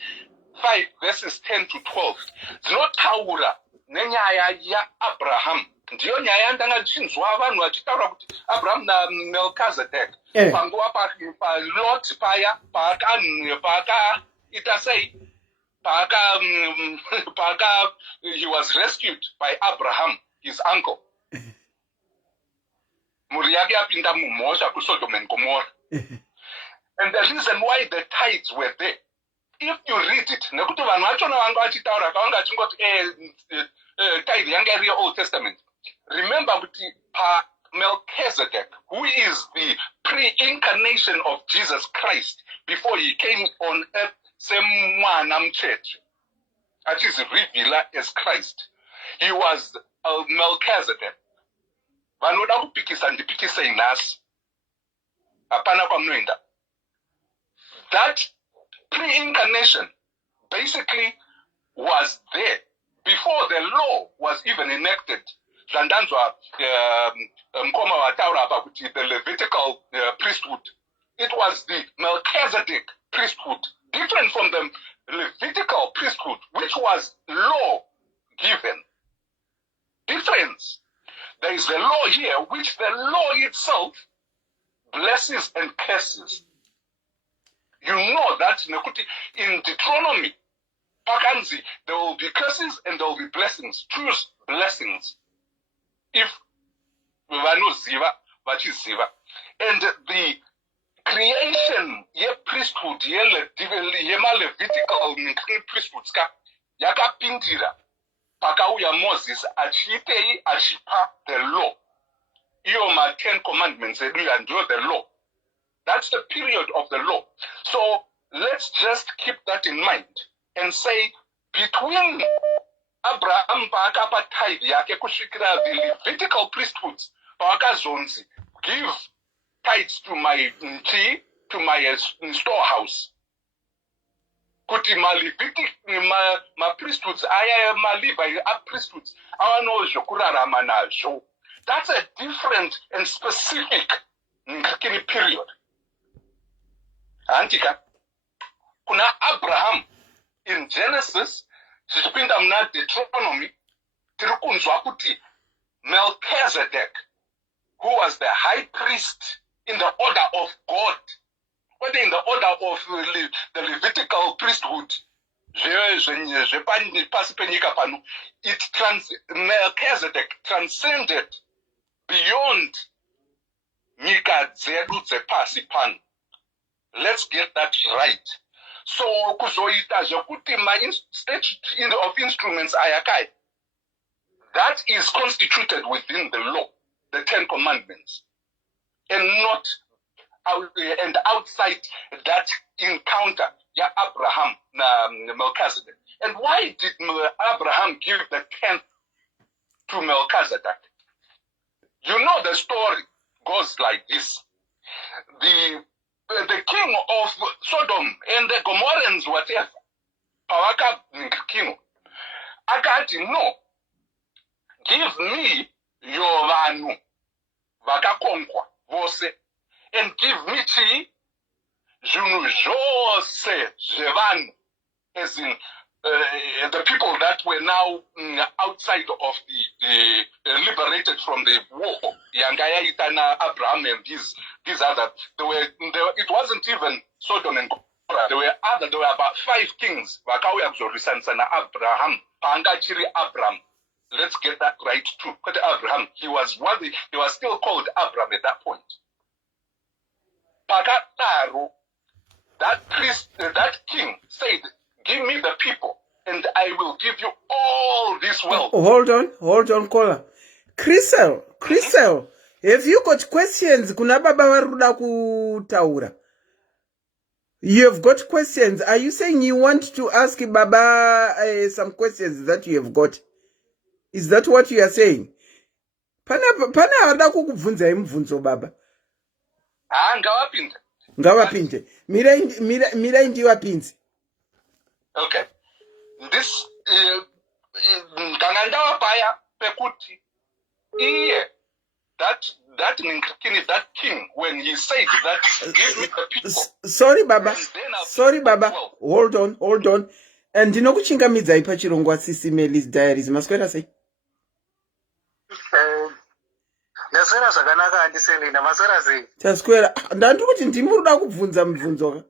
5 verses 10 to 12 dzinotaura nenyaya yaAbraham. Ndiyo nyaya yandanga ndichinzwa vanhu vachitaura kuti Abraham naMelchizedek panguva paLot paya paakaita sei he was rescued by Abraham, his uncle. Muri yake yapinda mumhosva kuSodom and Gomorrah. And the reason why the tithes were there, if you read it, nekuti vanhu vachona vanga vachitaura kavanga vachingoti tithe yanga iri Old Testament. Remember kuti Melchizedek, who is the pre-incarnation of Jesus Christ before he came on earth, semwana mcheche, achizirivhila as Christ. He was Melchizedek. Vanoda kupikisa ndipikise nhasi. Hapana kwamunoenda. That pre-incarnation basically was there before the law was even enacted. Zvandanzwa mkoma wataura apa kuti the Levitical priesthood. It was the Melchizedek priesthood, different from the Levitical priesthood, which was law given. Difference. There is the law here, which the law itself blesses and curses. You know that in Deuteronomy, Pakanzi, there will be curses and there will be blessings. Choose blessings. If vanoziva vachiziva. And the creation yepriesthood yemalevitical priesthoods yakapindira pakauya Moses achiitei achipa the law. Iyo ma-10 commandments edu ndio the law. That's the period of the law. So let's just keep that in mind and say between Abraham paakapa tithe yake kusvikira the Levitical priesthoods paakazonzi give tithes to my storehouse. Kuti ma priesthoods aya ma-Levi priesthoods awano zvokurarama nazvo. That's a different and specific period. Antika kuna Abraham in Genesis tichipinda muna Deuteronomy tiri kunzwa kuti Melchizedek, who was the high priest in the order of God, whether in the order of the Levitical priesthood, Melchizedek transcended beyond nyika dzedu dzepasi pano. Let's get that right. So kuzoita zvekuti statute of instruments ayakai, that is constituted within the law, the 10 commandments, and not and outside that encounter ya Abraham na Melchizedek. And why did Abraham give the 10th to Melchizedek? You know the story goes like this. The king of Sodom and the Gomorrans, whatever, Pawaka Kino, akati no, give me your vanu, vakakonkwa, vose, and give me chi, zvinhu zvose zvevanhu, as in the people that were now outside of the liberated from the war. Yangaya Itana, Abraham and these other, it wasn't even Sodom and Gomorrah, there were about 5 kings. Vakauya kuzorwisana naAbraham. Paangachiri Abraham. Let's get that right too. Because Abraham, he was still called Abraham at that point. Pakataro, that king said, "Give me the people, and I will give you all this wealth." Hold on, caller. Crystal, have you got questions? Kuna baba varuda kutaura. You have got questions. Are you saying you want to ask Baba some questions that you have got? Is that what you are saying? Pana vada kukubvunza imubvunzo baba. Ngavapinde. Mirai ndivapinze. Okay. This nganganda paya pekuti iye that king, when he said that, give me the people. Sorry baba. Hold on. And ndinokuchingamidzai pachirongwa SIS MELLY's diaries. Maswera sei? Ndaswera zvakanaka handiselina, maswera sei? Taswera. Ndandiri kuti ndimuruda kubvunza mibvunzo ka?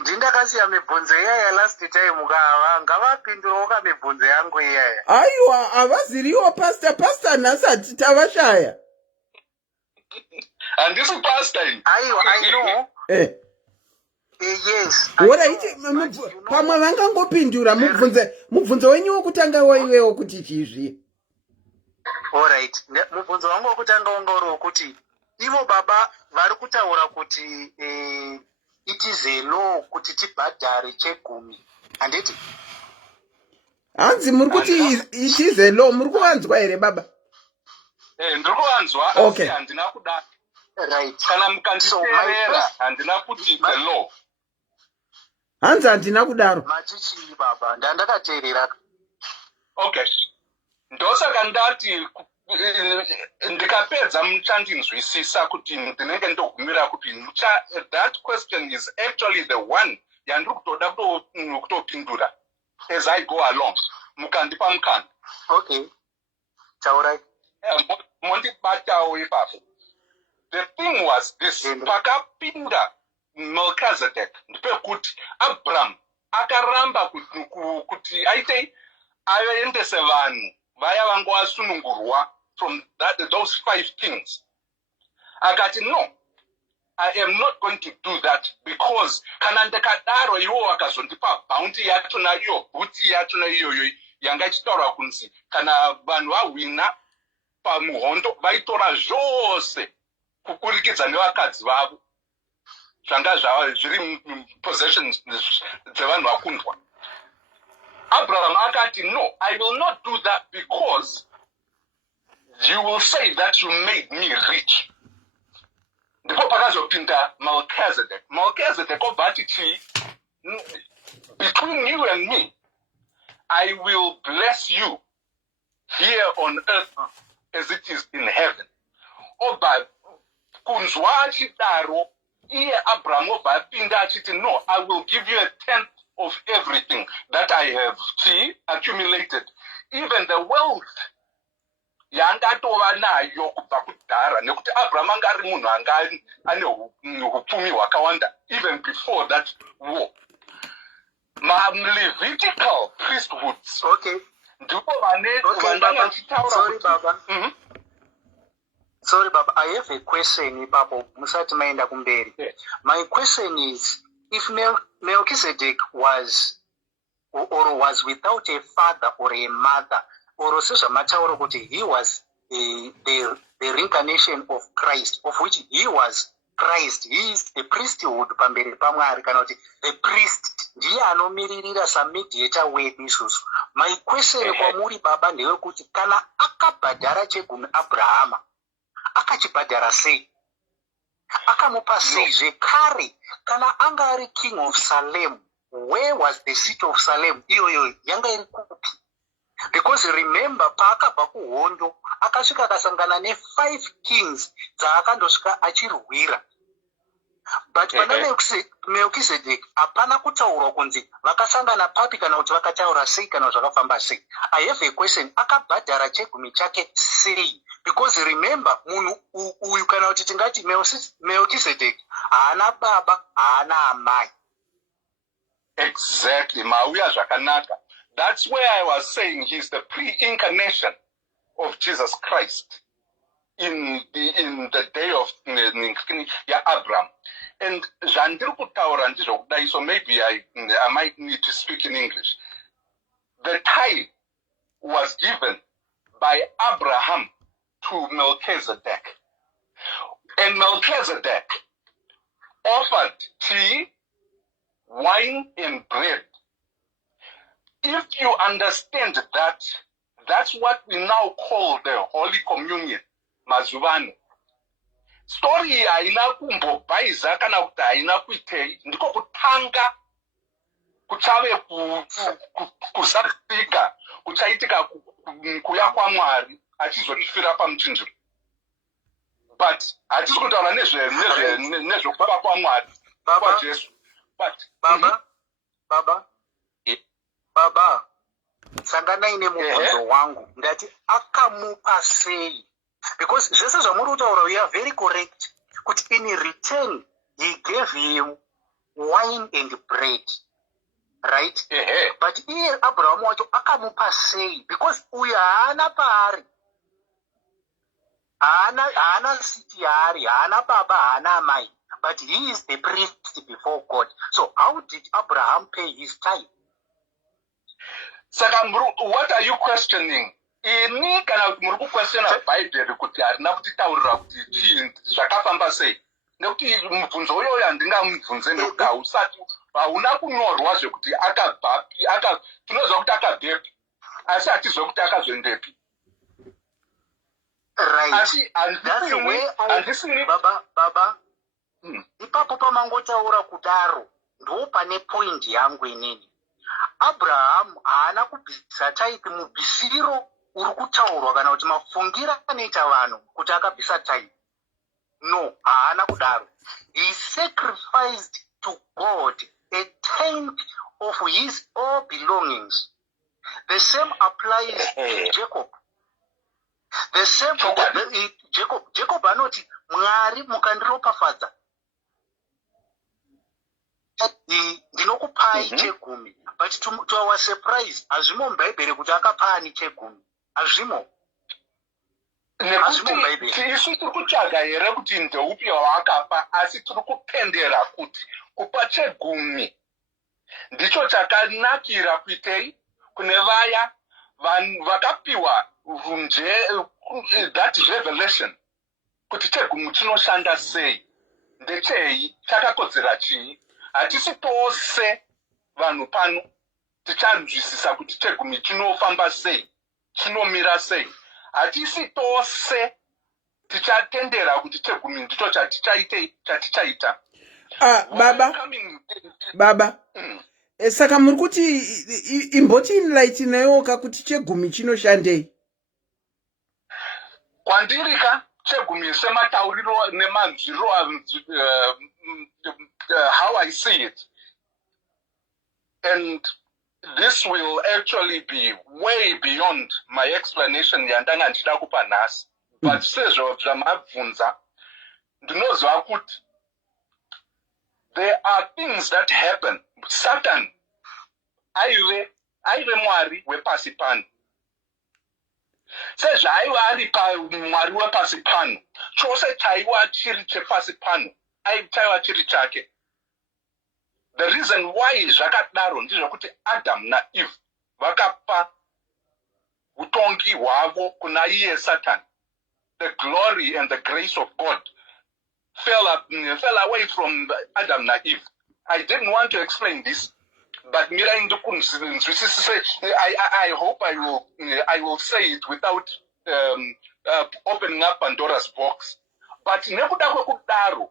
Ndindakasiya mibvunzo iyaya last time ngavapindurawo kamibvunzo yangu iyaya. Aiwa, havaziriwo pastor nhasi tavashaya. And this is past time. Aiwa, I know. Yes. Alright, pamwe vangangopindura mubvunzo wenyu wokutanga waiwewo kuti chizvi. Alright, mubvunzo wangu wokutanga wanga uri wokuti ivo baba vari kutaura kuti it is a law kuti tibhadhare chegumi. Handiti? Hanzi muri kuti it is a law, muri kuvanzwa here baba? Ndiri kuvanzwa, okay. Asi handina kuda. Right. Kana mukanditeerera handina kuti it's a law. Hanzi handina kudaro. Machichi baba, ndandakateerera. Okay. Ndosaka ndati ndikapedza muchandinzwisisa kuti ndinenge ndogumira kuti that question is actually the one yandiri kutoda kutopindura as I go along. Mukandipa mukana. Okay. Taurai. Mondibatawo ipapo. The thing was this, pakapinda Melchizedek ndepekuti Abraham akaramba kuti aite aendese vanhu vaya vanga vasunungurwa from those 5 kings. Akati, no, I am not going to do that because kana ndakadaro iwo vakazondipa bounty yacho naiyo bhuti yacho naiyoyo yanga ichitaurwa kunzi kana vanhu vahwina pamuhondo vaitora zvose kukurikidza nevakadzi vavo zvanga zviri possessions dzevanhu vakundwa. Abraham akati, no, I will not do that because you will say that you made me rich. Ndipo pakazopinda Melchizedek obva ati chii, between you and me, I will bless you here on earth as it is in heaven. Obva kunzwa achidaro, iye Abraham obva apinda achiti, no, I will give you a 10th of everything that I have accumulated, even the wealth yangatova nayo kubva kudhara, nekuti Abraham anga ari munhu anga ane hupfumi hwakawanda even before that war. Levitical priesthoods. Okay. Ndipo vanga vachitaura. Sorry baba. Sorry baba, I have a question ipapo musati maenda kumberi. Yes. My question is, if Melchizedek was without a father or a mother, or sezvamataura kuti he was the reincarnation of Christ, of which he was Christ, he is the priesthood pamberi paMwari, kana kuti the priest ndiye anomiririra samediator wedu isusu. My question kwamuri baba ndeyekuti kana akabhadhara chegumi Abrahama, akachibhadhara sei? Akamupa sei zvekare kana anga ari king of Salem? Where was the seat of Salem? Iyoyo yanga iri kupi? Because remember, paakabva kuhondo akasvika akasangana ne5 kings dzaakandosvika achirwira. But pana Melchizedek hapana kutaurwa kunzi vakasangana papi kana kuti vakataura sei kana zvakafamba sei. I have a question. Akabhadhara chegumi chake sei? Because remember, munhu uyu kana kuti tingati Melchizedek haana baba, haana amai. Exactly. Mauya zvakanaka. That's where I was saying he's the pre-incarnation of Jesus Christ in the day of Abraham. And so maybe I might need to speak in English. The tithe was given by Abraham to Melchizedek. And Melchizedek offered tea, wine, and bread. If you understand that, that's what we now call the Holy Communion, mazuvano. Story haina kumbobhaiza kana kuti haina kuitei, ndiko kutanga kuchave kusafika kuchaitika kuya kwaMwari achizotifira pamuchinjiro. But hatisi kutaura nezvekuva kwaMwari kwaJesu. But Baba, sangana ine mubvunzo wangu ndati akamupa sei? Because zvese zvamuri kutaura, we are very correct. Kuti in return, he gave him wine and bread. Right? But iye Abraham wacho akamupa sei? Because uyu haana paari. Haana siti yaari, haana baba, haana amai. But he is the priest before God. So how did Abraham pay his tithe? Saka, what are you questioning? Ini kana kuti muri kuquestiona Bible kuti harina kutitaurira kuti chii zvakafamba sei. Nekuti mubvunzo uyoyo handingamubvunze nekuti hauna kunyorwa zvekuti akabvapi, tinoziva kuti akabvepi, asi hatizwa kuti akazoendepi. Right. That's where Baba. Ipapo pamangotaura kudaro ndo pane point yangu inini. Abraham haana kubvisa tithe mubvisiro uri kutaurwa kana kuti mafungira anoita vanhu kuti akabvisa tithe. No, haana kudaro. He sacrificed to God a tenth of his all belongings. The same applies to Jacob. The same Jacob anoti Mwari mukandiropafadza ndinokupai chegumi. But to our surprise, hazvimo muBhaibheri kuti akapa ani chegumi. Hazvimo. Nekuti isu tiri kutsvaga here kuti ndeupi waakapa, asi tiri kupendera kuti kupa chegumi ndicho chakanakira kuitei kune vaya vakapiwa that revelation kuti chegumi chinoshanda sei, ndechei, chakakodzera chii. Hatisi tose vanhu pano tichanzwisisa kuti chegumi chinofamba sei, chinomira sei. Hatisi tose tichatendera kuti chegumi ndicho chatichaita. Baba. Saka muri kuti imboti enlighteneyoka kuti chegumi chinoshandei? Kwandirika chegumi sematauriro nemanzwiro how I see it. And this will actually be way beyond my explanation yandanga ndida kupa nhasi. But sezvo zvamabvunza ndinoziva kuti there are things that happen. Satan aive mwari wepasi pano. Sezvaiva ari mwari wepasi pano, chose chaiva chiri chepasi pano chaiva chiri chake. The reason why zvakadaro ndezvekuti Adam naEve vakapa utongi hwavo kuna iye Satan. The glory and the grace of God fell away from Adam naEve. I didn't want to explain this, but I hope I will say it without opening up Pandora's box. But nekuda kwekudaro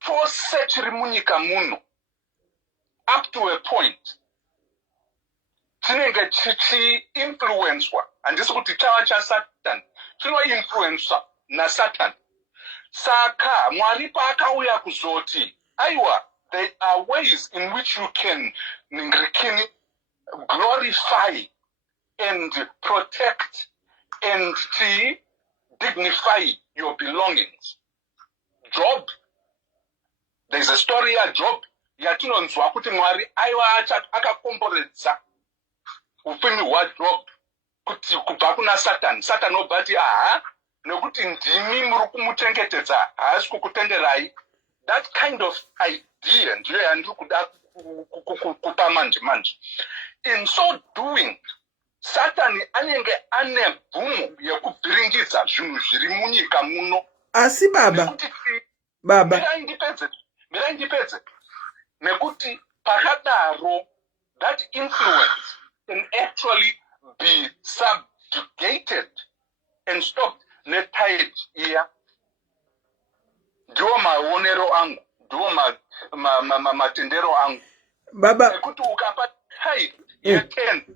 chose chiri munyika muno up to a point chinenge chichi-influencwa, handisi kuti chava chaSatan, chino-influencwa naSatan. Saka Mwari paakauya kuzoti Aiwa, there are ways in which you can glorify and protect and dignify your belongings. Job, there's a story of Job. Yatinonzwa kuti Mwari aiwa akakomboredza upenyu hwa Job kuti kubva kuna Satan. Satan obati nekuti ndimi muri kumuchengetedza haasi kukutenderai. That kind of idea ndiyo yandiri kuda kupa manje. In so doing, Satan anenge ane bvumo yekubhiringidza zvinhu zviri munyika muno. Asi baba. Mira indipedze. Nekuti pakadaro, that influence can actually be subjugated and stopped. Netide here. Ndiwo maonero angu, ndiwo matendero angu. Baba. Nekuti ukapa tithe ye 10th.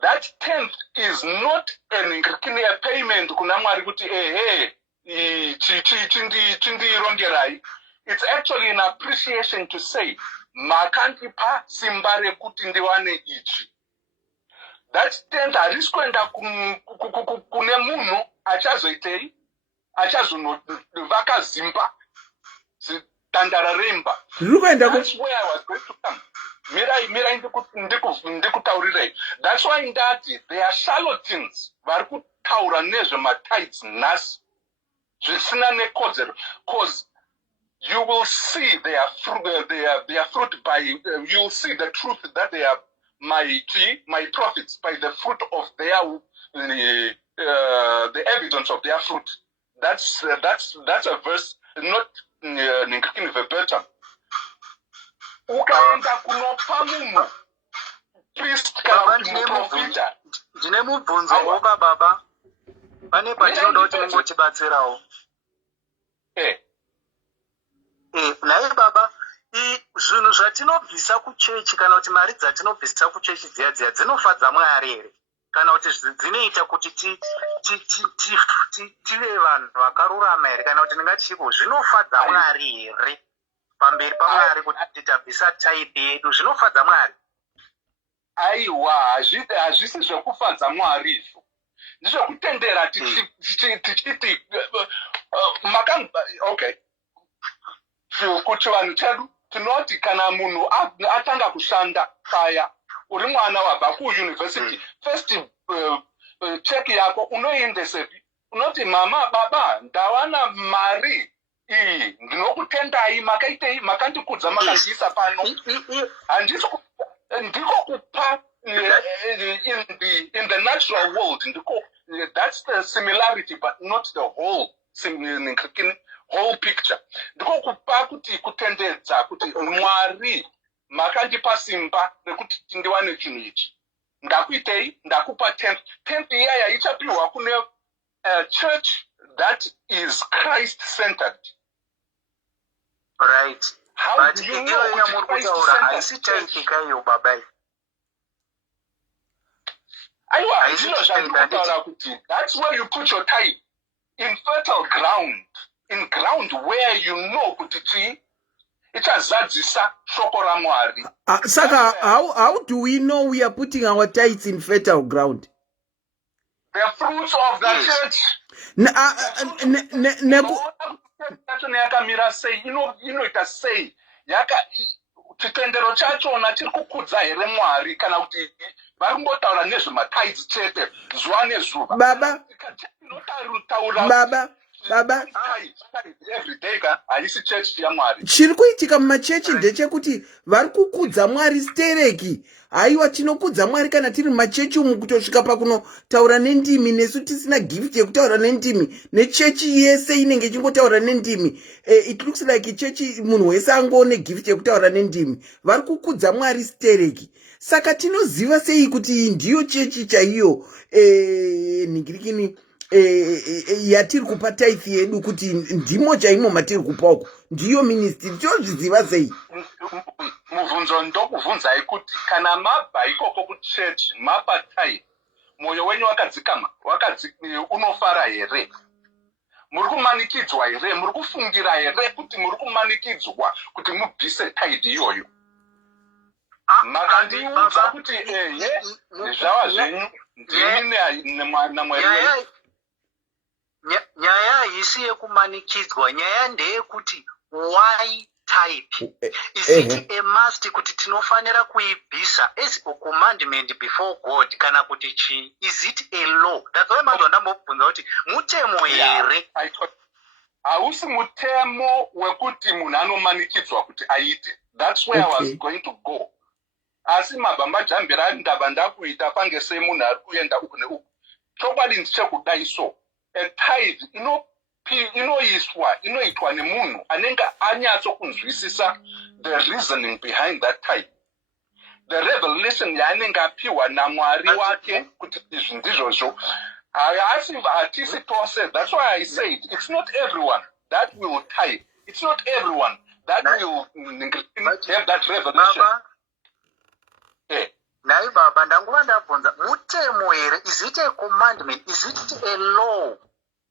That 10th is not a payment kuna Mwari kuti chindirongerai. It's actually an appreciation to say, makandipa simba rekuti ndiwane ichi. That 10th haris kuenda kune munhu achazoitei, achazonovaka zimba, tandara remba. That's where I was going to come. Mira ndikutaurirei. That's why ndati there are charlatans vari kutaura nezvematithes nhasi zvisina nekodzero, because you will see their fruit by you will see the truth that they are my prophets by the fruit of their the evidence of their fruit. That's a verse, not verbatim. Ukaenda kunopa munhu priest kana kuti muprofita. Ndine mubvunzo woka baba. Pane patinoda kuti mungotibatsirawo. Naye baba, zvinhu zvatinobvisa kuchechi kana kuti mari dzatinobvisa kuchechi dziya dzinofadza Mwari here? Kana kuti dzinoita kuti tive vanhu vakarurama here? Kana kuti ndingatichiko zvinofadza Mwari here? Pamberi paMwari kuti tabvisa tithe yedu zvinofadza Mwari? Aiwa, hazvisi zvekufadza Mwari izvo. Ndizvekutendera tichiti okay. Kuti vanhu chedu tinoti kana munhu atanga kushanda kaya uri mwana wabva kuuniversity, first check yako unoendesepi? Unoti mama baba ndawana mari iyi ndinokutendai makaitei makandikudza makandiisa pano. Ndiko kupa in the natural world that's the similarity but not the whole picture. Ndiko kupa kuti kutendedza kuti Mwari makandipa simba rekuti ndiwane chinhu ichi. Ndakuitei, ndakupa 10th iyaya ichapiwa kune a church that is Christ-centered. Right. How do you know what Christ-centered? That's where you put your tithe. In fertile ground. In ground where you know kuti ichazadzisa shoko raMwari. Saka, how do we know we are putting our tithes in fertile ground? The fruits of the church. Yakamira sei, inoita sei, chitendero chachona chiri kukudza here Mwari kana kuti vari kungotaura nezvematithes chete zuva nezuva. Baba, everyday haisi church yaMwari. Chiri kuitika mumachechi ndechekuti vari kukudza Mwari stereki. Haiwa tinokudza Mwari kana tiri mumachechi umu kutosvika pakunotaura nendimi nesu tisina gift yekutaura nendimi. Nechechi yese inengeichingotaura nendimi. It looks like chechi munhu wese angoone gift yekutaura nendimi. Vari kukudza Mwari stereki. Saka tinoziva sei kuti ndiyo chechi chaiyo ningirikini yatiri kupa tithe yedu kuti ndimo chaimo matiri kupako ndiyo ministry tozviziva sei? Mubvunzo ndokubvunzai kuti kana mabva ikoko kuchechi mapa tithe mwoyo wenyu wakadzikama unofara here? muri kumanikidzwa here, muri kufungira here kuti muri kumanikidzwa kuti mubvise tithe iyoyo. Makandiudza kuti zvava zvenyu ndimi namwari wenyu. Nyaya haisi yekumanikidzwa, nyaya ndeyekuti why tithe? Is it a must kuti tinofanira kuibvisa as a commandment before God kana kuti chi? Is it a law? That's why manje ndambobvunza kuti mutemo here. Hausi mutemo wekuti munhu anomanikidzwa kuti aite. That's where I was going to go. Asi mabamba jambira ndava ndakuita pange semunhu ari kuenda uku neuku. Chokwadi ndichekudai so. A tithe inoitwa nemunhu anenge anyatsokunzwisisa the reasoning behind that tithe. The revelation yaanenge apiwa namwari wake kuti izvi ndizvozvo. Hatisi tose. That's why I said it's not everyone that will tithe. It's not everyone that will have that revelation. Nai baba ndanguva ndabvunza mutemo here, is it a commandment, is it a law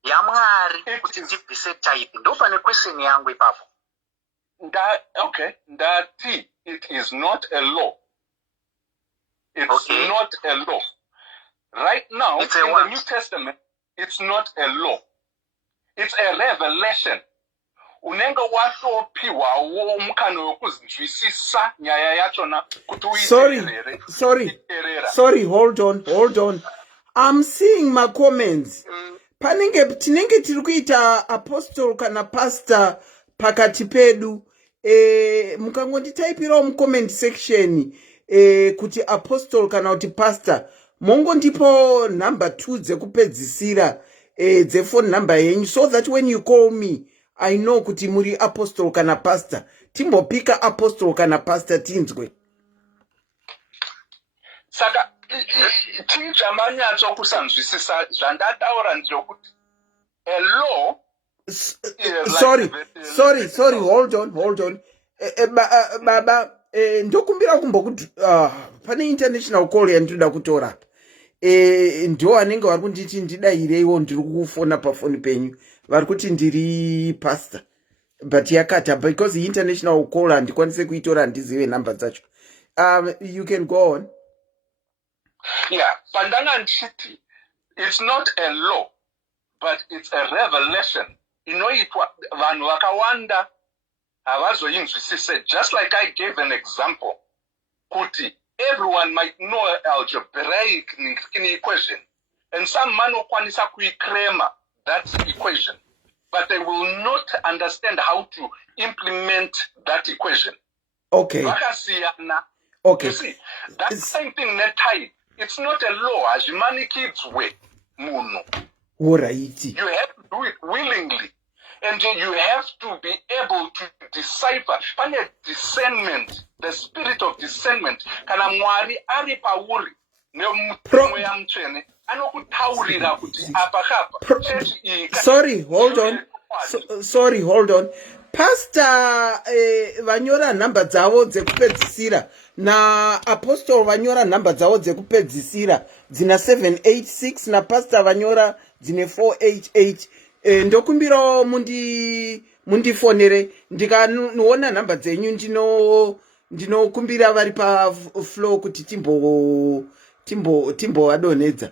yamwari kuti tibvise tithe? Ndo pane question yangu ipapo. Ndati it is not a law. It's not a law. Right now in the New Testament it's not a law. It's a revelation. Unenge watopiwawo mukana wekuzwisisa nyaya yachona kuti Sorry, hold on. I'm seeing my comments. Tinenge tiri kuita apostle kana pastor pakati pedu. Mukangonditaipirawo mucomment section kuti apostle kana kuti pastor. Mongo ndipo number 2 dzekupedzisira phone number yenyu, so that when you call me I know kuti muri apostle kana pastor. Timbopika apostle kana pastor tinzwe. Saka tichamanyacho kusanzwisisa zvandataura ndinokuti a law. Sorry, hold on. Baba, ndokumbira kumbokuti pane international call yandoda kutora. Ndo anenge vari kunditi ndidaireiwo ndiri kufona pafoni penyu. Vari kuti ndiri pastor. But yakata because the international call handikwanise kuitora handizive number dzacho. You can go on. Yeah, pandanga nchiti, it's not a law, but it's a revelation. Inoitwa vanhu vakawanda havazoinzwisise. Just like I gave an example, kuti everyone might know algebraic equation, and some manokwanisa kuikrema that equation, but they will not understand how to implement that equation. Okay. Okay. You see, that same thing net tithe. It's not a law, as you many kids way. Muno. Alright. You have to do it willingly. And you have to be able to decipher. Find a discernment, the spirit of discernment. Kana mwari ari pauri. Ne mtumo ya mchene. Anokutaurira kuti apakapa. Sorry, hold on. Pastor vanyora number dzavo dzekupedzisira na apostle vanyora number dzavo dzekupedzisira dzina 786 na pastor vanyora dzine 488. Ndokumbirawo mundifonere ndikanoona number dzenyu ndinokumbira vari pa flow kuti timbo adonedza.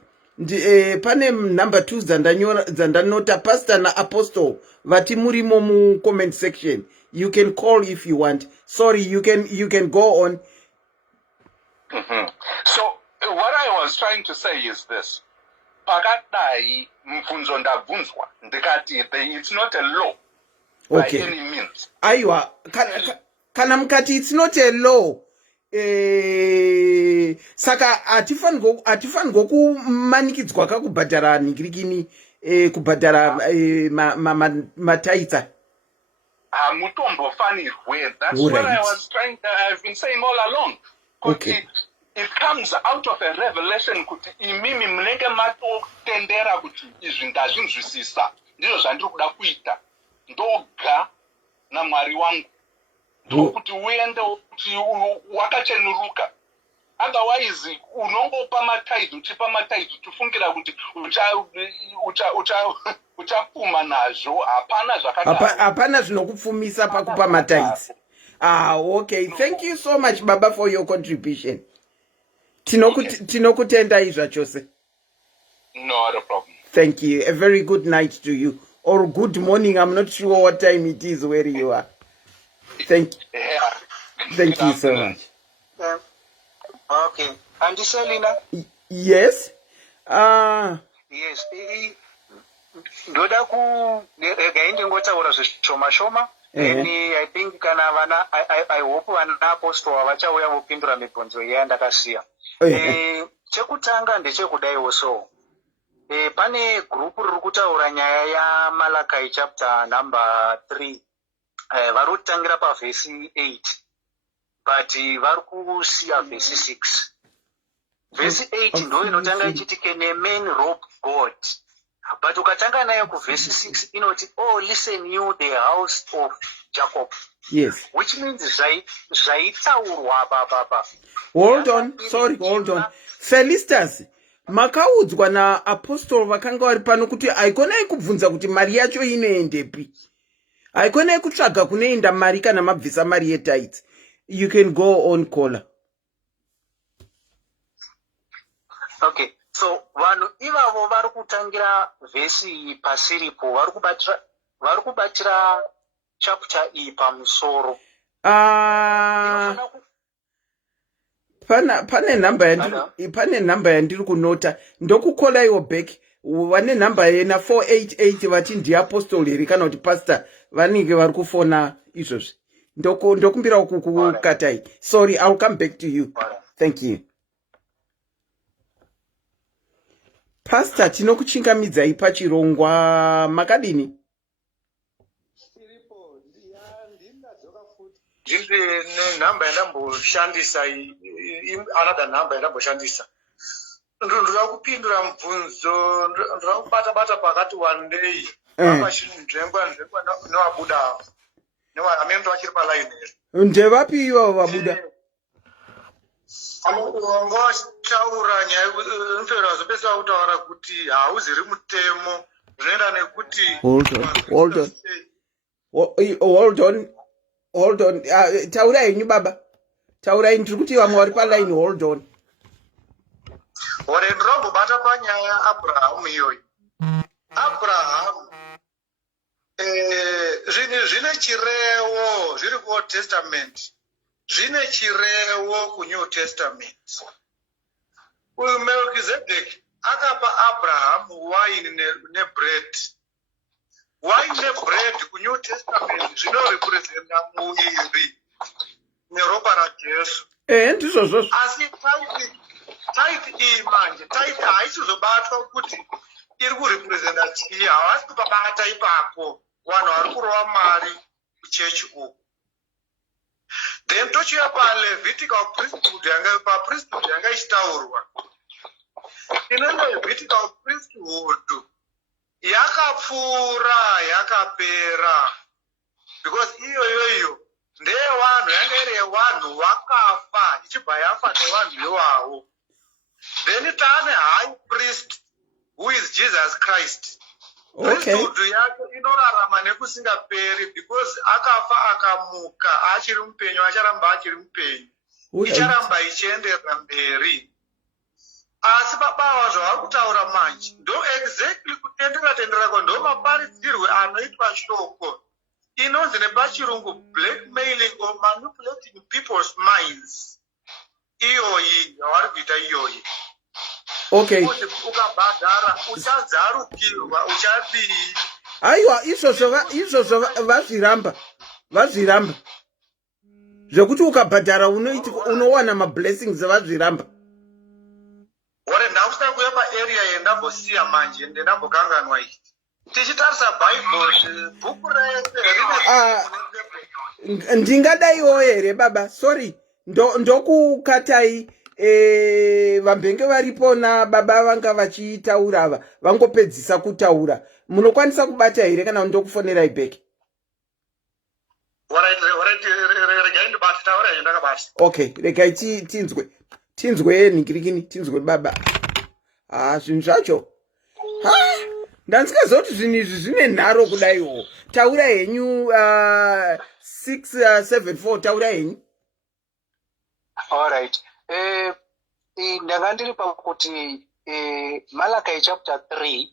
Pane number 2 dzandanota pastor na apostle vati murimo mu comment section. You can call if you want. Sorry, you can go on. So what I was trying to say is this. Pakadai mfunzo ndabvunzwa ndikati it's not a law by any means. Aiwa kana mukati it's not a law. Saka atifani gokumanikidzwa kakubhadhara ningirikini kubhadhara mataitsa. Hamutombofanirwe. That's what I've been saying all along. Okay. It comes out of a revelation kuti imimi mnenge matotendera kuti izvi ndazvinzwisisa. Ndizvo zvandiri kuda kuita. Ndoga namwari wangu. Ndokuti uende kuti wakachenuruka. otherwise unongopa matithe uchipa matithe uchifungira kuti uchapfuma nazvo. Hapana zvakadaro. Hapana zvinokupfumisa pakupa matithe. Okay. Thank you so much, Baba, for your contribution. Tinokutendai zvachose. Not a problem. Thank you. A very good night to you. Or good morning. I'm not sure what time it is where you are. Thank you so much. Okay. And Selina? Yes. Yes. Ndoda rega ndingotaura zvishoma. I think kana vana I hope vana apostle vachauya vopindura mibvunzo yandakasiya. Chekutanga ndechekudaiwo so. Pane group riri kutaura nyaya yaMalachi chapter number 3. Vari kutangira pavhesi 8 but vari kusiya vhesi 6. Vhesi 8 ndo inotanga ichiti can a man rob God, but ukatanga nayo kuvhesi 6 inoti listen you the house of Jacob. Yes, which means zvaitaurwa papa. Hold on. Felistas, makaudzwa naapostolo vakanga vari pano kuti aikonai kubvunza kuti mari yacho inoendepi, aikonai kutsvaga kunoenda mari kana mabvisa mari yetithe. You can go on, caller. Okay, so vanhu ivavo vari kutangira vhesi pasiripo vari kubatira chapter iyi pamusoro. Pane number yandiri kunota ndokukolaiwo back. Vane number yena 488 vati ndiapostoli here kana kuti pastor vanenge vari kufona izvozvi. Ndokumbira kukukatai. Sorry, I'll come back to you. Thank you. Pastor, tinokuchingamidzai pachirongwa makadini? Ndine namba yandamboshandisa, another number yandamboshandisa. Ndinoda kupindura mubvunzo, ndoda kubata pakati one day. Nzvengwa nowabuda. Amene vachiri paline here. Ndevapi ivo vabuda? Ngotaura nyaya mfero azopesa kutaura kuti hauziri mutemo zvinoenda nekuti hold on. Taurai henyu baba. Taurai, ndiri kuti vamwe vari paline. Hold on. Ore ndinombobata panyaya yaAbhurahamu iyoyi. Abraham zvine chirevo zviri kuOld Testament, zvine chirevo kuNew Testament. Uyu Melchizedek akapa Abraham wine nebread. Wine nebread kuNew Testament zvinorepresenta muviri neropa raJesu. Ndizvozvo. Asi tithe iyi manje, tithe haisizobatwa kuti iri kurepresenta chii, havasi kupabata ipapo vanhu vari kurova mari kuchechi uku. Then tochiuya paLevitical priesthood yanga ichitaurwa. Inono Levitical priesthood yakapfuura yakapera, because iyoyoyo ndeyevanhu, yanga iri yevanhu vakafa ichibva yafa nevanhu ivavo. Then taane high priest who is Jesus Christ. Priesthood yake inorarama nekusingaperi, because akafa akamuka achiri mupenyu, acharamba achiri mupenyu, icharamba ichienderera mberi. Asi baba zvavari kutaura manje ndo exactly kutendera ndo maparidzirwe anoitwa shoko inonzi nepachirungu blackmailing or manipulating people's minds. Iyoyi yavari kuita iyoyi. Okay. Ukabhadhara uchadzarukirwa uchadii. Aiwa, izvozvo vazviramba zvekuti ukabhadhara unowana mablessings vazviramba. Ore ndakusita kuya paarea yendambosiya manje ndendambokanganwa iyi. Tichitarisa Bible bhuku rese ndingadaiwo here baba. Sorry, ndokukatai. Vambenge varipona baba vanga vachitaura ava vangopedzisa kutaura. Munokwanisa kubata here kana ndokufonerai back? Okay, regai tinzwe. tinzwe nikirikini tinzwe baba zvinhu zvacho ndansikazoti zvinhu izvi zvine nharo kudaiwo taura henyu 674 taura henyu Alright. Ndanga ndiri pakuti Malachi chapter 3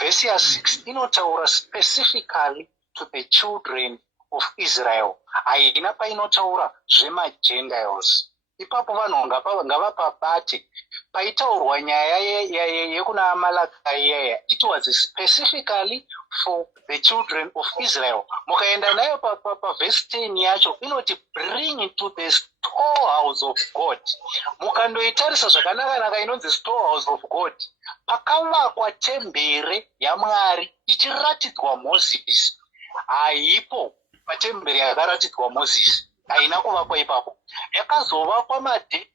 verse 6 inotaura specifically to the children of Israel. Haina painotaura zvema-Gentiles. Ipapo vanhu ngavapabate paitaurwa nyaya yekuna Malachi yaya. It was specifically for the children of Israel. Mukaenda nayo pa verse 10 yacho inoti bring into the storehouse of God. Mukandoitarisa zvakanaka inonzi storehouse of God. Pakavakwa tembere yaMwari ichiratidzwa Moses. Haipo patembere yakaratidzwa Moses. Haina kuvakwa ipapo. Yakazovakwa madhezi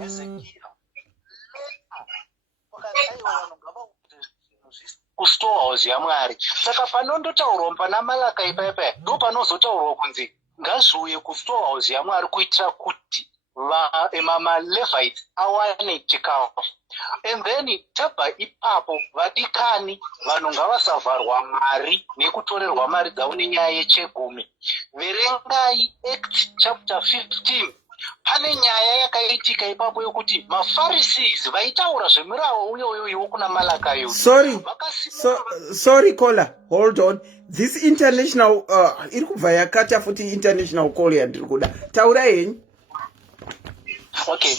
Hezekiah. Kustorehouse yaMwari. Saka panondotaurwa pana Malachi ipaipa ndo panozotaurwa kunzi ngazviuye kustorehouse yaMwari kuitira kuti maLevites awane chikafu. And then tabva ipapo vadikani vanhu ngavasavharwa mari nekutorerwa mari dzavo nenyaya yechegumi. Verengai Acts chapter 15. Pane nyaya yakaitika ipapo yokuti maFarisees vaitaura zvemirawo uyoyo kuna Malachi. Sorry caller, hold on. This international iri kubva yakata futi international call yandiri kuda. Taura henyu. Okay.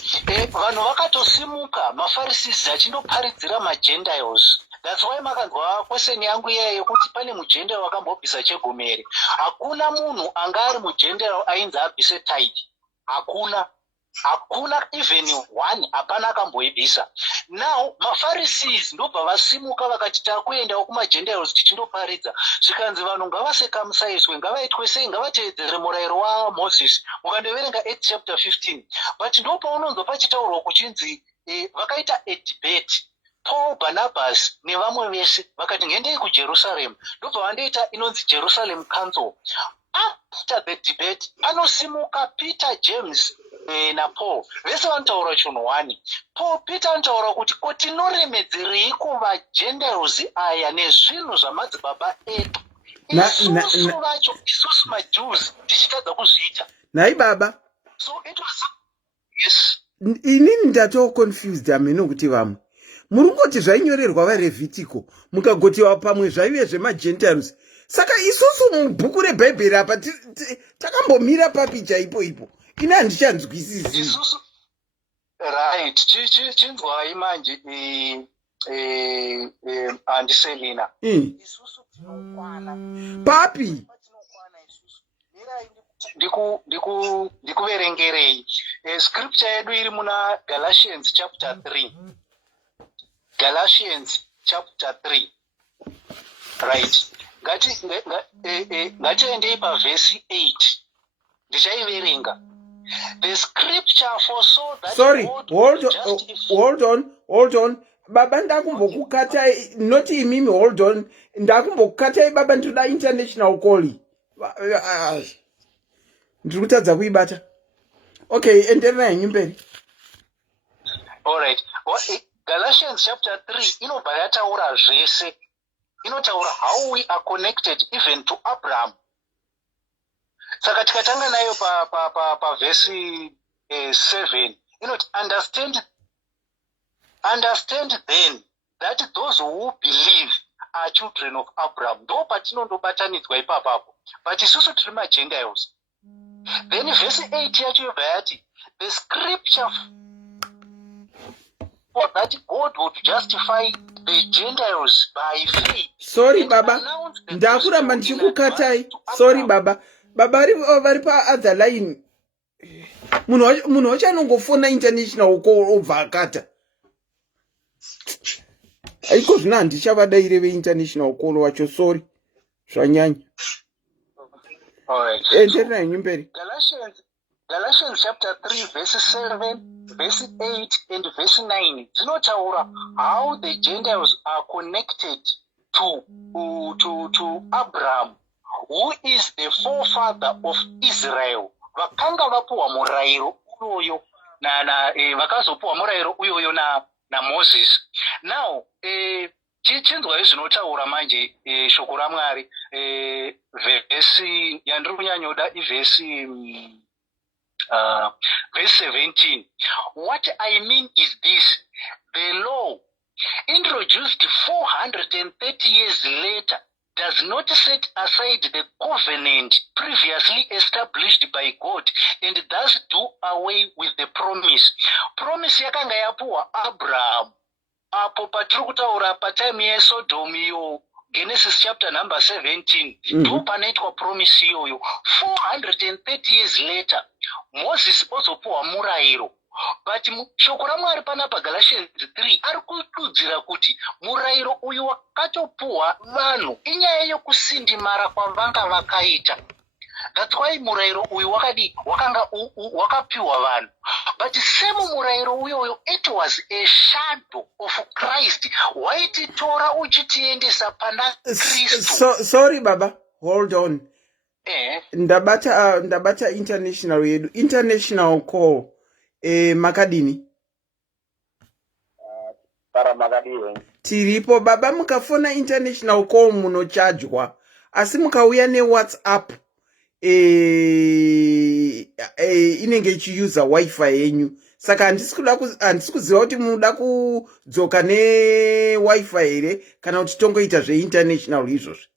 Vanhu vakatosimuka maFarisees achindoparidzira ma-Gentiles. That's why makanzwa question yangu iye yekuti pane mugentile wakambobvisa chegumi here. Hakuna munhu anga ari mugentile ainzi abvise tithe. Hakuna even one hapana akamboibvisa. Now maFarisees ndobva vasimuka vakati takuendawo kuma-Gentiles tichindoparidza. Zvikanzi vanhu ngavasekamusaizwe, ngavaitwe sei, ngavatevedzere murayiro waMoses. Mukandoverenga Acts chapter 15. But ndopaunonzwa pachitaurwa kuchinzi vakaita a debate. Paul, Barnabas nevamwe vese vakati ngendei kuJerusalem. Ndobva vandoita inonzi Jerusalem Council. After the debate panosimuka Peter, James naPaul. Vese vanotaura chinhu one. Peter anotaura kuti kotinoremedzerei kuvaGentiles aya nezvinhu zvamadzibaba edu. Isusu vacho, isusu maJews tichitadza kuzviita. Nai baba. So it was yes. Inini ndato confused ameno kuti vamwe. Murungoti zvainyorerwa vaRevhitiko mukagotiwa pamwe zvaive zvema-Gentiles. Saka isusu mubhuku reBhaibheri apa takambomira papi chaipo ipo. Ina handichanzwisisi. Isusu right. Chinzwai manje andiselina. Isusu tinokwana. Papi. Ndikuverengerei. Scripture yedu iri muna Galatians chapter 3. Galatians chapter 3. Right. Ngatiendei paverse 8. Ndichaiverenga. The scripture foresaw that Sorry, hold on. Baba ndakumbokukatai, not imimi, hold on. Ndakumbokukatai baba ndoda international call. Ndikutadza kuibata. Okay, endelea henyu mberi. Alright. Galatians chapter 3 inobva yataura zvese. Inotaura how we are connected even to Abraham. Saka tikatanga nayo pa verse 7 inoti understand then that those who believe are children of Abraham. Ndo patinondobatanidzwa ipapapo. But isusu tiri ma-Gentiles. Then verse 8 yacho yobva yati the scripture for that God would justify the Gentiles by faith. Sorry baba, ndakuramba ndichikukatai. Sorry baba. Baba vari pa other line. Munhu wacho anongofona international call obva akata. Aiko zvino handichavadaire ve-international call wacho, sorry. Zvanyanya. Alright. Endelea henyu mberi. Galatians chapter 3 verse 7, verse 8 and verse 9 dzinotaura how the Gentiles are connected to Abraham, who is the forefather of Israel. Vakanga vapuwa murayiro uyoyo vakazopuwa murayiro uyoyo naMoses. Now chinzwai zvinotaura manje shoko raMwari, vhesi yandiri kunyanyoda ivhesi verse 17. What I mean is this: the law, introduced 430 years later, does not set aside the covenant previously established by God and thus do away with the promise. Promise yakanga yapuwa Abraham apo patiri kutaura patime yeSodom iyo, Genesis chapter number 17, ndo panoitwa promise iyoyo. 430 years later Moses ozopuwa murayiro, but shoko raMwari panapa Galatians 3 ari kududzira kuti murayiro uyu wakatopuwa vanhu inyaya yokusindimara kwavanga vakaita. That's why murayiro uyu wakanga wakapiwa vanhu. But same murayiro uyoyo, it was a shadow of Christ. Waititora uchitiendesa pana Kristu. Sorry baba, hold on. Ndabata international yedu. International call makadini para makadini tiripo baba, mukafona international call munochajwa, asi mukauya neWhatsApp inenge ichiuza wifi yenyu, saka handisi kuziva kuti munoda kudzoka newifi here kana kuti tongoita zveinternational izvozvo.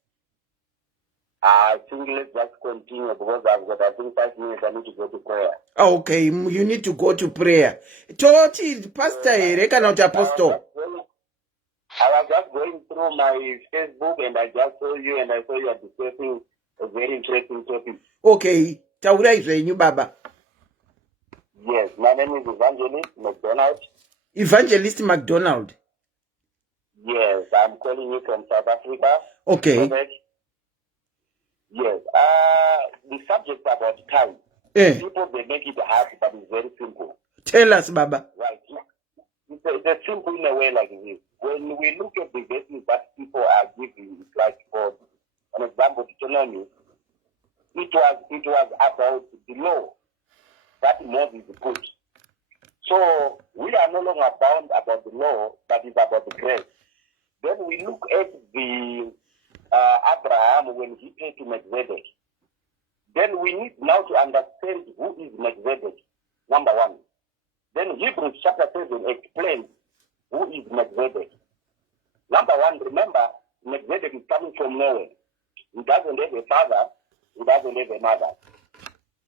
I think let's just continue because I've got, I think, 5 minutes. I need to go to prayer. Okay, you need to go to prayer. Toti pastor here kana kuti apostle? I was just going through my Facebook and I just saw you and I saw you are discussing a very interesting topic. Okay, taurai zvenyu baba. Yes, my name is Evangelist McDonald. Evangelist McDonald. Yes, I'm calling you from South Africa. Okay. Perfect. Yes, the subject about time. People, they make it hard, but it's very simple. Tell us, Baba. Right. It's simple in a way like this. When we look at the verses that people are giving, it's like, for an example, Deuteronomy, it was about the law that Moses put. So we are no longer bound about the law, but it's about the grace. Then we look at the Abraham when he came to Melchizedek. Then we need now to understand who is Melchizedek, number one. Then Hebrews chapter 7 explains who is Melchizedek. Number one, remember, Melchizedek is coming from nowhere. He doesn't have a father, he doesn't have a mother.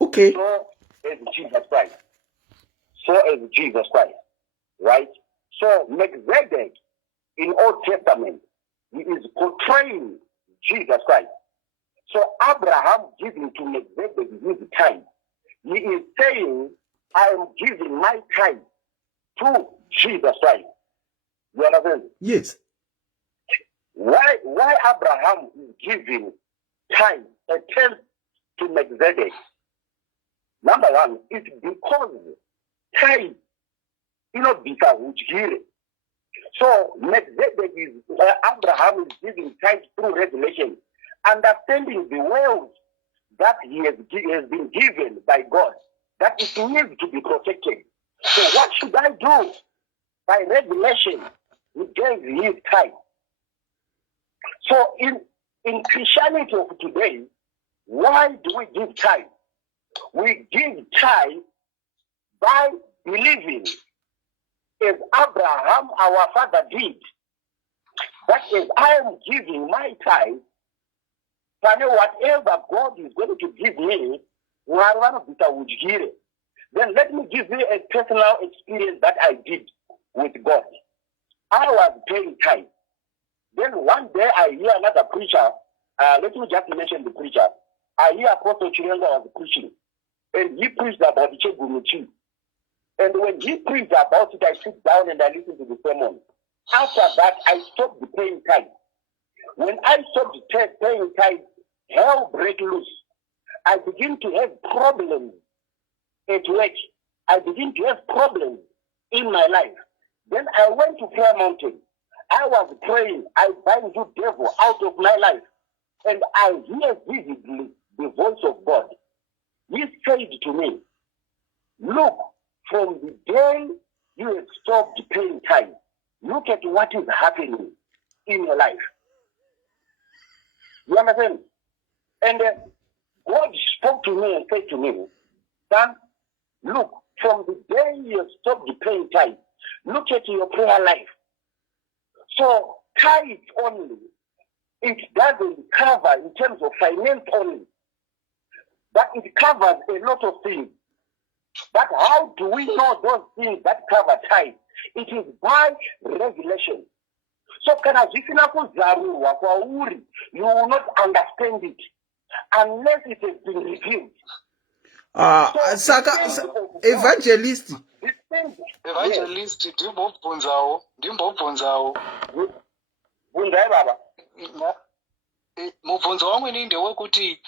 Okay. So as Jesus Christ. Right? So Melchizedek in Old Testament, he is portraying Jesus Christ. So Abraham giving to Melchizedek his time. He is saying, I am giving my time to Jesus Christ. You understand? Yes. Why Abraham is giving time, a tenth to Melchizedek? Number one, it's because time, so Melchizedek is, Abraham is giving time through revelation, understanding the world that he has been given by God, that it needs to be protected. So what should I do? By revelation, he gave his time. So in Christianity of today, why do we give time? We give time by believing, as Abraham, our father, did, that as I am giving my time, whatever God is going to give me, then let me give you a personal experience that I did with God. I was paying time. Then one day I hear another preacher, let me just mention the preacher. I hear Apostle Chirenga was preaching, and he preached about the Chegumuchi. And when he preached about it, I sit down and I listen to the sermon. After that, I stopped paying time. When I stopped paying time, hell break loose. I begin to have problems at work. I begin to have problems in my life. Then I went to Prayer Mountain. I was praying. I bind you, devil, out of my life. And I hear vividly the voice of God. He said to me, Look, from the day you have stopped paying tithe, look at what is happening in your life. You understand? And God spoke to me and said to me, son, look, from the day you have stopped paying tithe, look at your prayer life. So tithe only, it doesn't cover in terms of finance only, but it covers a lot of things. But how do we know those things that cover tithe? It is by regulation. So kana zvisina kuzarurwa kwauri, you will not understand it unless it has been revealed. Saka evangelist. Evangelist, ndimbobvunzawo. Bvunzai baba. Mubvunzo wangu ini ndewekuti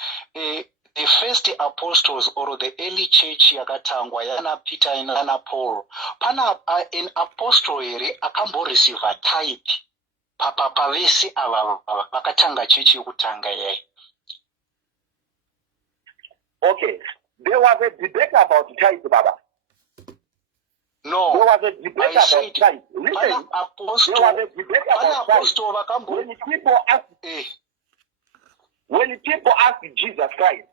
the first apostles or the early church yakatangwa yana Peter nana Paul, pana an apostle here akamboreceive tithe pavese ava vakatanga chechi yokutanga yayi. Okay, there was a debate about tithe, Baba. No, there was a debate about said, tithe. Listen, there was a debate about tithe. When people ask Jesus Christ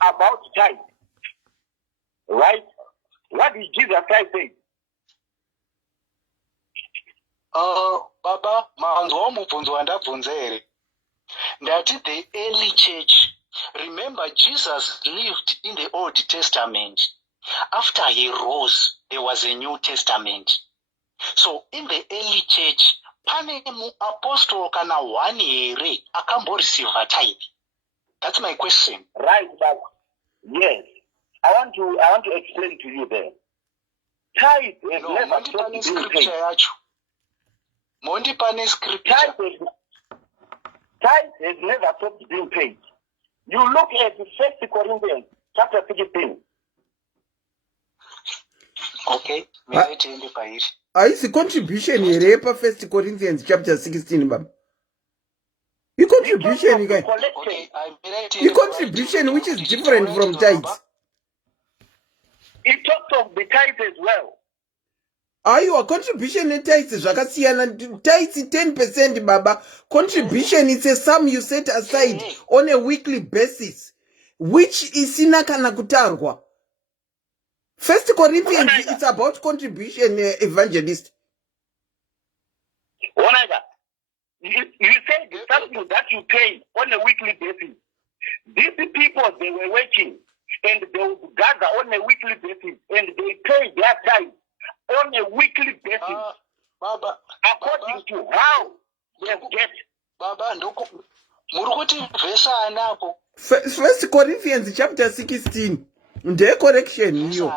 about tithe, right? What did Jesus Christ say? Baba, manzo mubvunzo wandabvunza here. Ndati the early church. Remember, Jesus lived in the Old Testament. After he rose, there was a New Testament. So in the early church, pane mu apostle kana one here akamboreceive tithe. That's my question. Right, but yes, I want to explain to you there. Tithe is never stopped being paid. Tithe has never stopped being paid. You look at 1 Corinthians chapter 16. Okay, is the contribution here pa 1 Corinthians chapter 16, Baba? The contribution, you guys. The contribution which is different from tithes. It talks of the tithe as well. Your contribution in tithes zvakasiyana. Tithes 10%, Baba. Contribution is a sum you set aside on a weekly basis, which is isina kana kutarwa. 1 Corinthians, it's about contribution, evangelist. You said something that you pay on a weekly basis. These people, they were working and they would gather on a weekly basis and they pay their tithe on a weekly basis. Baba, according to how they get. Baba, murukuti verse anapo. 1 Corinthians chapter 16. The correction here.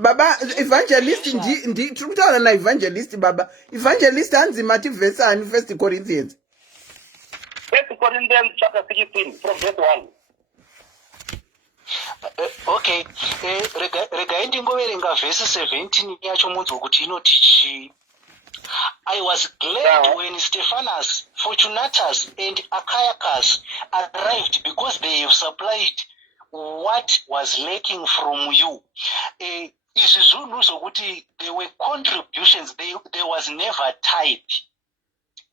Baba, evangelist ndi trukutaura na evangelist Baba. Evangelist anzimati verse ani 1 Corinthians. 1 Corinthians chapter 16 from verse 1. Okay, rega ndingoverenga verse 17 yacho munzwa kuti inoti chi. I was glad when Stephanus, Fortunatus, and Achaicus arrived because they have supplied what was lacking from you. There were contributions, there was never tithe.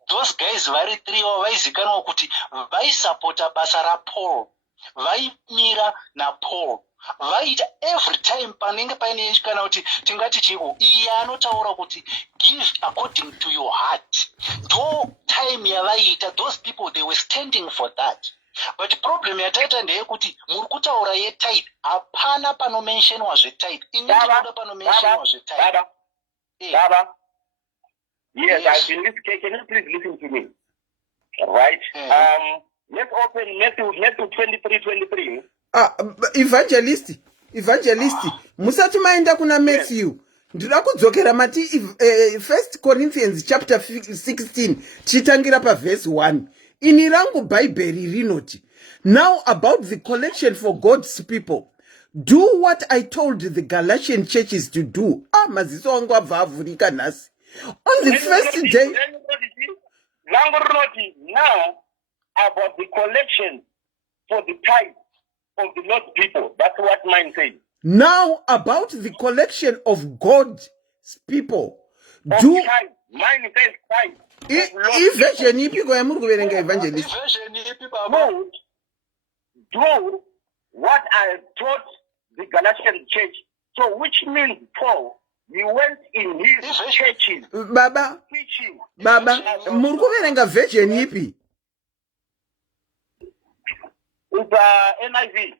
Those guys very three vaizikana kuti vaisupporta basa raPaul, vaimira naPaul, vaita every time panenge paine kana kuti tingati chivo iye anotaura kuti give according to your heart. Though time yavaita, those people they were standing for that. But problem yataita ndeyekuti muri kutaura yetithe hapana panomentionwa zvetithe. Ini ndinoda panomentionwa zvetithe. Baba, yes, I've been listening. Can you please listen to me? Right. Let's open Matthew 23:23. Evangelist, musati maenda kuna Matthew. Ndinoda kudzokera mati 1 Corinthians chapter 16 tichitangira pa verse 1. Ini rangu Bible rinoti, now about the collection for God's people, do what I told the Galatian churches to do. Maziso wangu abva avhurika nhasi. On the first day, now about the collection for the tithe. of the Lord's people. That's what mine says. Now about the collection of God's people. Of Do tithe. Mine says tithe. version ipi kwa muri kuverenga evangelist? Version ipi baba? Do what I have taught the Galatian church. So which means Paul, he went in his churches Baba, preaching. Baba, muri kuverenga version ipi? With NIV.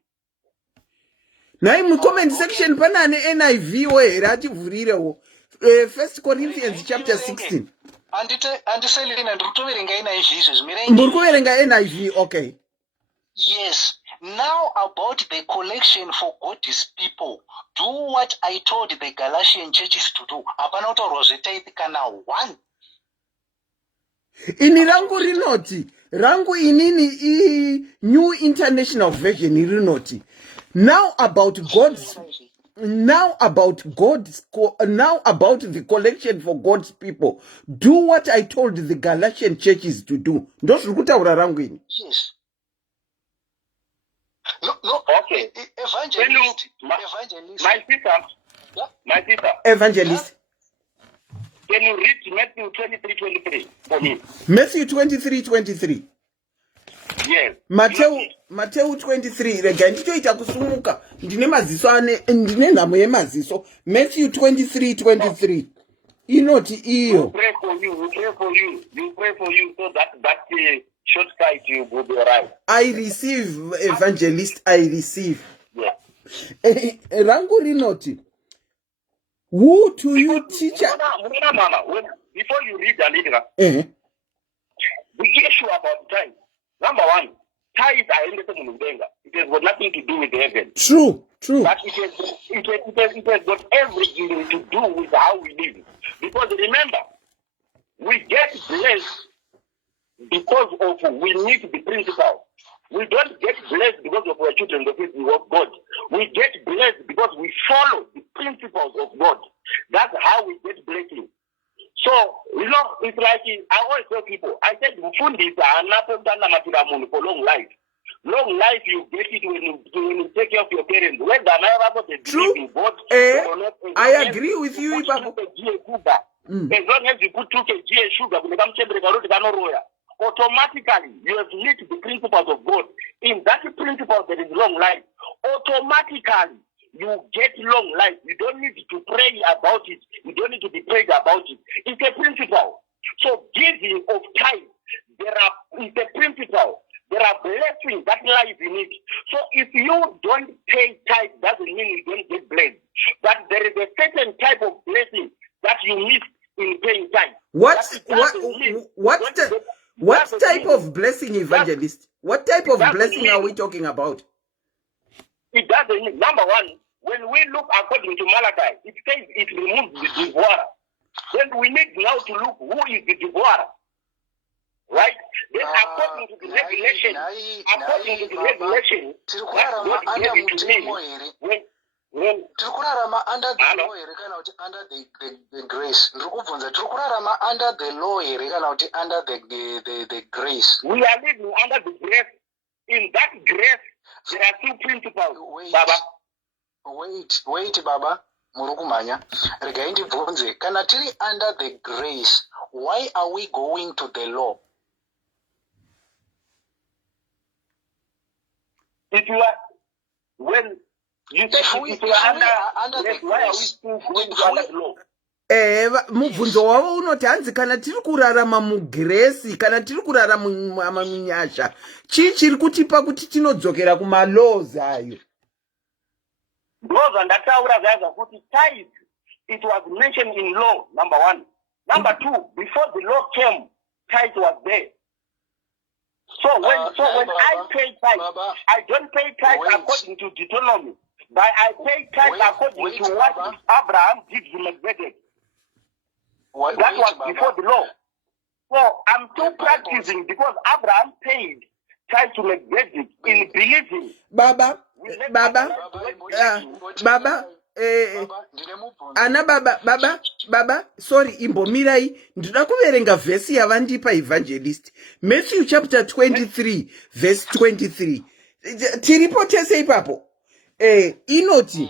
Nai mu comment section pana ne NIV we rativhurirewo. 1 Corinthians chapter 16. Andiselina ndikutoverenga NIV izvo Muri kuverenga NIV, okay. Yes. Now about the collection for God's people, do what I told the Galatian churches to do. Hapana kutaurwa zvetithe kana 1. Ini rangu rinoti, rangu inini I New International Version rinoti. Now about the collection for God's people. Do what I told the Galatian churches to do. Ndozvirikutaura rangu ini. Yes. No, Okay. Evangelist. My sister. Evangelist. Can you read Matthew 23:23 for me? Matthew 23:23. Yes. Matthew 23. Rega ndichoita kusumuka. Ndine nhamo yemaziso. Matthew 23:23. Inoti iyo. We pray for you so that short sight you will be alright. I receive, evangelist, I receive. Yeah. Rangu rinoti. Who to you teacher? Mama, before you read the leader, the issue about tithe. Number one, tithe it has got nothing to do with heaven. True. But it has got everything to do with how we live. Because remember, we get blessed because of we need the principle. We don't get blessed because of our children of God. We get blessed because we follow the principles of God. That's how we get blessing. So, it's like I always tell people, I said, for long life. Long life, you get it when you take care of your parents. Whether true. God, I agree with you, Papa. As long as you put 2 kg sugar, automatically you have met the principles of God. In that principle, there is long life. Automatically, you get long life. You don't need to pray about it. You don't need to be prayed about it. It's a principle. So giving of tithe, it's a principle. There are blessings that lies in it. So if you don't pay tithe, doesn't mean you don't get blessed. But there is a certain type of blessing that you miss in paying tithe. What type of blessing, evangelist? What type of blessing are we talking about? It doesn't mean. Number one, when we look according to Malachi, it says it removes the devourer. Then we need now to look who is the devourer. Right? Then according to the revelation, God gave it to me. Tirikurarama under the law here kana kuti under the grace. Ndikubvunza tirikurarama under the law here kana kuti under the grace. We are living under the grace. In that grace, there are 2 principles. Wait, Baba. Murukumanya. Regai ndibvunze kana tiri under the grace, why are we going to the law? If you are when you say if you are under the grace, why are we still going to under the law? Mubvunzo wavo unoti hanzi kana tiri kurarama mugresi kana tiri kurarama munyasha chii chiri kutipa kuti tinodzokera kumalaws ayo. Those ndataura zvaizva kuti tithe, it was mentioned in law, number one. Number two, before the law came, tithe was there. So when I pay tithe, I don't pay tithe according to Deuteronomy, but I pay tithe according to what Abraham did to Melchizedek. That was before the law. So I'm still practicing because Abraham paid tithe to Melchizedek in believing. Baba, sorry, imbomirai, ndinoda kuverenga vhesi yavandipa evangelist. Matthew chapter 23, verse 23. tiripo tese ipapo inoti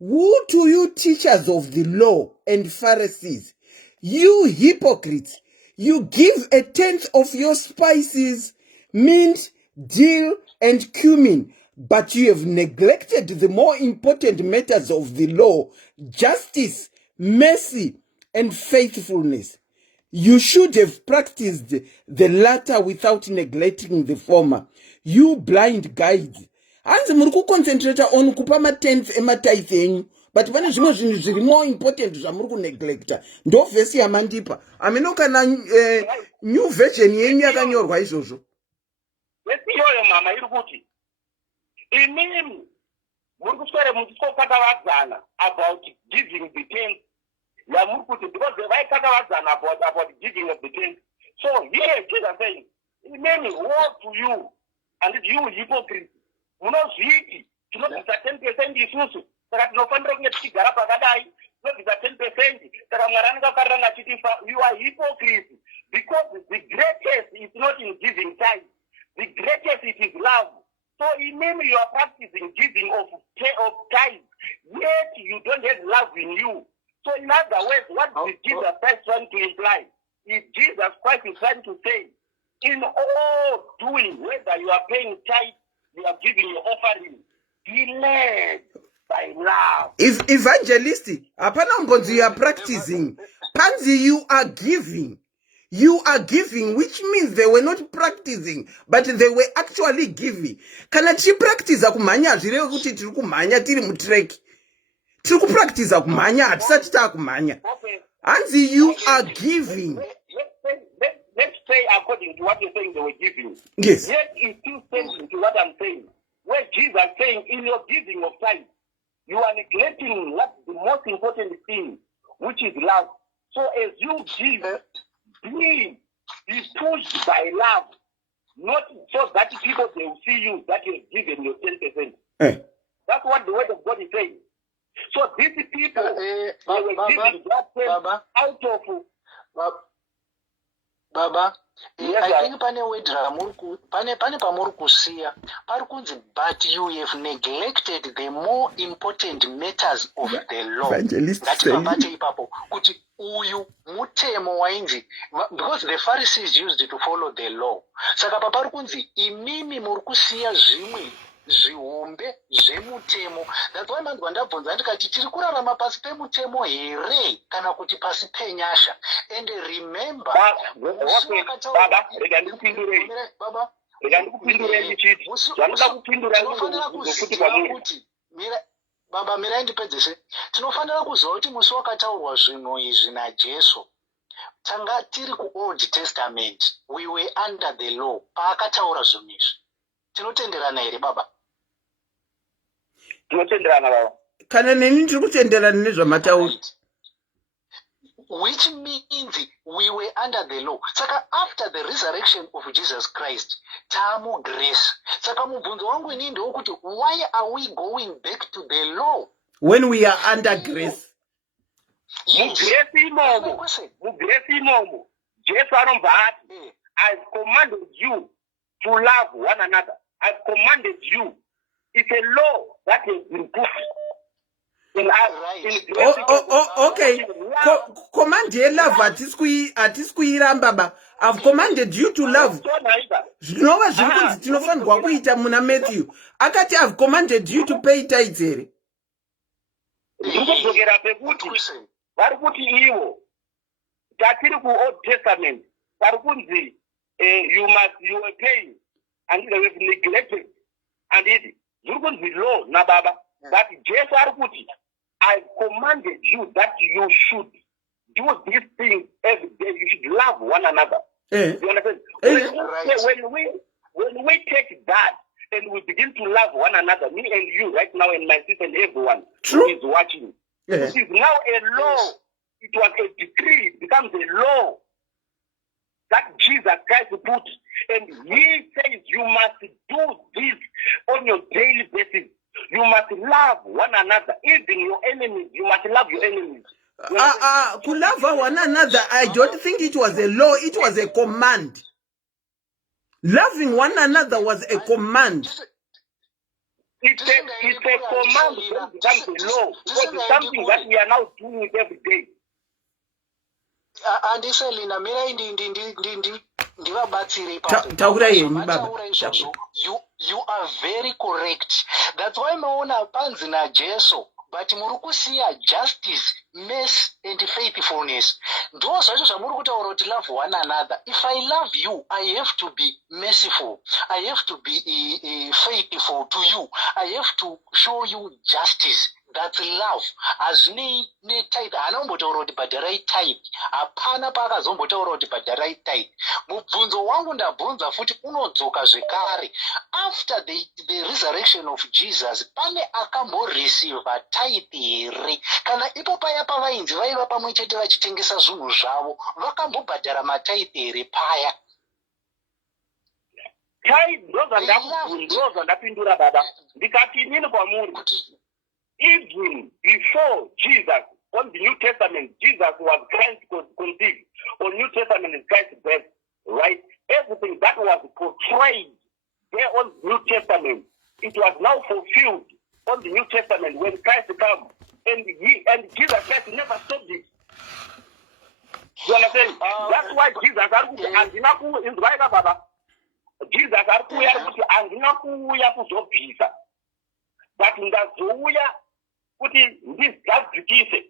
woe to you teachers of the law and Pharisees, you hypocrites, you give a tenth of your spices, mint, dill, and cumin, but you have neglected the more important matters of the law, justice, mercy, and faithfulness. You should have practiced the latter without neglecting the former. You blind guides. Hanzi muri kuconcentrate on kupa ma-tenth ematithe enyu, but pane zvimwe zvinhu zviri more important zvamuri kuneglecta. Ndo vhesi yamandipa. Ameno kana new version yenyu yakanyorwa izvozvo. Vhesi iyoyo mama iri kuti imimi muri kuswere muchikokakavadzana about giving the tenth. Yamuri kuti because vaikakavadzana about giving of the tenth. So here Jesus saying, imimi, woe to you, and you hypocrites. Munozviti tinobvisa 10% isusu saka tinofanira kunge tichigara pakadai tinobvisa 10% saka Mwari anakakarira achitifa. You are hypocrites because the greatest is not in giving tithe. The greatest it is love. So in name you are practicing giving of tithe, yet you don't have love in you. So in other words, what is Jesus Christ trying to imply? Is Jesus Christ is trying to say, in all doing, whether you are paying tithe, you are giving your offering, be led by love. If evangelist, apana mbonzi you are practicing. Panzi, you are giving. You are giving, which means they were not practicing, but they were actually giving. Kana chi practice kumanya zvireve kuti tiri kumanya tiri mutrek. Tiri kupractice kumanya hatisati takumanya. Hanzi, you are giving. Let's say according to what you're saying they were giving. Yes. Yet it still stands to what I'm saying. Where Jesus is saying in your giving of tithe, you are neglecting what the most important thing, which is love. So as you give, be pushed by love, not so that people they will see you that you have given your 10%. That's what the word of God is saying. So these people they were giving that out of Baba, yes, I think pane wedra pane pamuri kusiya pari kunzi, but you have neglected the more important matters of the law. Ngati pabate ipapo kuti uyu mutemo wainzi, because the Pharisees used to follow the law. Saka pari kunzi imimi muri kusiya zvimwe zvihombe zvemutemo. That's why manzwa ndabvunza ndikati tiri kurarama pasi pemutemo here kana kuti pasi penyasha. And remember, Baba, rega ndikupindurei. Rega ndikupindurei chiti. Zvanoda kupindura kuti kwamuri. Baba, mirai ndipedzese. Tinofanira kuziva kuti musi wakataurwa zvinhu izvi naJesu, tanga tiri kuOld Testament, we were under the law. Paakataura zvinhu izvi, tinotenderana here baba? Tinotenderana baba. Kana neni ndiri kutenderana nezvamataura. Which means we were under the law. Saka after the resurrection of Jesus Christ, tamu grace. Saka mubvunzo wangu ini ndokuti, why are we going back to the law when we are under grace? Mugresi imomo. Jesu anobva ati, I've commanded you to love one another. I've commanded you. It's a law that has been put in us. Okay. Command ye love atiskuiramba baba. I've commanded you to love. Zvinova zviri kunzi tinofanirwa kuita muna Matthew. Akati I've commanded you to pay tithes here. Ndikudzokera pekuti vari kuti ivo tatiri kuOld Testament vari kunzi you were paying and they have neglected and it zviri kunzi law nababa that Jesu ari kuti I commanded you that you should do these things every day. You should love one another. You understand? When we take that and we begin to love one another, me and you right now and my sister and everyone who is watching, it is now a law. It was a decree. It becomes a law that Jesus Christ put. And he says you must do this on your daily basis. You must love one another. Even your enemies, you must love your enemies. To love one another, I don't think it was a law, it was a command. Loving one another was a command. It's a command that becomes a law because it's something that we are now doing it every day. Andiselina mira ndivabatsire taura yenyu baba. You are very correct. That's why maona panzi na Jesu but muri kusiya justice, mercy and faithfulness. Ndo zvacho zvamuri kutaura kuti love one another. If I love you, I have to be merciful. I have to be faithful to you. I have to show you justice. That's love. Hazvinei netithe. Hanombotaura kuti bhadharai tithe. Hapana paakazombotaura kuti bhadharai tithe. Mubvunzo wangu ndabvunza futi unodzoka zvekare. After the resurrection of Jesus, pane akamboreceiva tithe here. Kana ipo paya pavainzi vaiva pamwe chete vachitengesa zvinhu zvavo, vakambobhadhara matithe here paya. Tithe ndo zvandapindura baba. Ndikati inini kwamuri kuti even before Jesus, on the New Testament, Jesus was Christ conceived. On New Testament is Christ's birth, right? Everything that was portrayed there on the New Testament, it was now fulfilled on the New Testament when Christ came, and Jesus Christ never stopped it. You understand? That's why Jesus is right, Baba. Jesus andinakuuya kuzobvisa, but ndazouya kuti ndizadzikise.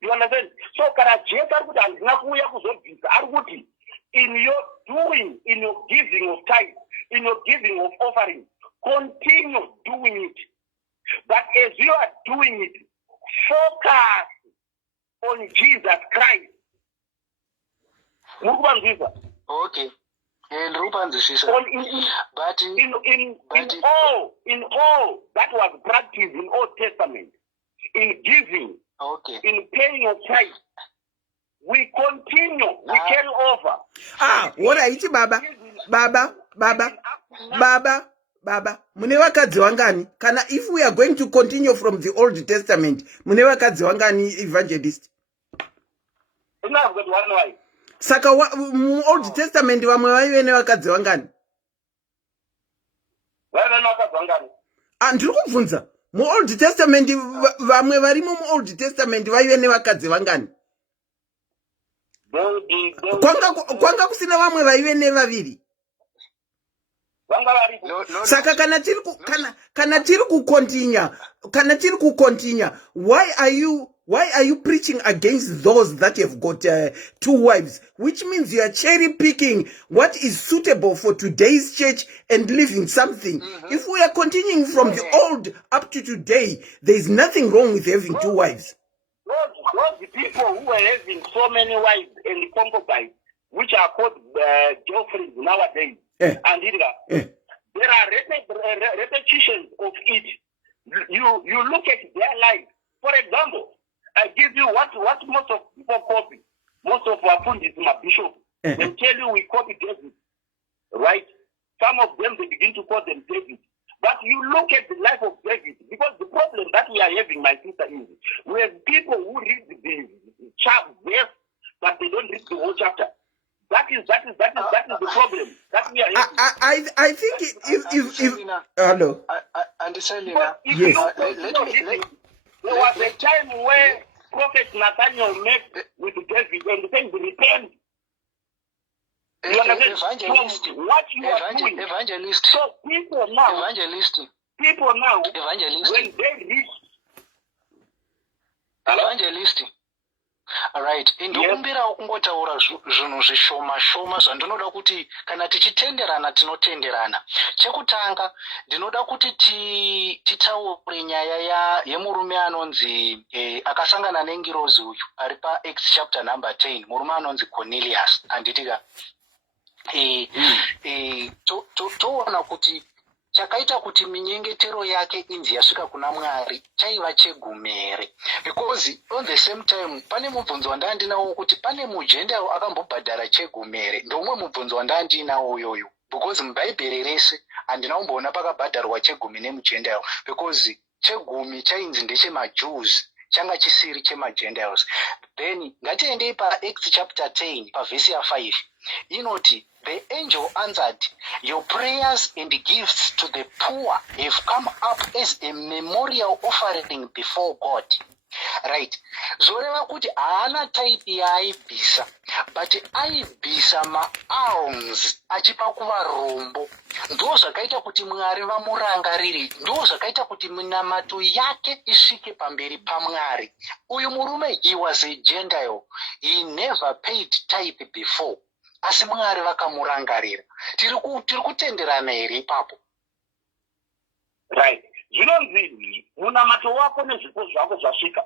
You understand? So kana Jesu arikuti andinakuuya kuzobvisa, arikuti in your doing, in your giving of tithe, in your giving of offering, continue doing it. But as you are doing it, focus on Jesus Christ. Okay. In all that was practiced in Old Testament, in giving, okay, in paying of tithe, we continue, we carry over. What are you, Baba? Mune vakadzi wangani? Kana if we are going to continue from the Old Testament, mune vakadzi wangani evangelist? No, I've got one wife. Saka Old Testament vamwe vaive nevakadzi vangani? Ndiri kubvunza, Old Testament vamwe varimo Old Testament vaive nevakadzi vangani? Kwanga kusina vamwe vaive nevaviri. Saka kana tiri kukontinya, why are you preaching against those that have got 2 wives? Which means you are cherry picking what is suitable for today's church and leaving something. If we are continuing from the old up to today, there is nothing wrong with having 2 wives. Those people who are having so many wives and concubines, which are called girlfriends nowadays, and there are repetitions of it. You look at their life. For example, I give you what most of people copy. Most of our fundis, my bishop, they tell you we copy David, right? Some of them, they begin to call them David. But you look at the life of David, because the problem that we are having, my sister, is we have people who read the chapter verse, but they don't read the whole chapter. That is the problem that we are having. I think if hello. Yes. There was a time where Prophet Nathaniel met with David and said, repent. You understand? What you are doing. Evangelist. So people now, when they read. Evangelist. Alright, ndikumbirawo kungotaura zvinhu zvishoma zvandinoda kuti kana tichitenderana tinotenderana. Chekutanga ndinoda kuti titaure nyaya yemurume anonzi akasangana nengirozi uyu ari paActs chapter number 10, murume anonzi Cornelius. Anditika toona kuti chakaita kuti minyengetero yake inzi yasvika kuna Mwari chaiva chegumere, because on the same time pane mubvunzo wandandinawo kuti pane mujendaro akambobhadhara chegumere. Ndomwe mubvunzo wandandinawo yoyo, because mubhaibheri rese handina kumboona pakabhadharwa chegumi nemujendaro, because chegumi chainzi ndechemaJews changa chisiri chema-Gentiles. Then ngatiendei paActs chapter 10 pavhesi ya5 inoti, the angel answered, your prayers and gifts to the poor have come up as a memorial offering before God. Right. Zoreva kuti haana type yaaibvisa, but aibvisa ma-alms achipa kuvarombo. Ndo zvakaita kuti Mwari vamurangarire, ndo zvakaita kuti minamato yake isvike pamberi paMwari. Uyu murume, he was a Gentile. He never paid type before. Asi Mwari vakamurangarira. Tiri kutenderana here ipapo. Right. Zvinonzi munamato wako nezvipo zvako zvasvika.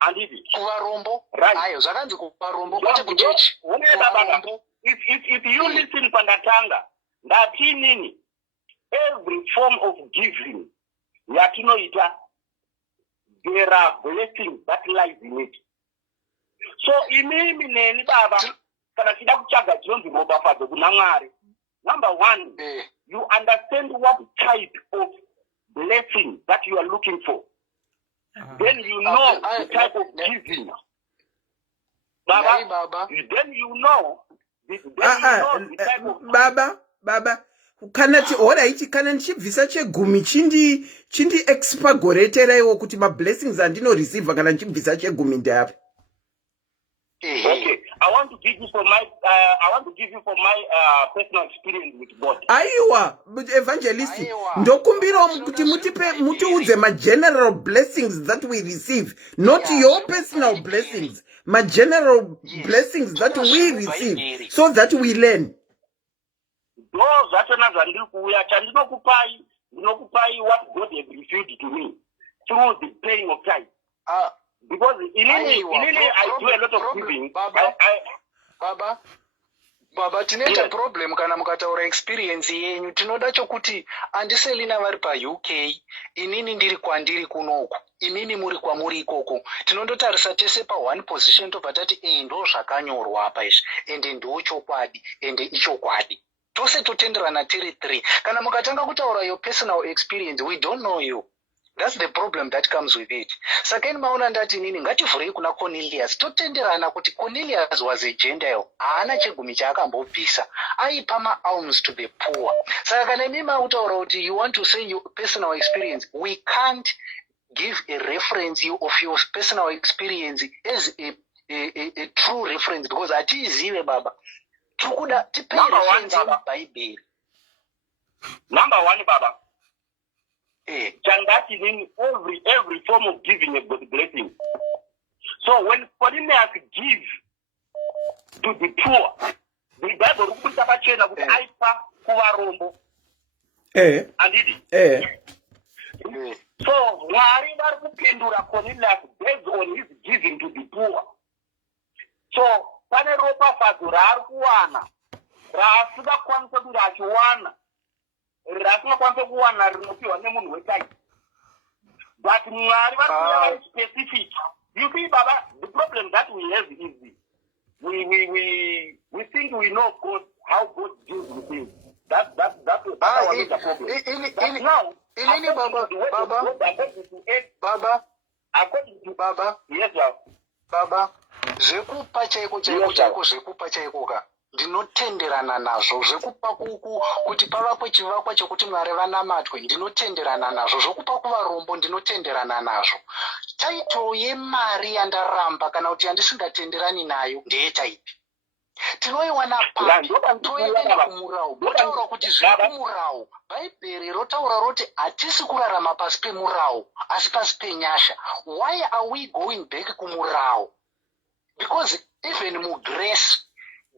Anditi kuvarombo. Right. Ayo zvakanzi kuvarombo kwete kuchechi. Kuvarombo. If you listen pandatanga, ndati nini, every form of giving yatinoita, there are blessings that lies in it. So imimi neni baba kana tida kuchaga chinonzi robafadzo kuna Mwari. Number one, you understand what type of blessing that you are looking for. Then you know the type of giving. Baba, then you know the type of Baba. Kana ndichibvisa chegumi chindi expagoreteraiwo kuti ma-blessings andino receive kana ndichibvisa chegumi ndapo. Okay, I want to give you from my personal experience with God. Aiwa, but evangelist, ndokumbira kuti mutiudze ma-general blessings that we receive, not your personal blessings, ma-general blessings that we receive, so that we learn. Those zvachona zvandiri kuuya chandinokupai what God has revealed to me through the paying of tithe. Because I do a lot of giving. Baba tinoita problem kana mukataura experience yenyu. Tinoda chokuti andiselina vari pa-UK, inini ndiri kwandiri kunoku, imimi muri kwamuri ikoko. Tinondotarisa tese pa-one position tobva tati ndo zvakanyorwa apa izvi, ende ndo chokwadi, ende ichokwadi. Tose totenderana tiri 3. Kana mukatanga kutaura your personal experience, we don't know you. That's the problem that comes with it. Sakeni maona ndati nini ngativhurei kuna Cornelius. Totenderana kuti Cornelius was a Gentile. Haana chegumi chaakambobvisa. Aipa ma-alms to the poor. Saka kana imi mautaura kuti you want to say your personal experience, we can't give a reference of your personal experience as a true reference because hatizive baba. Tukuda tipe reference yeBhayibheri. Number one, baba. Every form of giving has got blessing. So when Cornelius gives to the poor, the Bible puts up a chain of aipa kuvarombo. So Mwari vari kupindura Cornelius based on his giving to the poor. So pane ropafadzo raari kuwana raasingakwanisa kunge achiwana rasingakwanisa kuwana rinopiwa nemunhu wetithe. But Mwari vari kuuya vari specific. You see, Baba, the problem that we have is we think we know God, how God deals with things. That's our major problem. Baba, zvekupa chaiko zvekupa chaiko ka ndinotenderana nazvo. Zvekupa kuti pavakwe chivakwa chekuti Mwari vanamatwe ndinotenderana nazvo. Zvekupa kuvarombo ndinotenderana nazvo. Taito yemari yandaramba kana kuti yandisingatenderani nayo ndeyetaipi. Tinoiwana papi toenda kumurawo. Motaura kuti zviri kumurawo. Bhaibheri rotaura roti hatisi kurarama pasi pemurawo asi pasi penyasha. Why are we going back kumurawo? Because even mugrace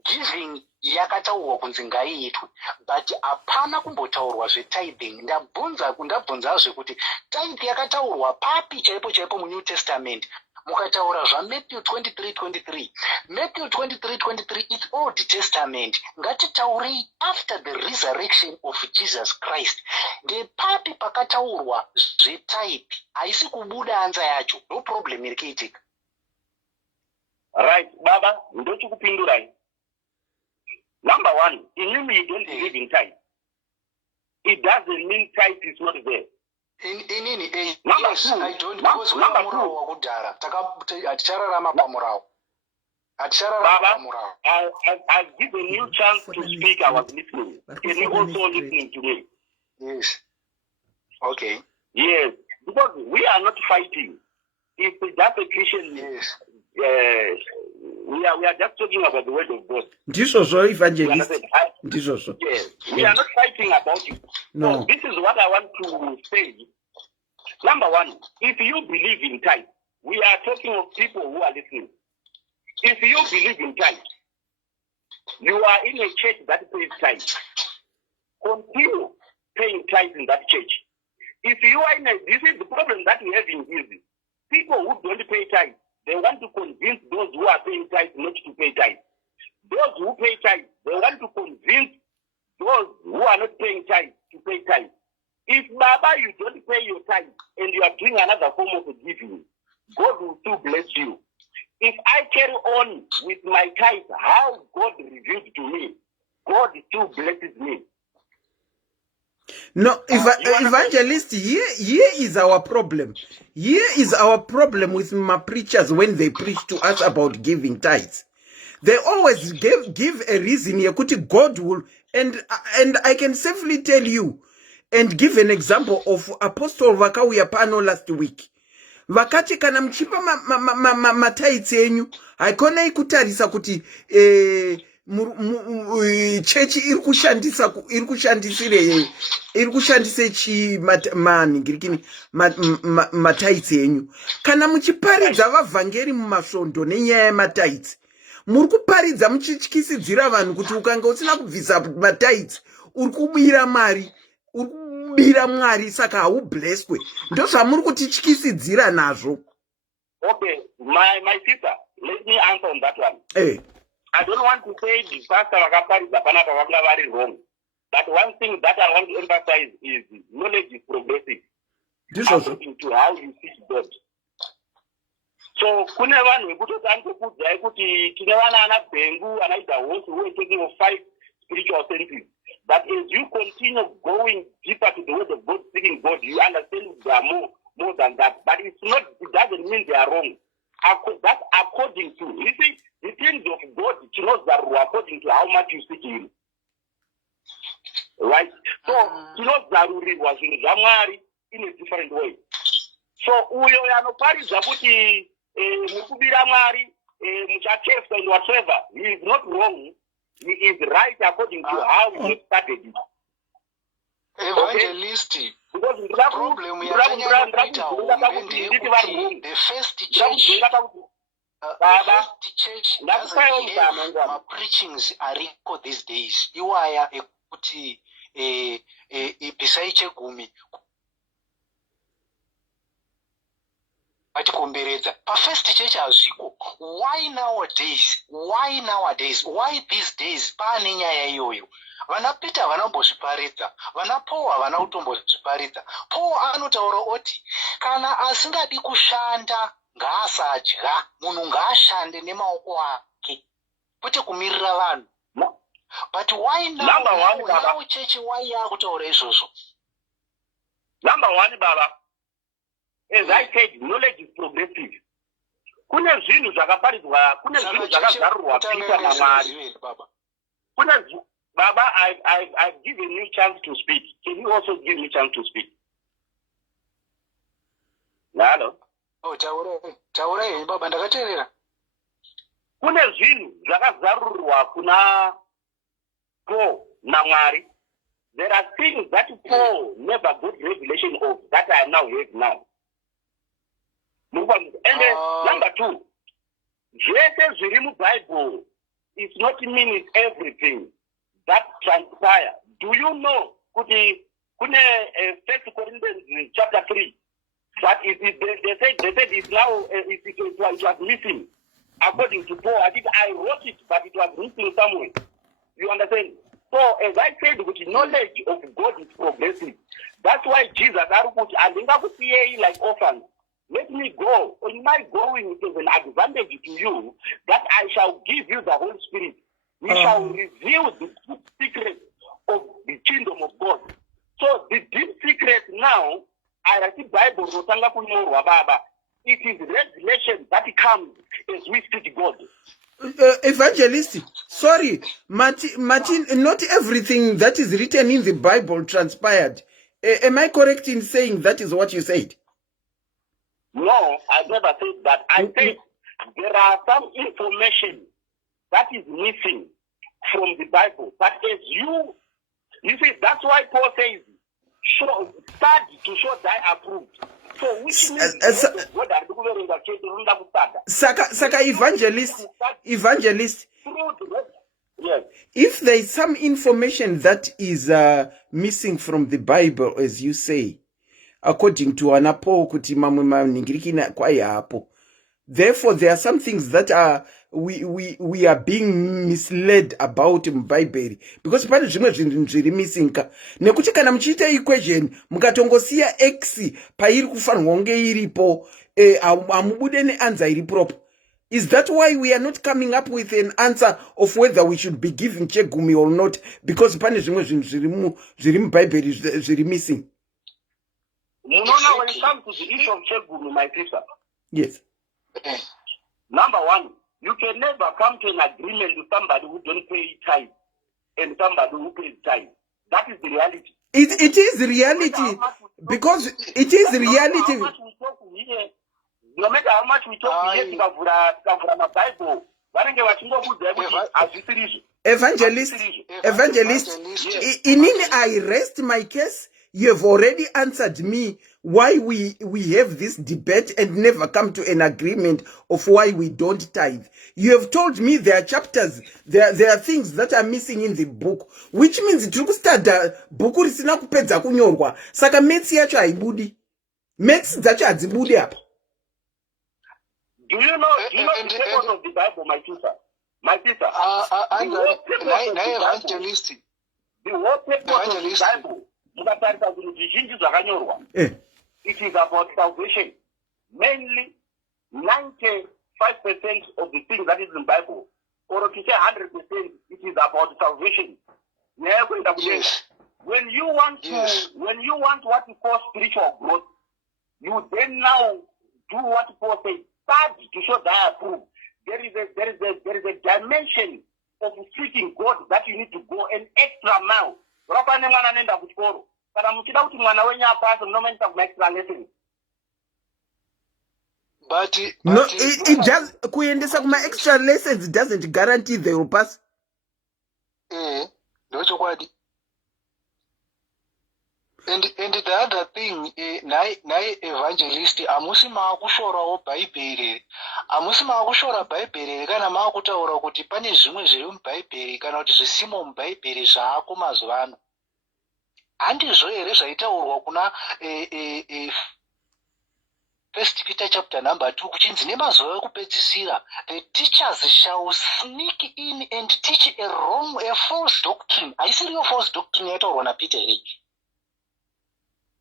giving yakataurwa kunzi ngaiitwe, but hapana kumbotaurwa zvetithing. Ndabvunzazve kuti tithe yakataurwa papi chaipo muNew Testament. Mukataura zvaMatthew 23:23. Matthew 23:23 it's Old Testament. Ngatitaurei after the resurrection of Jesus Christ. Ndepapi pakataurwa zvetithe, haisi kubuda anza yacho. No problem irikuitika. Right, Baba, ndochikupindurai. Number one, in you don't believe in tithe. It doesn't mean tithe is not there. inini Number yes two, I don't because we are number murawo two, wakudhara hatichararama pamurawo Baba, I've given you chance to speak. I was listening. Can you also listen to me? yes okay Yes, because we are not fighting. If just a Christian, yes we are just talking about the word of God. Ndizvozvo You evangelist. understand? Ndizvozvo. Yes, we are not fighting about it. No. So this is what I want to say. Number one, if you believe in tithe, we are talking of people who are listening. If you believe in tithe, you are in a church that pays tithe. Continue paying tithe in that church. If you are in a, this is the problem that we have in Israel. People who don't pay tithe, they want to convince those who are paying tithe not to pay tithe. Those who pay tithe, they want to convince those who are not paying tithe to pay tithe. If Baba, you don't pay your tithe and you are doing another form of giving, God will still bless you. If I carry on with my tithe, how God revealed to me, God still blesses me. No, evangelist, here is our problem. Here is our problem with my preachers when they preach to us about giving tithes. They always give a reason yekuti God will, and I can safely tell you and give an example of Apostle Vakauya Pano last week. Vakati kana mchipa mataitsi enyu haikonai kutarisa kuti chechi iri kushandise chi manhingirikini mataitsi enyu. Kana muchiparidza vavhangeri mumasvondo nenyaya yemataitsi, muri kuparidza muchityisidzira vanhu kuti ukanga usina kubvisa mataitsi uri kubira Mwari, uri kubira Mwari, saka haublesswe. Ndozvamuri kutityisidzira nazvo. Okay, my sister, let me answer on that one. Hey. I don't want to say the pastor vakaparidza panapa vanga vari wrong. But one thing that I want to emphasize is knowledge is progressive. According to how you see God. So kune vanhu vekutoti anotokudzai kuti tine vana ana bhengu anaita hosi who are talking of 5 spiritual senses. But as you continue going deeper to the word of God, seeking God, you understand there are more than that. But it's not, it doesn't mean they are wrong. That's according to, you see, the things of God, it knows that according to how much you seek Him. Right? So, it knows that we was in Zamari in a different way. So, uyo yanoparidza kuti mukubira Mwari, muchachefta and whatsoever, he is not wrong. He is right according to how he started it. Evangelist, Because the problem we are the first church doesn't have my preachings are equal these days. You are a kuti pisaiche gumi. First church aziko. Why nowadays? Why these days? Pane nyaya iyoyo. Vanapita vanambozviparidza, vanapowa vanautombozviparidza. Powa anotaura oti kana asingadi kushanda ngaasadya, munhu ngaashande nemaoko ake, kwete kumirira vanhu. But why now church why yakutaura izvozvo? Number one, Baba, as I said, knowledge is progressive. Kune zvinhu zvakaparidzwa, kune zvinhu zvakazarurwa kuitwa naMwari. Baba, I've given you chance to speak. Can you also give me chance to speak? Hello? Oh, taura Baba, ndakateerera. Kune zvinhu zvakazarurwa kuna Paul naMwari. There are things that Paul never got revelation of that I now have now. And then, number two, zvese zviri muBible, it's not meaning everything that transpire. Do you know, kuti kune 1 Corinthians chapter 3, that they said it's now, it was missing. According to Paul, I wrote it, but it was missing somewhere. You understand? So, as I said, with knowledge of God is progressive. That's why Jesus, like orphans, let me go. In my going, it is an advantage to you that I shall give you the Holy Spirit. We shall reveal the deep secret of the kingdom of God. So the deep secret now, haisi Bible rotanga kunyorwa baba. It is revelation that comes as we seek God. Evangelist, sorry, Martin, not everything that is written in the Bible transpired. Am I correct in saying that is what you said? No, I never said that. I said there are some information that is missing from the Bible. But as you see, that's why Paul says, study to show thy approved. So which means Saka evangelist. Yes. If there is some information that is missing from the Bible, as you say, according to Anapo kuti mamwe maningirikina kwa yapo, therefore there are some things that are we are being misled about in Bible, because pane zvimwe zvinhu zviri missing ka, nekuti kana muchiita equation mukatongosiya x pairi kufanirwa kunge iripo, amubude neanswer iri proper. Is that why we are not coming up with an answer of whether we should be giving chegumi or not? Because pane zvimwe zvinhu zviri muBible zviri missing. You know, when it comes to the issue of chegumi, my sister. Yes. Number one, you can never come to an agreement with somebody who don't pay tithe and somebody who pays tithe. That is the reality. It is reality, because it is reality. No matter how much we talk here, my Bible, Evangelist, inini I rest my case. You have already answered me why we have this debate and never come to an agreement of why we don't tithe. You have told me there are chapters, there are things that are missing in the book, which means tikustada buku risina kupedza kunyorwa. Saka maths yacho haibudi. Maths dzacho hadzibudi apa. Do you know the purpose of the Bible, my sister? My sister. The whole purpose of the Bible. It is about salvation. Mainly 95% of the things that is in the Bible, or to say 100%, it is about salvation. Yes. When you want what you call spiritual growth, you then now do what Paul says, start to show that approve. There is a dimension of seeking God that you need to go an extra mile. But no, it does. Kuendesa kuma extra lessons doesn't guarantee they will pass. And the other thing, nai evangelist, amusima akushora o Bible, amusima akushora Bible, kana makutaura kuti pane zvimwe zviri muBhayibheri kana kuti zvisimo muBhayibheri zvaako mazuva ano. Handizvo here zvaitaurwa kuna First Peter chapter number 2 kuchinzi nemazuva ekupedzisira, the teachers shall sneak in and teach a false doctrine. Haisiri yo false doctrine yaitaurwa naPeter here.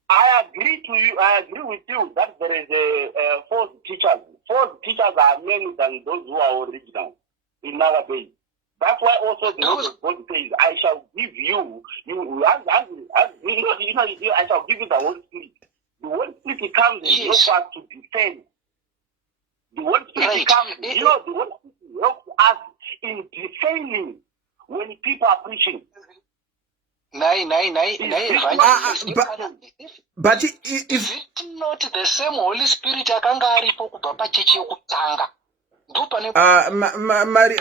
I agree with you that there is a false teachers. False teachers are many than those who are original in nowadays. That's why also the word of God says, I shall give you, I shall give you the Holy Spirit. The Holy Spirit comes and helps us to defend. The Holy Spirit comes, the Holy Spirit helps us in defending when people are preaching. But is it not the same Holy Spirit akanga aripo kubva pachechi yokutanga?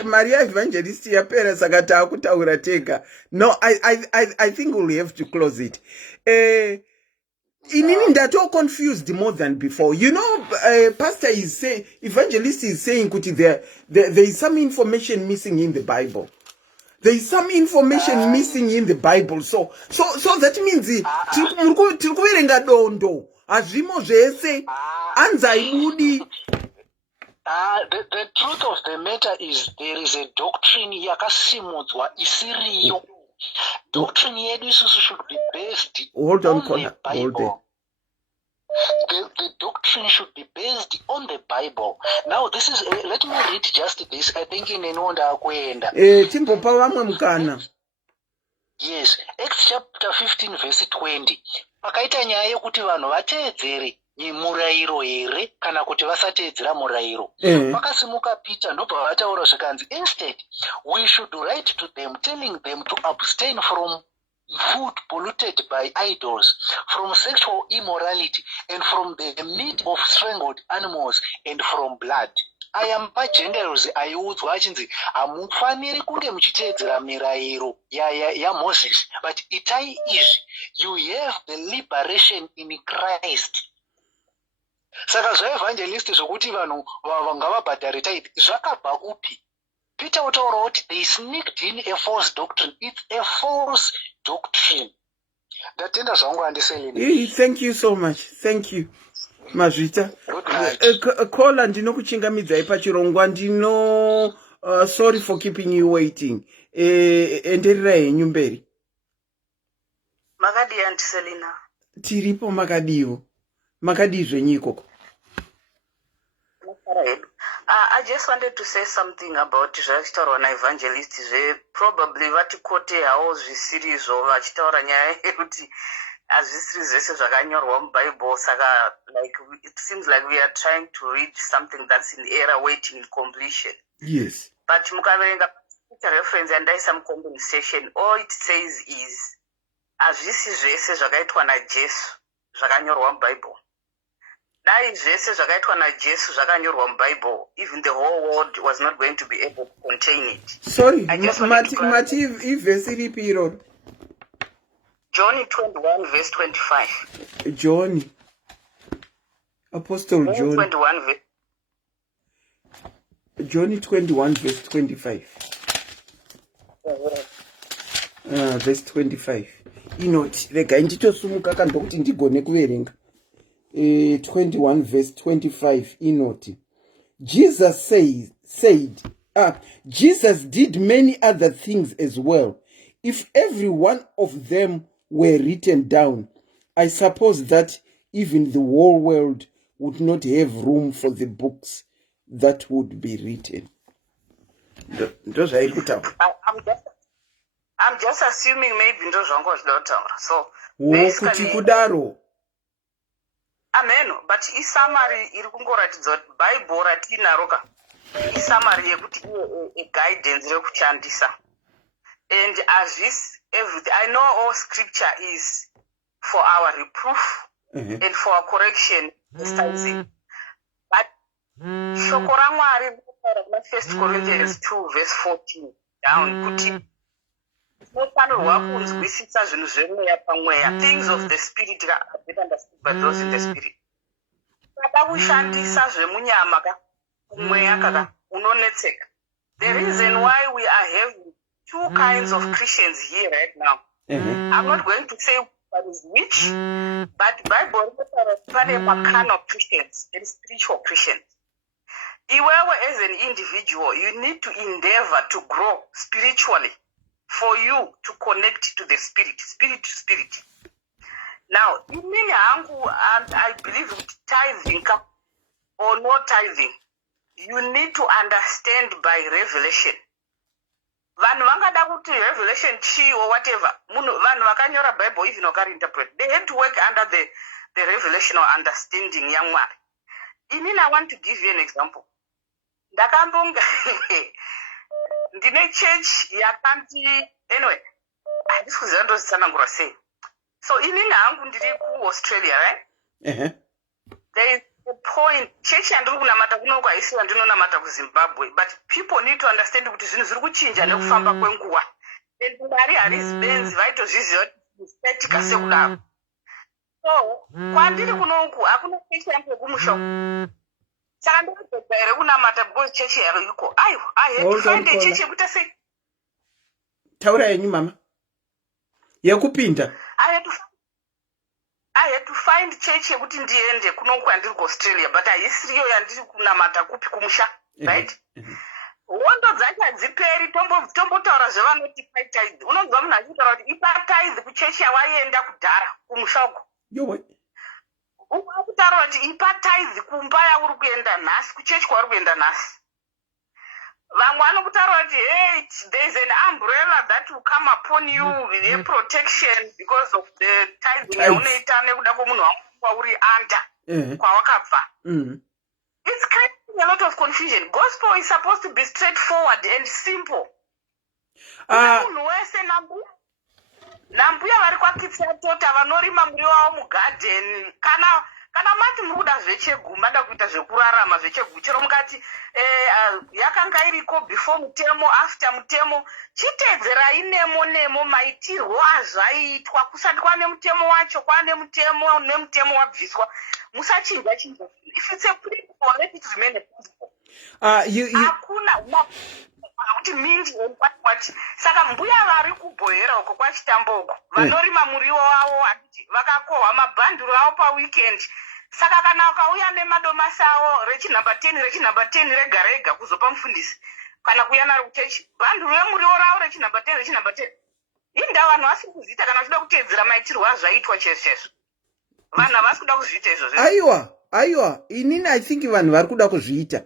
Maria Evangelist yapera saka taakutaura tega. No, I think we'll have to close it. Inini ndato confused more than before. You know, Pastor is saying, Evangelist is saying kuti there is some information missing in the Bible. There is some information missing in the Bible. So that means tirikuverenga dondo azvimo zvese anza ibudi. The truth of the matter is there is a doctrine yakasimudzwa isiriyo. Doctrine yedu isusu should be based on the Bible. The doctrine should be based on the Bible. Now this is let me read just this. I think in enonda akuenda. Timbopa vamwe mukana. Yes, Acts chapter 15 verse 20. pakaita nyaya yekuti vanhu vateedzere murayiro here kana kuti vasateedzera murayiro. Vakasimuka Peter ndobva vataura zvikanzi, instead we should write to them telling them to abstain from food polluted by idols, from sexual immorality, and from the meat of strangled animals, and from blood. Aya maGentiles aiudzwa achinzi hamufaniri kunge muchiteedzera mirayiro yaMoses, but itai izvi, you have the liberation in Christ. Saka zvaevangelisti zvokuti vanhu ngavabhadhare tithe zvakabva kupi? Peter utaura kuti they sneaked in a false doctrine. It's a false doctrine. Ndatenda zvangu handiseleni. Thank you so much. Thank you. Mazvita. Kola ndinokuchingamidzai pachirongwa ndino sorry for keeping you waiting. Enderera henyu mberi. Makadi antiselina. Tiripo makadiwo. Makadi zvenyikoko. I just wanted to say something about zvachitaurwa naevangelists probably vati kote hawo zvisirizvo vachitaura nyaya yekuti hazvisiri zvese zvakanyorwa muBible, saka like it seems like we are trying to read something that's in error waiting completion. Yes. But mukaverenga reference yandaisa mucompensation, all it says is hazvisi zvese zvakaitwa naJesu zvakanyorwa muBible. Dai zvese zvakaitwa naJesu zvakanyorwa muBible, even the whole world was not going to be able to contain it. Sorry, Mati verse ripiro. John 21 verse 25. John. Apostle John. 21 verse. John 21 verse 25. Verse 25. Inoti rega nditosumuka kandokuti ndigone kuverenga. 21 verse 25 inoti. Jesus Jesus did many other things as well. If every one of them were written down, I suppose that even the whole world would not have room for the books that would be written. I'm just assuming maybe ndo zvangu zvidautaura. So kuti kudaro. Amen. But summary iri kungoratidza kuti Bible ratinaro ka summary yekuti a guidance rekushandisa. And as this everything, I know all scripture is for our reproof and for our correction. But shoko raMwari rinotaura 1 Corinthians 2 verse 14 down kuti tinofanirwa kunzwisisa zvinhu zvemweya pamweya. Things of the spirit are better understood by those in the spirit. Kada kushandisa zvemunyama ka kumweya kaka unonetseka. The reason why we are having two kinds of Christians here right now. I'm not going to say what is which, but Bible pane carnal Christians and spiritual Christians. Iwewe as an individual, you need to endeavor to grow spiritually for you to connect to the spirit, spirit to spirit. Now, in many angu, I believe with tithing or no tithing, you need to understand by revelation. Vanhu vangada kuti revelation chi or whatever, vanhu vakanyora Bible even vakarinterpret, they had to work under the revelation or understanding yaMwari. Inini, I want to give you an example. Ndakambonga ndine church yakanti anyway handisi kuziva ndozitsanangura sei. So inini hangu ndiri kuAustralia, right? There is a point church yandiri kunamata kunoku haisiwa ndinonamata kuZimbabwe, but people need to understand kuti zvinhu zviri kuchinja nekufamba kwenguva. And Mwari harizbenzi vaitozviziva kuti statika sekudaro. So kwandiri kunoku hakuna church yangu yekumusha. Saka ndakadzidza here kunamata because church yaro iko. I had to find a church yekuita sei. Taura yenyu mama. Yekupinda. I had to find church yekuti ndiende kunoku kwandiri kuAustralia, but haisiriyo yandiri kunamata kupi kumusha, right? Hondo dzacho hadziperi, tombotaura zvevanoti tithe. Unonzwa munhu achitaura kuti ipa tithe kuchechi yawaienda kudhara kumusha uko. Wakutaura kuti ipa tithe kumba yauri kuenda nhasi, kuchechi kwauri kuenda nhasi. vamwe vanokutaura kuti hey, there is an umbrella that will come upon you with protection because of the tithing yaunoita nekuda kwomunhu wauri under kwawakabva. It's creating a lot of confusion. Gospel is supposed to be straightforward and simple. Munhu wese nambuya vari kwakitsira tota vanorima muriwo wavo mugarden kana mati muri kuda zvecheguma da kuita zvekurarama zvecheguma chero mukati yakanga iriko before mutemo after mutemo chiteedzerai nemo maitirwo azvaitwa kusati kwane mutemo wacho kwane mutemo nemutemo wabviswa musachinja if it's a principle let it remain a principle. Hakuna kuti mindi kwati saka mbuya vari kubhoyera uko kwachitambo uko vanorima muriwo wavo vakakohwa mabhanduru avo paweekend. Saka kana ukauya nemadomasi avo rechinhamba 10 rega rega kuzopa mufundisi kana kuuya naro kuchechi bhanduru remuriwo ravo rechinhamba 10 inda vanhu vasiri kuzviita kana vachida kuteedzera maitirwo azvaitwa chezvo vanhu havasi kuda kuzviita izvozvo. aiwa inini I think vanhu vari kuda kuzviita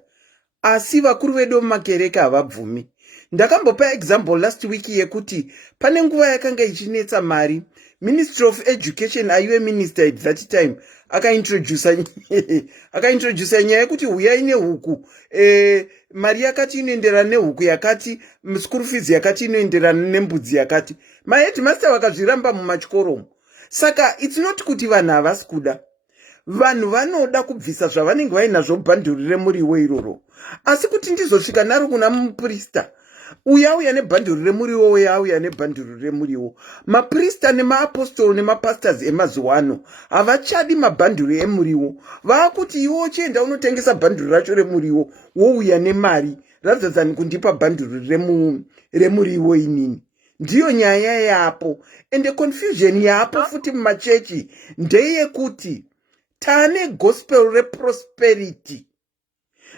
asi vakuru vedu mumakereke havabvumi. Ndakambopa example last week yekuti pane nguva yakanga ichinetsa mari. Ministry of Education aiwe minister at that time akaintroduce nyaya yekuti huyai nehuku mari yakati inoenderana nehuku yakati school fees yakati inoenderana nembudzi yakati maheadmaster vakazviramba mumachikoromo. Saka it's not kuti vanhu havasi kuda, vanhu vanoda kubvisa zvavanenge vainazvo bhanduru remuriwo iroro, asi kuti ndizosvika naro kuna muprista uya nebhanduru remuriwo uya nebhanduru remuriwo. Maprista nemaapostoro nemapastors emazuva ano havachadi mabhanduru emuriwo, vaakuti iwo chienda unotengesa bhanduru racho remuriwo wouya nemari rather than kundipa bhanduru remuriwo inini. Ndiyo nyaya yapo, and confusion yapo futi mumachechi ndeyekuti tane gospel reprosperity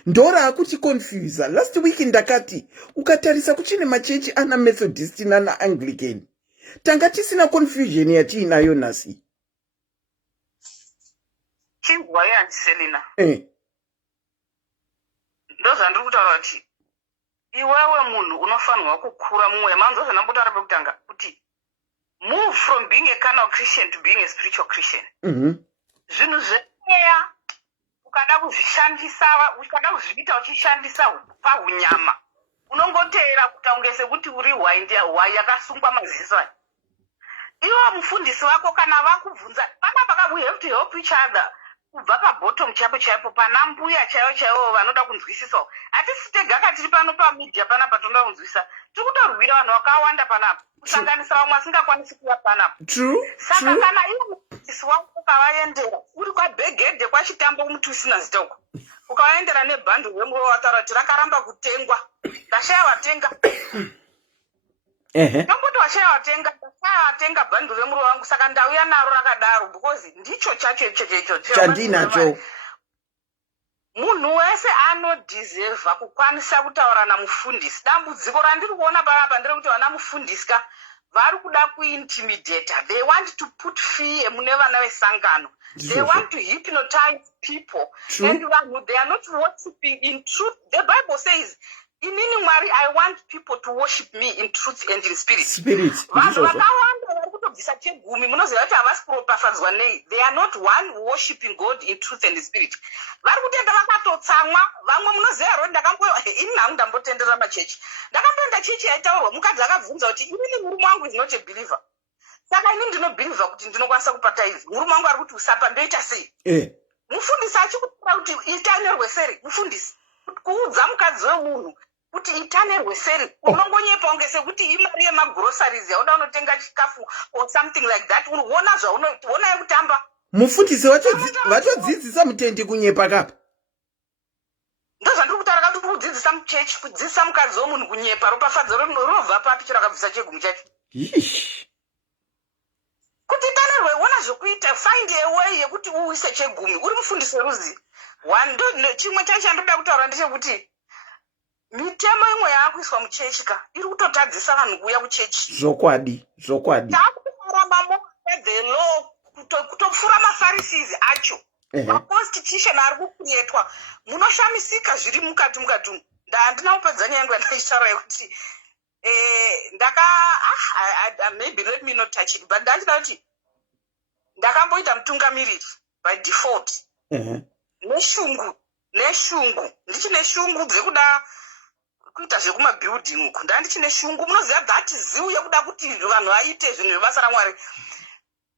ndora akuti confuse. Last week ndakati ukatarisa kuchine machechi ana Methodist nana Anglican tanga tisina confusion yatiinayo nasi. Chingwa yandiselina ndozvandiri kutaura kuti iwewe munhu unofanirwa kukura mumwe manzo zvanambotaura pekutanga kuti move from being a carnal Christian to being a spiritual Christian. Zvinhu zvemeya ukada kuzviita uchishandisa pahunyama unongoteera kutaungese kuti uri hwai yakasungwa maziso aya. Iwo mufundisi wako kana vakubvunza panapa we have to help each other kubva pabottom chaipo pana mbuya chaivo vanoda kunzwisisawo. Hatisi tega tiri pano pamedia panapa toda kunzwisisa, tiri kutorwira vanhu vakawanda panapa kusanganisa vamwe asingakwanisi kuya panapa. Saka kana iwe mufundisi wako ukavaendera uri kwabhegedhe kwachitambo muti usina zita uko ukavaendera nebhandu remuriwo wataura kuti rakaramba kutengwa ndashaya watenga tomboti washaya watenga bhandu remuriwo wangu saka ndauya naro rakadaro because ndicho chacho ichocho chandinacho. Munhu wese anodhizevha kukwanisa kutaura namufundisi. Dambudziko randiri kuona panapa nderekuti vana mufundisika vari kuda kuintimidata. They want to put fear mune vana vesangano. They want to hypnotize people. And they are not worshiping in truth. The Bible says, inini Mwari, I want people to worship me in truth and in spirit. Vanhu vakawanda vari kutobvisa chegumi munoziva kuti havasi kuropafadzwa nei. They are not one worshiping God in truth and in spirit. Vari kutenda vakatotsamwa. Vamwe munoziva rodi ini hangu ndambotenderera machechi. Ndakamboenda chechi yaitaurwa mukadzi akabvunza kuti inini murume wangu is not a believer. Saka ini ndinobhilivha kuti ndinokwanisa kupata izvi. Murume wangu ari kuti usapa ndoita sei? Mufundisi achikutaura kuti itanerwe seri. Mufundisi kuudza mukadzi wemunhu kuti itanerwe seri unongonyepa unge sekuti imari yemagroceries yauda unotenga chikafu or something like that. Unoona zvaunoona yekutamba. Mufundisi vatodzidzisa mutendi kunyepa kapa. Ndozvandiri kutaura kuti kudzidzisa muchechi kudzidzisa mukadzi wemunhu kunyepa ropafadzo rinobva papi chero akabvisa chegumi chacho. Kuti itanerwe uona zvokuita find a way yekuti uise chegumi uri mufundisi weruzi. Chimwe chacho chandoda kutaura ndechekuti mitemo imwe yaakuiswa muchechika iri kutotadzisa vanhu kuuya kuchechi. Zvokwadi. Takuramba the law kutopfura maFarisees acho. Maconstitution ari kukunyetwa munoshamisika zviri mukati. ndandina kupedza nyangwe ndaitaura yekuti maybe let me not touch it, but ndachida kuti ndakamboita mutungamiriri by default neshungu ndichine shungu dzekuda kuita zvekumabuilding uku ndandichine shungu. Munoziva that ziu yekuda kuti vanhu vaite zvinhu zvebasa raMwari.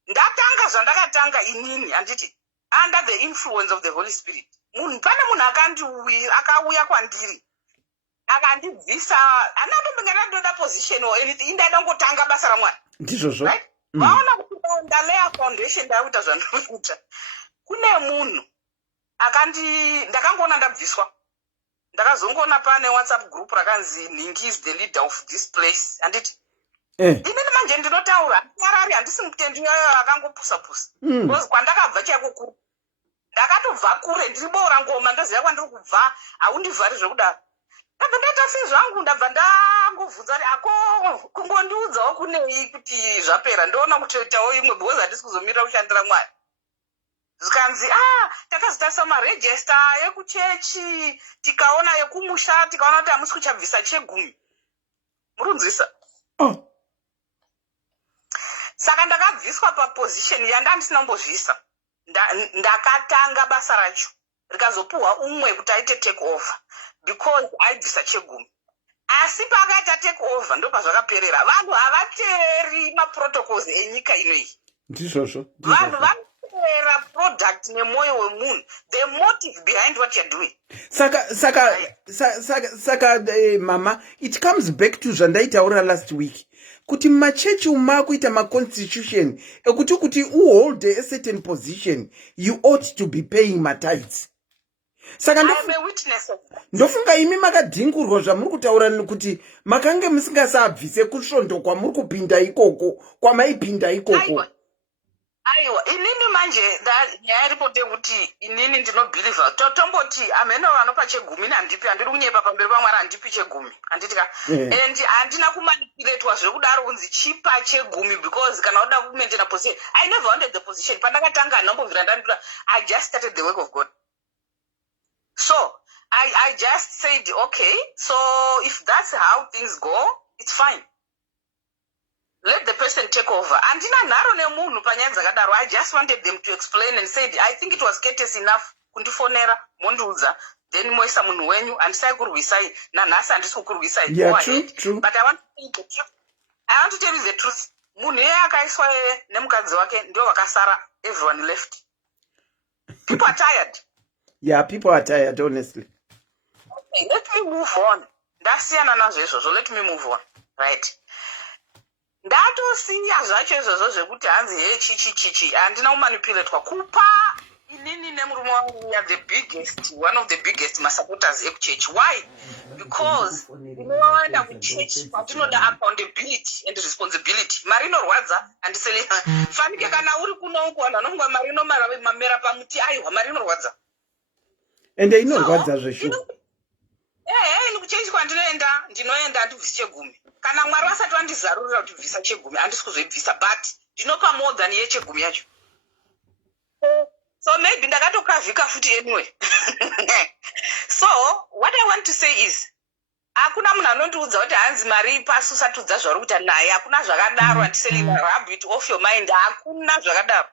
Ndatanga zvandakatanga inini anditi under the influence of the Holy Spirit. Pane munhu akauya kwandiri akandibvisa, anatombengana position or anything, indada ngotanga basa raMwari. Ndizvozvo. Right? Vaona kuti ndalaya foundation ndakuita zvandinoita. Kune munhu ndakangoona ndabviswa. Ndakazongoona pane WhatsApp group rakanzi Ningi is the leader of this place. Anditi inini manje ndinotaura nyarari handisi mutendi yayo akangopusa-pusa. Because kwandakabva chakukuru ndakatobva kure ndiri boora ngoma ndoziva kwandiri kubva haundivhari zvekudaro. Ndaita sezvangu ndabva ndangovhunza kuti ako kungondiudzawo kunei kuti zvapera ndoona kutoitawo imwe because handisi kuzomirira kushandira Mwari. Zikanzi takazotasa marejesta ekuchechi tikaona yekumusha tikaona kuti hamusi kuchabvisa chegumi. Murunzisa. Saka ndakabviswa paposition yandandisina kumbobvisa. Ndakatanga basa racho rikazopuhwa umwe kuti aite take over because aibvisa chegumi. Asi pakaita take over ndo pazvakaperera. Vanhu havateri maprotocols enyika inoyi. Ndizvozvo. Vanhu vanotera product nemoyo wemunhu, the motive behind what you're doing. Saka mama, it comes back to zvandaitaura last week. Kuti machechi umakuita ma-constitution kuti hold a certain position, you ought to be paying my tithes. Saka ndofunga imi makadhingurwa zvamuri kutaura kuti makange musingasabvise kusvondo kwamuri kupinda ikoko kwamaipinda ikoko. Aiwa, inini manje nyaya iripo ndekuti inini ndinobhiliva totomboti amene vanopa chegumi handipi, handiri kunyepa pamberi paMwari, handipi chegumi handitika. And handina kumanipulatwa zvekudaro kunzi chipa chegumi because kana uda kumaintaina position. I never wanted the position. Pandakatanga ndambobvira ndandura, I just started the work of God. So I just said, okay, so if that's how things go, it's fine. Let the person take over. Andina naro nemunhu panyaya dzakadaro. I just wanted them to explain and said, I think it was courteous enough kundifonera mondiudza then moisa munhu wenyu handisai kurwisai nanhasi handisi kukurwisai. Yeah, true. But I want to tell you the truth. Munhu yeye akaiswa nemukadzi wake ndio vakasara, everyone left. People are tired. Yeah, people are tired, honestly. Okay, let me move on. Ndasiyana nazvo izvozvo, let me move on. Right. Ndatosiya zvacho izvozvo zvekuti hanzi chichi handina kumanipulatwa kupa inini nemurume wangu we are the biggest, one of the biggest masupporters ekuchechi. Why? Because unoenda kuchechi kwatinoda accountability and responsibility. Mari inorwadza handiseli fanike kana uri kunoku vanhu vanonga mari inomamera pamuti aiwa mari inorwadza. Ende inorwadza zveshuwa. Ini kuchechi kwandinoenda handibvisi chegumi. Kana Mwari vasati vandizarurira kuti bvisa chegumi handisi kuzoibvisa, but ndinopa more than yechegumi yacho. So maybe ndakatokavhika futi anyway. So what I want to say is hakuna munhu anondiudza kuti hanzi mari pasi usatudza zvauri kuita naye, hakuna zvakadaro. Handiseli rub it off your mind, hakuna zvakadaro.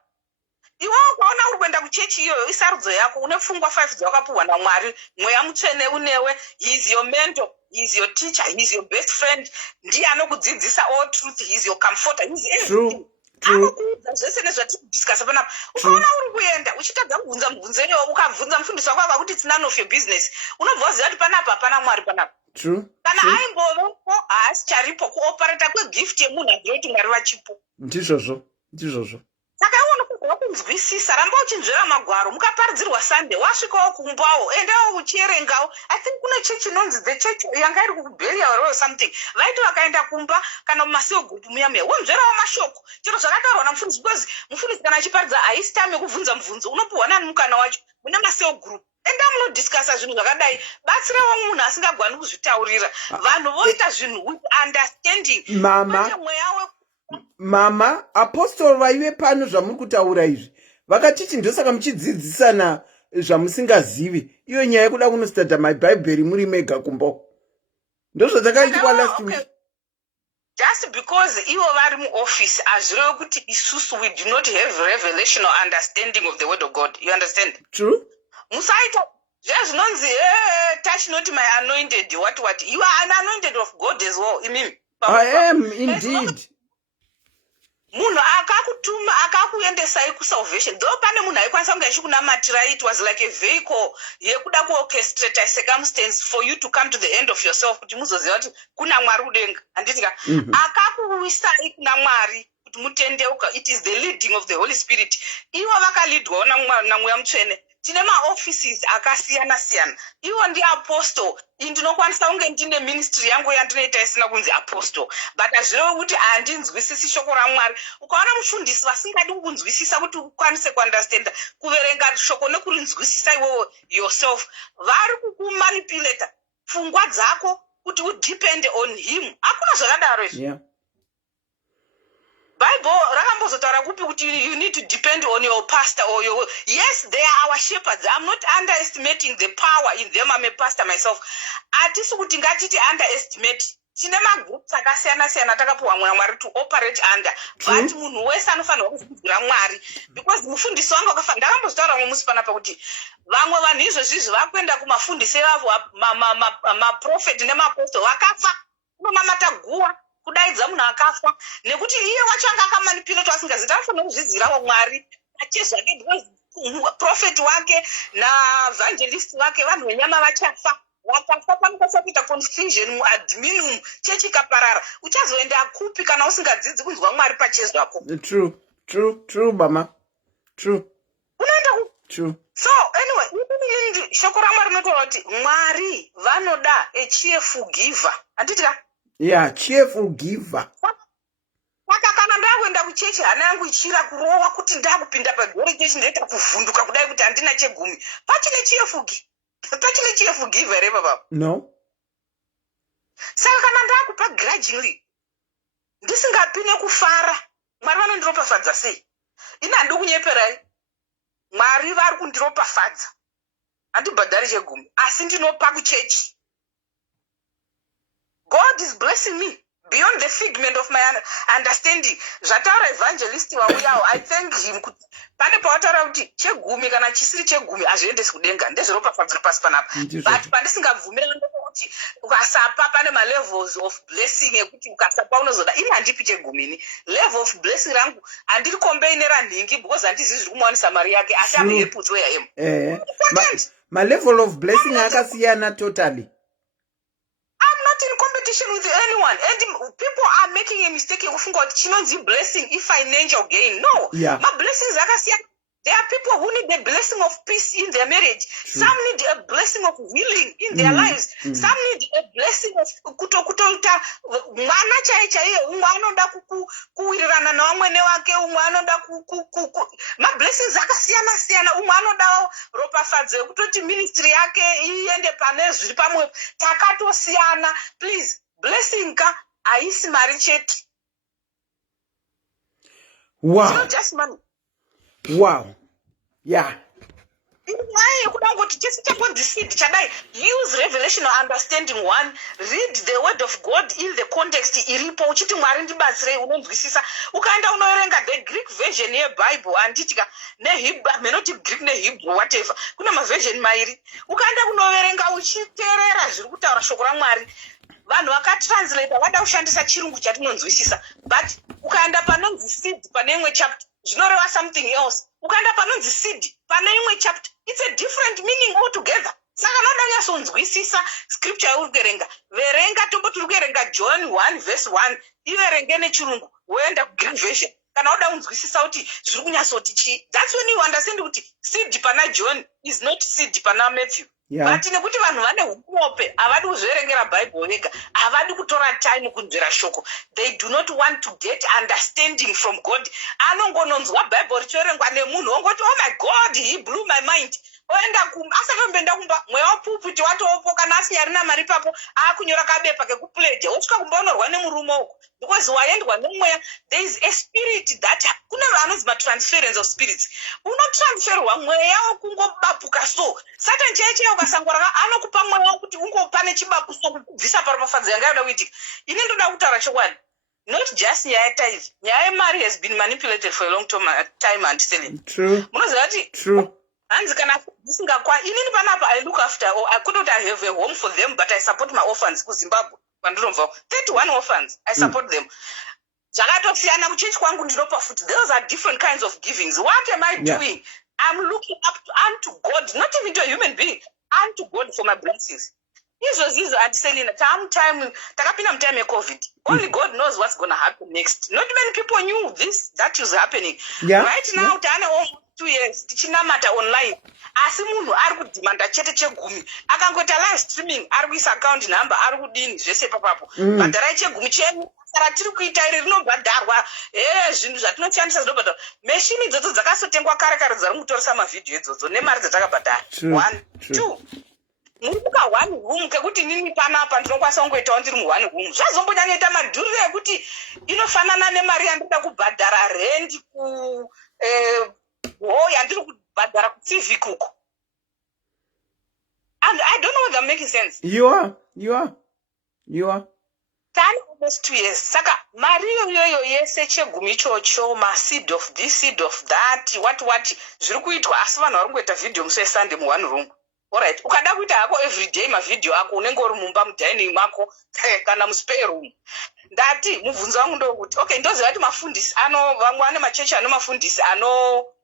Iwe ukaona uri kuenda kuchechi iyoyo isarudzo yako, une pfungwa 5 dzawakapuhwa naMwari, mweya mutsvene unewe, he is your mentor, he is your teacher, he is your best friend, ndiye anokudzidzisa all truth, he is your comforter, he is everything. Anokuudza zvese nezvatikudhiskasa panapa. Ukaona uri kuenda uchitadza kubvunza mubvunzo iyoyo, ukabvunza mufundisi wako akuti it's none of your business, unobva waziva kuti panapa hapana Mwari panapa. Kana aimbovepo haasi charipo, kuopareta kwegift yemunhu hazviro kuti Mwari vachipo. Ndizvozvo. Saka iwe kunzwisisa, ramba uchinzvera magwaro, mukaparidzirwa Sunday, wasvikawo kumbawo, endawo uchierengawo. I think kuna chechi inonzi the church yanga iri kuBeria or something. Vaiti vakaenda kumba kana mumasiwo group muya wonzverawo mashoko. Chero zvakataurwa namufundisi, because mufundisi kana achiparidza haisi time yekubvunza mubvunzo, unopuhwa nani mukana wacho mune masiwo group. Enda munodhiskasa zvinhu zvakadai, batsirawo munhu asingagwani kuzvitaurira. Vanhu voita zvinhu with understanding. Mama, apostle vaive pano zvamuri kutaura izvi vakatiti ndosaka muchidzidzisana zvamusingazivi. Iyo nyaya yekuda kunostada mabhaibheri muri mega kumbo. Ndozvadzakaitwa last week. Just because ivo vari muoffice hazvirevi kuti isusu we do not have revelational understanding of the word of God. You understand? True. Musaita zvinonzi touch not my anointed what. You are an anointed of God as well. I am indeed. Munhu akakutuma akakuendesai kusalvation. Though pane munhu aikwanisa kunge achikunamatira, it was like a vehicle yekuda kuorchestrate circumstance for you to come to the end of yourself kuti muzoziva kuti kuna Mwari udenga. Handitika akakuwisai kuna Mwari kuti mutendeuka. It is the leading of the Holy Spirit. Ivo vakalidwawo naMweya Mutsvene. Tine maoffices akasiyana siyana. Ivo ndi apostle. Ndinokwanisa kunge ndine ministry yangu yandinoita isina kunzi apostle. But hazvirevi kuti handinzwisisi shoko raMwari. Ukaona mufundisi vasingadi kunzwisisa kuti ukwanise kuunderstand, kuverenga shoko nekurinzwisisa iwewe yourself, vari kukumanipulata pfungwa dzako kuti udepend on him. Hakuna zvakadaro izvi. Yeah. Bible rakambozotaura kupi kuti you need to depend on your pastor or your... Yes, they are our shepherds. I'm not underestimating the power in them. I'm a pastor myself. Atisi kuti ngatiti underestimate. Tine magroups akasiyana siyana takapuwa Mwari to operate under. But munhu wese anofanira kudzidzira Mwari. Because mufundisi wangu akafanira, ndakambozotaura musi panapa kuti vamwe vanhu izvozvi vakuenda kumafundisi avo maprofet nemapostle vakafa. Unonamata guwa kudaidza munhu akafa nekuti iye wacho anga akamanipulata asingazivi. Anofanira kuzvidzirawo Mwari pachezvo ake, because prophet wake naevangelist wake vanhu venyama vachafa. Vakafa panokwanisa kuita confusion muadminum, chechi ikaparara. Uchazoenda kupi kana usingadzidzi kunzwa Mwari pachezvo ako? True mama. True. Unoenda ku? True. So anyway, shoko raMwari rinotaura kuti Mwari vanoda a cheerful giver. Handitika? Yeah, cheerful giver. Saka kana ndakuenda kuchechi hana yangu ichira kurowa kuti ndakupinda pagore chechi ndaita kuvhunduka kudai kuti handina chegumi. Pachine cheerful giver here baba. No. Saka kana ndakupa grudgingly ndisingapine kufara, Mwari vanondiropafadza sei? Ina handi kunyeperai. Mwari vari kundiropafadza. Handibhadhari chegumi asi ndinopa kuchechi. God is blessing me beyond the figment of my understanding. Zvataura evangelist wauyawo, I thank him kuti pane pawataura kuti chegumi kana chisiri chegumi hazviendesi kudenga, ndezviropafadzwa pasi panapa. But pandisingabvumirani ndekuti ukasapa pane malevels of blessing ekuti ukasapa unozoda. Ini handipi chegumini. Level of blessing rangu handiri kombeinera nhingi because handizivi zviri kumuwanisa mari yake asi am happy with where I am. My level of blessing akasiyana totally. In competition with anyone, and people are making a mistake of thinking blessing if financial gain. No, yeah. My blessings are there are people who need the blessing of peace in their marriage. True. Some need a blessing of healing in their lives. Some need a blessing of kutoita mwana chaiye umwe anoda kuwirirana nawamwene wake, umwe anoda ma blessings akasiyana siyana. Umwe anoda ropafadzo yekutoti ministry yake iende pane zviri pamwe takatosiyana. Please, blessing ka haisi mari chete. Wow. It's not just money. Wow. Yeah. Use revelational understanding. One, read the word of God in the context. Iripo uchiti Mwari ndibatsire unonzwisisa. Ukaenda unoerenga the Greek version ye Bible anditika ne Hebrew, menoti Greek ne Hebrew whatever. Kuna maversion mairi. Ukaenda unoerenga uchiterera zviri kutaura shoko raMwari. Vanhu vakatranslate vada kushandisa chirungu chatinonzwisisa. But ukaenda panonzi seed pane imwe chapter zvinoreva something else. Ukaenda panonzi seed pane imwe chapter, it's a different meaning altogether. Saka noda kunyasonzwisisa scripture yauri kuerenga. Verenga tomboti uri kuerenga John 1 verse 1, iverenge nechirungu woenda kuGreek version. Kana woda kunzwisisa kuti zviri kunyasoti chii. That's when you understand kuti seed pana John is not seed pana Matthew. Yeah. But nekuti vanhu vane hukumope havadi kuzverengera Bible vega, havadi kutora time kunzvera shoko. They do not want to get understanding from God. Anongononzwa Bible richiverengwa nemunhu ongoti oh my God, he blew my mind. oenda kumba asatombenda kumba mweya wapupiti watopo kana asiyarina mari papo akunyora kabepa kekupledya wosvika kumba unorwa nemurume uko because waendwa nemweya. There is a spirit that kuna vanonzi matransference of spirits. Unotransferwa mweya wokungobapuka so Satan cheche ukasangora anokupa mweya wokuti ungopa nechibapu so kubvisa pari pafadzi yanga yoda kuitika. Ine ndoda kutaura chokwadi, not just nyaya yetithe. Nyaya yemari has been manipulated for a long time and selling. True. Munoziva kuti True. hanzi kana dzisingakwa inini panapa I look after, or I couldn't have a home for them, but I support my orphans kuZimbabwe. Kwandinobva 31 orphans I support them. Zvakatosiyana kuchechi kwangu ndinopa futi. Those are different kinds of givings. What am I doing? I'm looking up unto God, not even to a human being, unto God for my blessings. Izvozvo andiselina takapinda mutime yeCovid. Only God knows what's going to happen next. Not many people knew that was happening. Right now taane almost 2 years tichinamata online, asi munhu ari kudhimanda chete chegumi, akangota live streaming, ari kuisa account number, ari kudini zvese papapo. Bhadharai chegumi chenyu, saka tiri kuita iri rinobhadharwa. Zvinhu zvatinoshandisa zvinobhadharwa. Meshini idzodzo dzakasotengwa kare kare dzari kutoresa mavhidhiyo idzodzo nemari dzatakabhadhara. 1 2 muruka 1 room kekuti nini panapa ndinokwanisa kungoitawo ndiri mu1 room. Zvazombonyanyaita madhuriro ekuti inofanana nemari yandinoda kubhadhara rent ku yandiri kubhadhara kuThiving uko. And I don't know whether I'm making sense. You are. Tani almost 2 years. Saka mari yoyo yese chegumi ichocho, ma seed of this, seed of that, what zviri kuitwa, asi vanhu vari kungoita video musi weSunday mu1 room. Alright, ukada kuita hako everyday mavideo ako unenge uri mumba mudining mwako kana muspare room. Ndati mubvunzo wangu ndokuti okay, ndoziva kuti mafundisi vamwe vane machechi ano mafundisi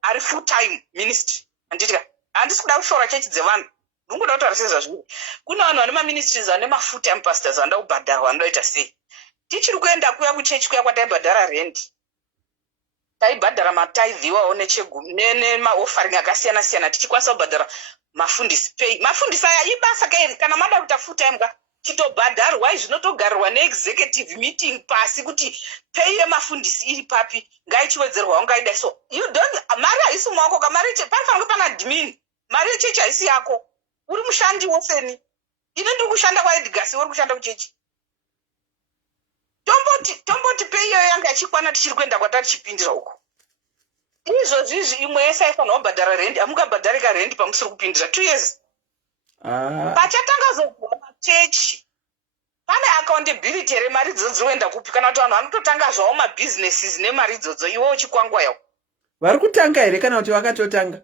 ari full time ministry. Anditika handisi kuda kushora chechi dzevanhu, ndingoda kutaura sezvazviri. Kuna vanhu vane maministries ane mafull time pastors vanoda kubhadharwa, vanoita sei. Tichiri kuenda kuya kuchechi kuya kwataibhadhara rent, taibhadhara matithe iwawo nechegumi nemaoffering akasiyana siyana, tichikwanisa kubhadhara mafundisi pay. Mafundisi aya ibasa kairi, kana mada kuita full time ka chitobhadharwa, zvinotogarirwa neexecutive meeting pasi kuti pay yemafundisi iri papi ngaichiwedzerwa ngaida. So you don't, mari haisi mumaoko ka, mari panofanira pana admin, mari yechechi haisi yako. Uri mushandi wofeni. Ine ndiri kushanda kwaEdgars, uri kushanda kuchechi. Tomboti pay iyo yanga ichikwana tichiri kuenda kwatari chipindira uko. Izvozvizvi imwe yese aifanira kubhadhara rent, amungabhadharika rent pamusiri kupindira 2 years. Pachatanga zoguma machechi, pane accountability here, mari idzodzo dzinoenda kupi, kana kuti vanhu vanototanga zvavo mabusinesses nemari idzodzo iwo uchikwangwa yawo. Vari kutanga here kana kuti vakatotanga?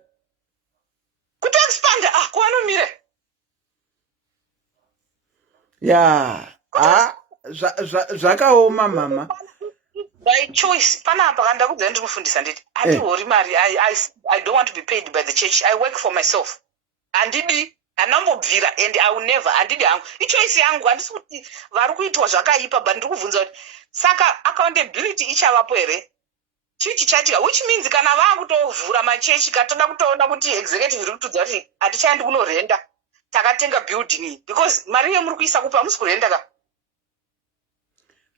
Kutoexpanda, kuvanomire. Zvakaoma mama. By choice, panapa kandakudza ndinofundisa nditi handihori mari. I don't want to be paid by the church. I work for myself. Handidi handambobvira and I will never. Handidi hangu ichoice yangu, handisi kuti vari kuitwa zvakaipa, but ndiri kubvunza kuti saka accountability ichavapo here chichi chatika, which means kana vakutovhura machechi katoda kutoona kuti executive iri kutudza kuti hatichaendi kunorenda, takatenga building because mari yemuri kuisa kupa hamusi kurenda ka.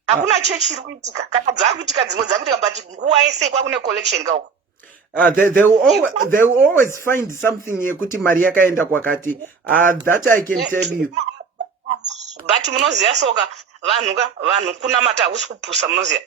Hakuna chechi iri kuitika, kana dzakuitika dzimwe dzakuitika, but nguva yese kwakune collection kauko. They will always find something yekuti mari yakaenda kwakati. That I can tell you. But munoziva soka vanhu kunamata hakusi kupusa, munoziva.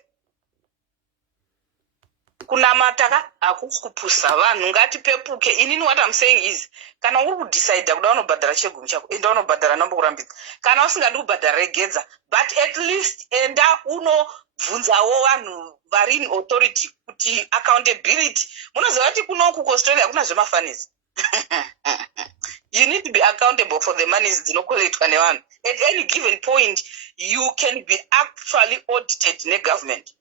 Kunamata hakusi kupusa, vanhu ngatipepuke. Inini what I'm saying is, kana uri kudecide kuda unobhadhara chegumi chako, enda unobhadhara nombokurambidza. Kana usingadi kubhadhara regedza, but at least enda unobvunzawo vanhu vari in authority kuti accountability. Munoziva kuti kunoku kuAustralia hakuna zvemafanisi. You need to be accountable for the monies dzinokoletwa nevanhu. At any given point, you can be actually audited negovernment.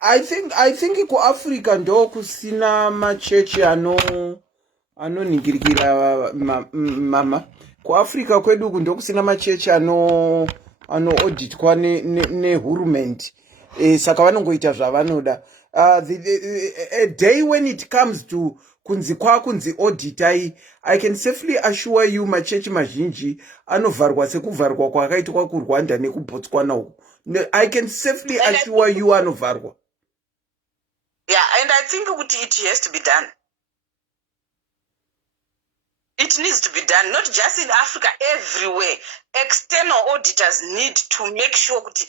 I think kuAfrica ndo kusina machechi anoningirikira mama. KuAfrica kwedu ndo kusina machechi auditwa nehurumende. Saka vanongoita zvavanoda. A day when it comes to kunzi auditai, I can safely assure you machechi mazhinji anovharwa sekuvharwa kwakaitwa kuRwanda nekuBotswana uko. I can safely assure you anovharwa. Yeah, and I think it has to be done. It needs to be done, not just in Africa, everywhere. External auditors need to make sure that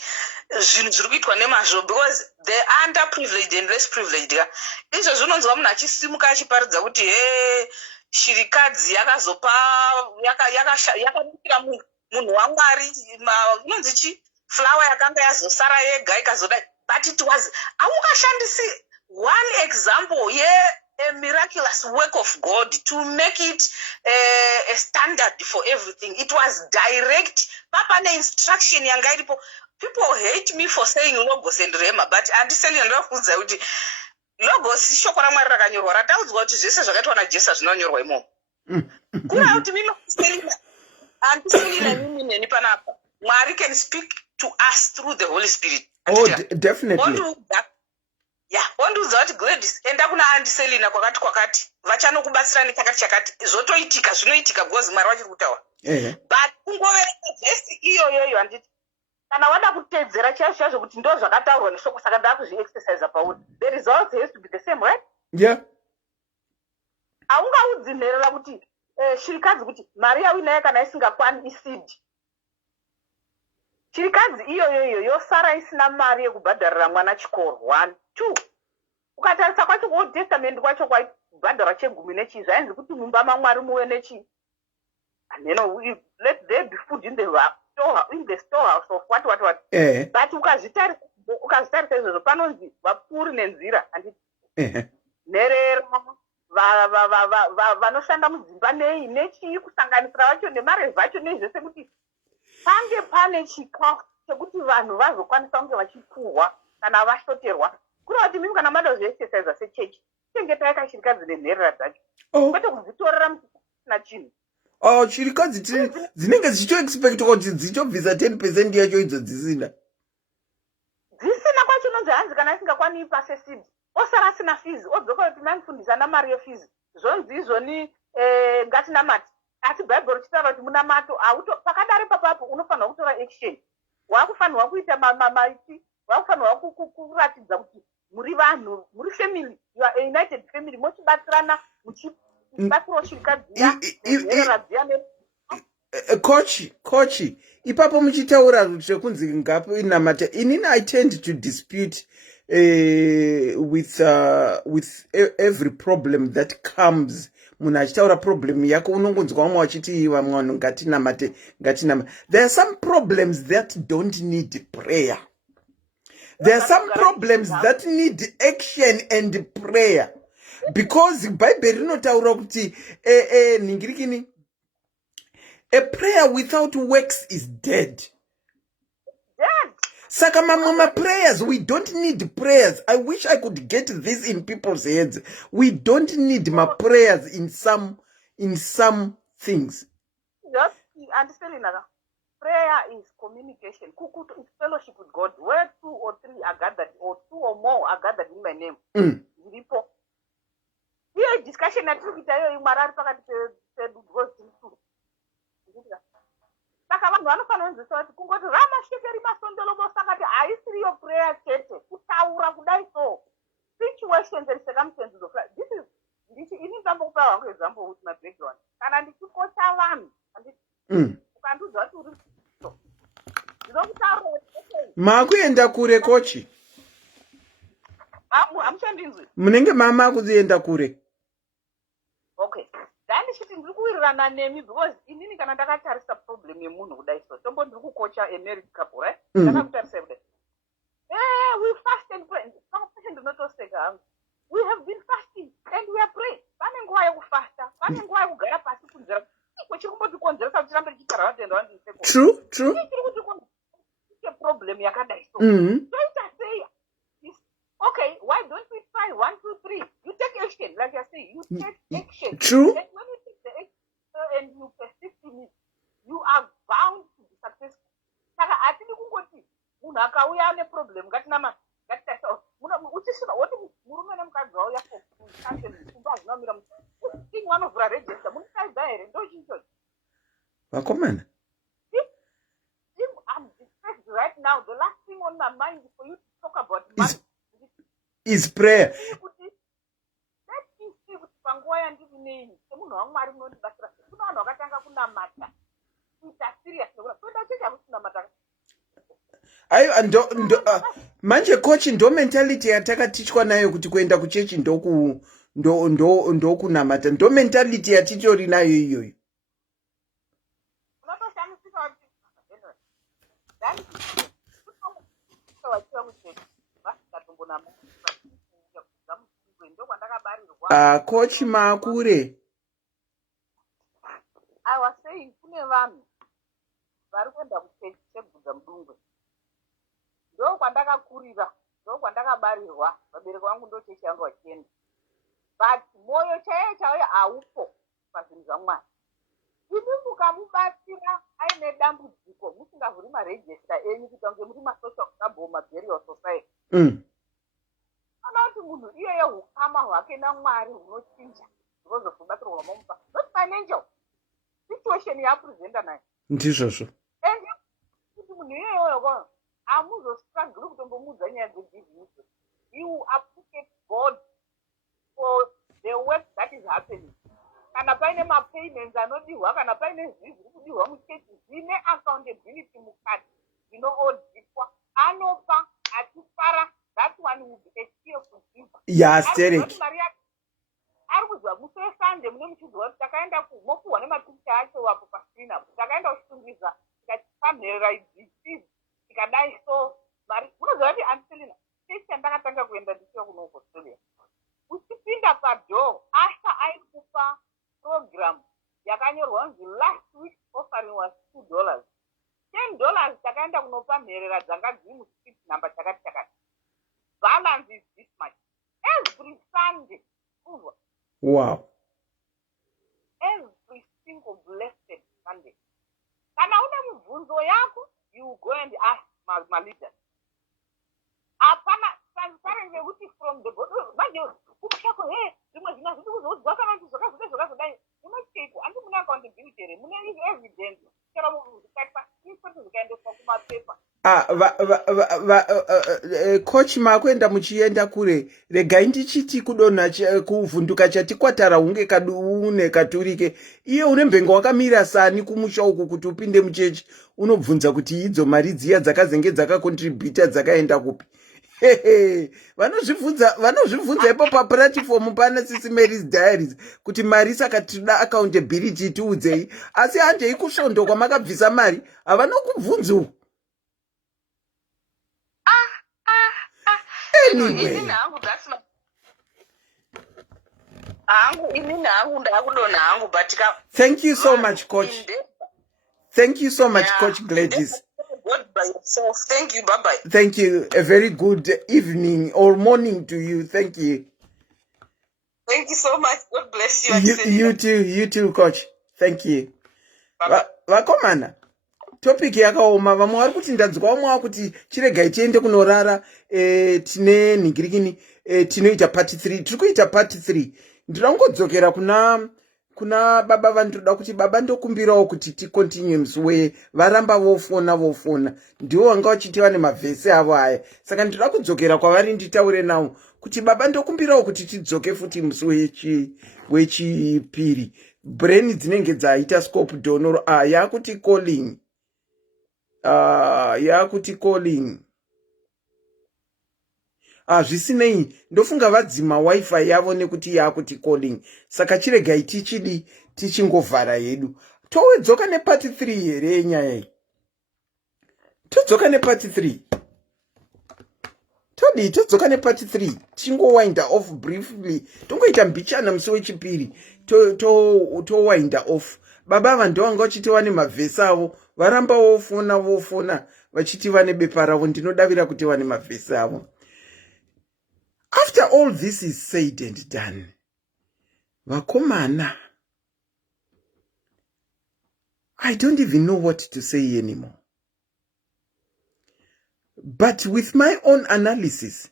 because the underprivileged and less privileged. Izvo zvinonzwa munhu achisimuka achiparidza kuti shirikadzi yakazopa yakabikira munhu waMwari inonzi chi flower yakanga yazosara yega ikazodai, but it was aukashandisi one example a miraculous work of God to make it a standard for everything. It was direct. Papa na instruction yanga iripo. People hate me for saying logos and rema, but andiseli ndakudza kuti logos shoko raMwari rakanyorwa rataudzwa kuti zvese zvakaitwa naJesu zvinonyorwa imomo. Kura kuti mimi andiseli mimi neni panapa. Mwari can speak to us through the Holy Spirit. Oh, definitely. Yeah, onduza kuti Gladys enda kuna andiselina kwakati vachanokubatsira nechakati chakati zvotoitika zvinoitika because Mwari wachiri kutaura. But kungoverenga vhesi iyoyoyo handiti kana wada kutedzera chaizvo kuti ndo zvakataurwa neshoko saka ndakuzviexercise pauri. The result has to be the same, right? Yeah. Aungaudzinherera kuti shirikadzi kuti mari yawinaye kana isingakwani isidi. Shirikadzi iyoyoyo yosara isina mari yekubhadharira mwana chikoro 1 2. Ukatarisa kwacho Old Testament kwacho kwaibhadhara chegumi nechi zvainzi kuti mumba maMwari muwe nechi. And let there be food in the storehouse of what. But ukazvitarisa izvozvo panonzi vapfuri nenzira handiti. Nherera vanoshanda mudzimba nei nechii kusanganisira vacho nemare vacho nezvese kuti pange pane chikafu chekuti vanhu vazokwanisa kunge vachipfuwa kana vashoterwa. Kuri kuti mimi kana mada zveexercise sechechi chengetai kashirikadzi nenherera dzacho kwete kudzitorera musina chinhu. Shirikadzi dzinenge dzichioexpecta kuti dzichobvisa 10% yacho idzo dzisina kwacho nonzi hanzi kana isingakwani pasesidi osara asina fees odzoka kuti mamufundisa namari yefees zvonzi izvoni ngatinamati asi bhaibheri richitaura kuti munamato pakadare papapo unofanirwa kutora action. Wakufanirwa kuita maiti, wakufanirwa kuratidza kuti muri vanhu, muri family, you are a united family, mochibatsirana muchibatsirawo shirikadzi nenherera dziya. Coach, ipapo muchitaura zvekunzi ngapinamata, inini I tend to dispute with every problem that comes. Munhu achitaura problem yako unongonzwa vamwe vachiti vamwe vanhu ngatinamate. There are some problems that don't need prayer. There are some problems that need action and prayer. Because Bible rinotaura kuti ningirikini, a prayer without works is dead. Saka mama prayers, we don't need prayers. I wish I could get this in people's heads. We don't need my prayers in some things. Just understand another. Prayer is communication. It's fellowship with God. Where 2 or 3 are gathered, or 2 or more are gathered in my name. Here discussion at saka vanhu vanofanira kunzwisisa kuti kungoti ramashekeri masondolobo sakati haisiri yo prayer chete kutaura kudai so situations and circumstances of life. This is ini ndambokupa wangu example with my background. Kana ndichikocha vanhu ukandiudza kuti uri ndinokutaura makuenda kure kochi hamuchandinzwi munenge mama kuenda kure. Okay, ndichiti ndiri kuwirirana nemi because inini kana ndakatarisa problem yemunhu kudai so tombo ndiri kukocha a married couple, right? Ndakakutarisa kudai we fast and pray. Ndinotoseka we have been fasting and we are praying. Pane nguva yekufasta, pane nguva yekugara pasi kunzira chiri kumbotikonzeresa kuti tirambe tichigara vatenda vandise True. chiri kuti problem yakadai so don't say okay, why don't we try 1 2 3? You take action, like I say, you take action. True. And when you take the action and you persist in it, you are bound to be successful. Saka atini kungoti munhu akauya ane problem ngatinama ngatitaisa uchisvika woti murume nemukadzi wauya kumba zvinomira thing vanovhura register munikaidza here ndo chicho vakomana. I'm distressed right now. The last thing on my mind is for you to talk about money. is prayer. Panguva yandiri semunhu waMwari munondibatsira kuna vanhu vakatanga kunamata kuita serious toda chechi hakusinamata aiyo manje coach ndo mentality yatakatichwa nayo kuti kuenda kuchechi ndokunamata ndo mentality yatitori nayo iyoyo. unotoshamisika wachiva kuchechi vasingatombonamata coach Makure, I was saying kune vanhu vari kuenda kuchechi chebvudza mudungwe ndo kwandakakurira ndo kwandakabarirwa vabereki vangu ndo chechi yangu vachienda but moyo chaiyo chaiyo haupo pazvinhu zvaMwari. Imi mukamubatsira aine dambudziko musingavhuri marejista enyu kuita kunge muri masocial club maburial society kana kuti munhu iyeye ukama hwake naMwari hunochinja because of rubatsiro rwamamupa not financial situation yapresenta nayo ndizvozvo and kuti munhu iyeyoyo hamuzostruggle kutombomudza nyaya dzebusiness. You will appreciate God for the work that is happening. Kana paine mapayments anodiwa kana paine zvinhu zviri kudiwa muchechi zvine accountability mukati zvinoodhitwa anopa achifara. That one will be a cheerful giver. Yes, Derek. Ari kuzwa musi weSunday mune muchidziwa kuti takaenda mokuhwa nemapikicha acho apo pascreen apo takaenda kushungiza tikapamherera idzichii tikadai so mari munoziva kuti Anselina chechi chandakatanga kuenda ndichiva kuno Australia uchipinda padhoo Asha aikupa program yakanyorwa kunzi last week offering was $2. $10 takaenda kunopamherera dzanga dziri mustreet number chakati chakati. Balance is this much every Sunday. Wow. Every single blessed Sunday. Kana una mibvunzo yako, you go and ask my leader. Apana transparent kuti from the God. Manje kushako zvimwe zvina zviri kuzodzwa kana kuti zvakazodai. Unocheko andi muna accountability muna evidence. Chero muzikaipa inspect zvikaendeswa kumapepa. Coach Makwenda muchienda kure regai ndichiti kudonha kuvhunduka chatikwatara hunge kadune katurike iye unembengo wakamira sani kumusha uku kuti upinde muchechi unobvunza kuti idzo mari dziya dzakazenge dzakakontributa dzakaenda kupi. vanozvibvunza ipo paplatform pana SIS Melly's Diaries kuti mari saka tinoda accountability tiudzei asi hanje ikusvondo kwamakabvisa mari havanokubvunzu. Anyway. Thank you so much, Coach. Thank you so much, Coach Gladys. God by yourself. Thank you. Bye-bye. Thank you. A very good evening or morning to you. Thank you. Thank you so much. God bless you. You too, Coach. Thank you. Vakomana. Topic yakaoma vamwe vari kuti ndanzwa vamwe vakuti chiregai tiende kunorara tine ningirikini tinoita part 3 tiri kuita part 3 ndirangodzokera kuna baba vandoda kuti baba ndokumbirawo kuti ticontinue musi weye varamba vofona ndiwo vanga vachitiva nemavhesi avo aya saka ndoda kudzokera kwavari nditaure nawo kuti baba ndokumbirawo kuti tidzoke futi musi wechipiri brain dzinenge dzaita scope donor yakuti calling yakuti calling zvisinei ndofunga vadzima wifi yavo nekuti yakuti calling saka chiregai tichingovhara yedu towedzoka nepart 3 here yenyaya iyi todzoka nepart 3 todzoka nepart 3 tingowinda off briefly tongoita mbichana musi wechipiri towinda off baba vanhu vanga vachitiwa nemavhesi avo varamba vofona vachitiva nebepa ravo ndinodavira kuti vane mavhesi avo. After all this is said and done, vakomana, I don't even know what to say anymore. But with my own analysis,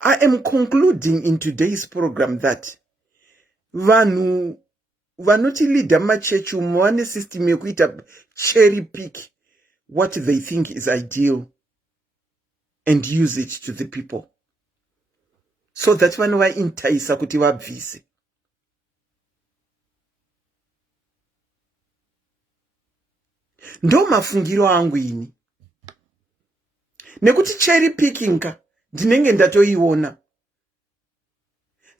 I am concluding in today's program that vanhu vanotilida machechi umo vane system yekuita cherry pick what they think is ideal and use it to the people, so that vanovaintaisa kuti vabvise. Ndo mafungiro angu ini. Nekuti cherry picking ka ndinenge ndatoiona.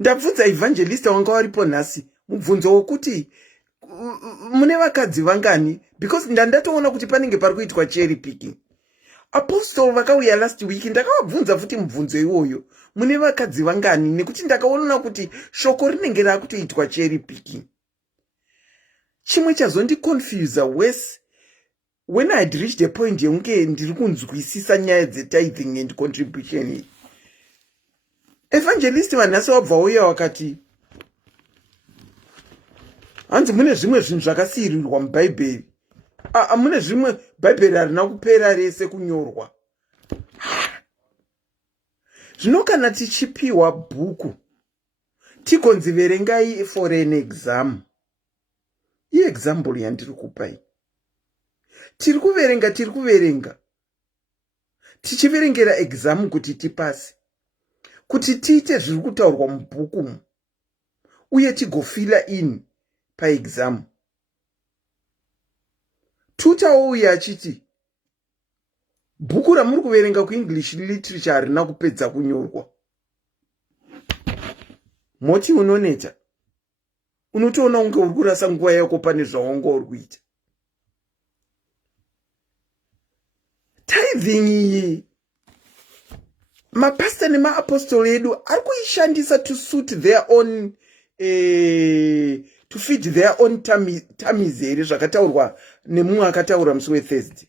Ndabvunza evangelist wanga waripo nhasi mubvunzo wokuti mune vakadzi vangani, because ndatoona kuti panenge pari kuitwa cherry picking. Apostle vakauya last week ndakavabvunza futi mubvunzo iwoyo, mune vakadzi vangani, nekuti ndakaona kuti shoko rinenge rakutoitwa cherry picking. Chimwe chazondiconfuse worse, when I had reached a point yonke ndiri kunzwisisa nyaya tithing and contribution. Evangelist vanhasi wabva uya wakati hanzi mune zvimwe zvinhu zvakasiyirirwa mubhaibheri. Mune zvimwe bhaibheri harina kupera rese kunyorwa. Zvino kana tichipiwa bhuku tikonzi verengai for an exam. Example yandiri kupai. Tiri kuverenga. Tichiverengera exam kuti tipase. Kuti tiite zviri kutaurwa mubhuku uye tigofila in pa exam. Tutauya achiti bhuku ramuri kuverenga kuEnglish literature harina kupedza kunyorwa. Moti unoneta. Unotoona unge uri kurasa nguva yako pane zvawanga uri kuita. Tithing iyi mapasta nemaapostoli edu ari kuishandisa to suit their own to feed their own tummies here, zvakataurwa nemumwe akataura musi weThursday.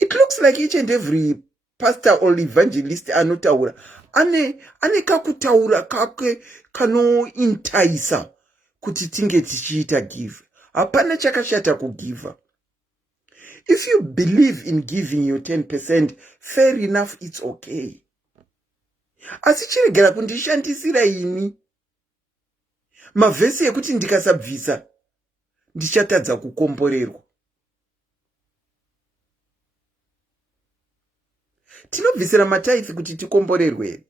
It looks like each and every pastor or evangelist anotaura ane kakutaura kake kanointaisa kuti tinge tichiita give. Hapana chakashata kugiva. If you believe in giving your 10%, fair enough, it's okay. Asi chiregera kundishandisira ini mavhesi ekuti ndikasabvisa ndichatadza kukomborerwa. Tinobvisira matithe kuti tikomborerwe.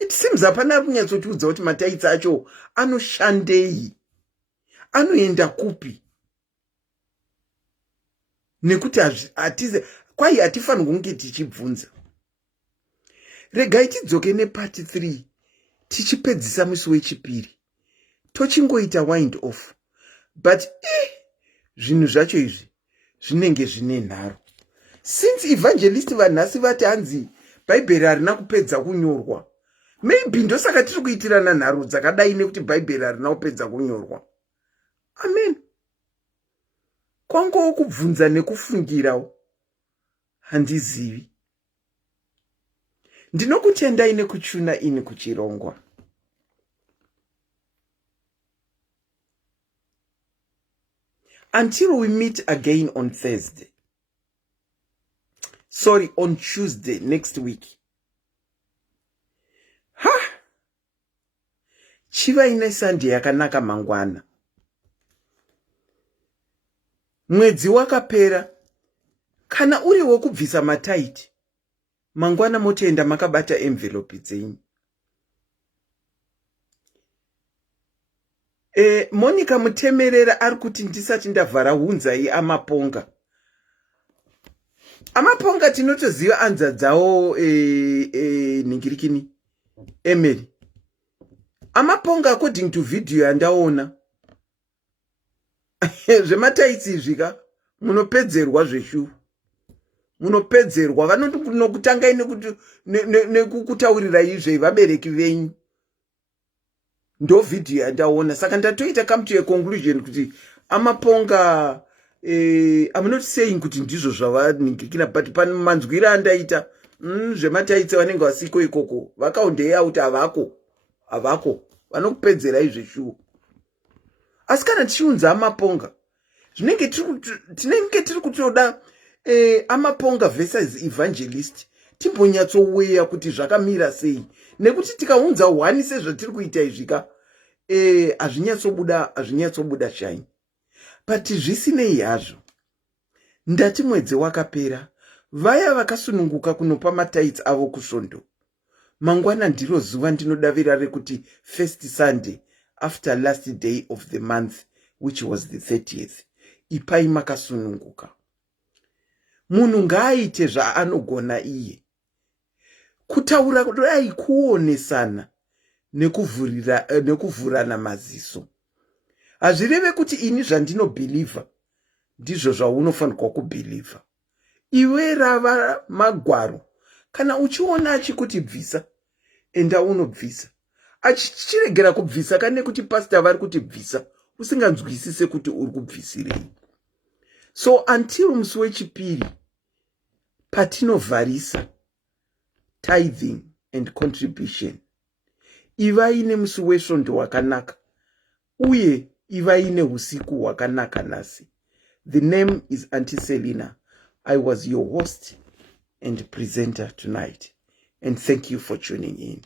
It seems hapana kunyatsotiudza kuti matithe acho anoshandei, anoenda kupi. Nekuti kwai hatifanirwi kunge tichibvunza. Regai tidzoke nepart 3 tichipedzisa musi wechipiri tochingoita wind off. But zvinhu zvacho izvi zvinenge zvine nharo. Since evangelist vanhasi vati hanzi bhaibheri harina kupedza kunyorwa, maybe ndosaka tiri kuitirana nharo dzakadai nekuti bhaibheri harina kupedza kunyorwa. Amen. Kwangowo kubvunza nekufungirawo handizivi. Ndinokutendai nekuchuna ini kuchirongwa. Until we meet again on Thursday. Sorry, on Tuesday next week. Chiva ine Sunday yakanaka mangwana. Mwedzi wakapera. Kana uri wokubvisa matithe, mangwana motoenda makabata envelope dzenyu. Monica Mutemerera ari kuti ndisati ndavhara hunzai amaponga. Amaponga tinotoziva anza dzawo ningirikini Emily. Amaponga according to video yandaona. Zvematithe zvika munopedzerwa zveshu. Munopedzerwa vanokutanga nekukutaurira izve vabereki venyu. Ndo video yandaona. Saka ndatoita come to a conclusion kuti amaponga I'm not saying kuti ndizvo zvavaningikira, but pane manzwira andaita zvematithe vanenge vasiko ikoko vakaondeya kuti havako vanokupedzera izveshuwo. Asi kana tichiunza amaponga tinenge tiri kutoda amaponga versus evangelist timbonyatsoweya kuti zvakamira sei, nekuti tikaunza 1 sezvatiri kuita izvika hazvinyatsobuda shine. But zvisinei hazvo, ndati mwedzi wakapera, vaya vakasununguka kunopa mataitsi avo kusvondo, mangwana ndiro zuva ndinodavira rekuti first Sunday after last day of the month, which was the 30th. Ipai makasununguka. Munhu ngaaite zvaanogona iye. Kutaura kudai kuonesana nekuvhurana maziso. Hazvireve kuti ini zvandinobhilivha ndizvo zvaunofanirwa kubhilivha. Iwe rava magwaro, kana uchiona achikuti bvisa, enda unobvisa. Achichiregera kubvisa kana kuti pastor vari kuti bvisa, usinganzwisise kuti uri kubvisirei. So until musi wechipiri patinovharisa tithing and contribution, ivai nemusi wesvondo wakanaka, uye ivai nehusiku hwakanaka nhasi. The name is Auntie Selina. I was your host and presenter tonight, and thank you for tuning in.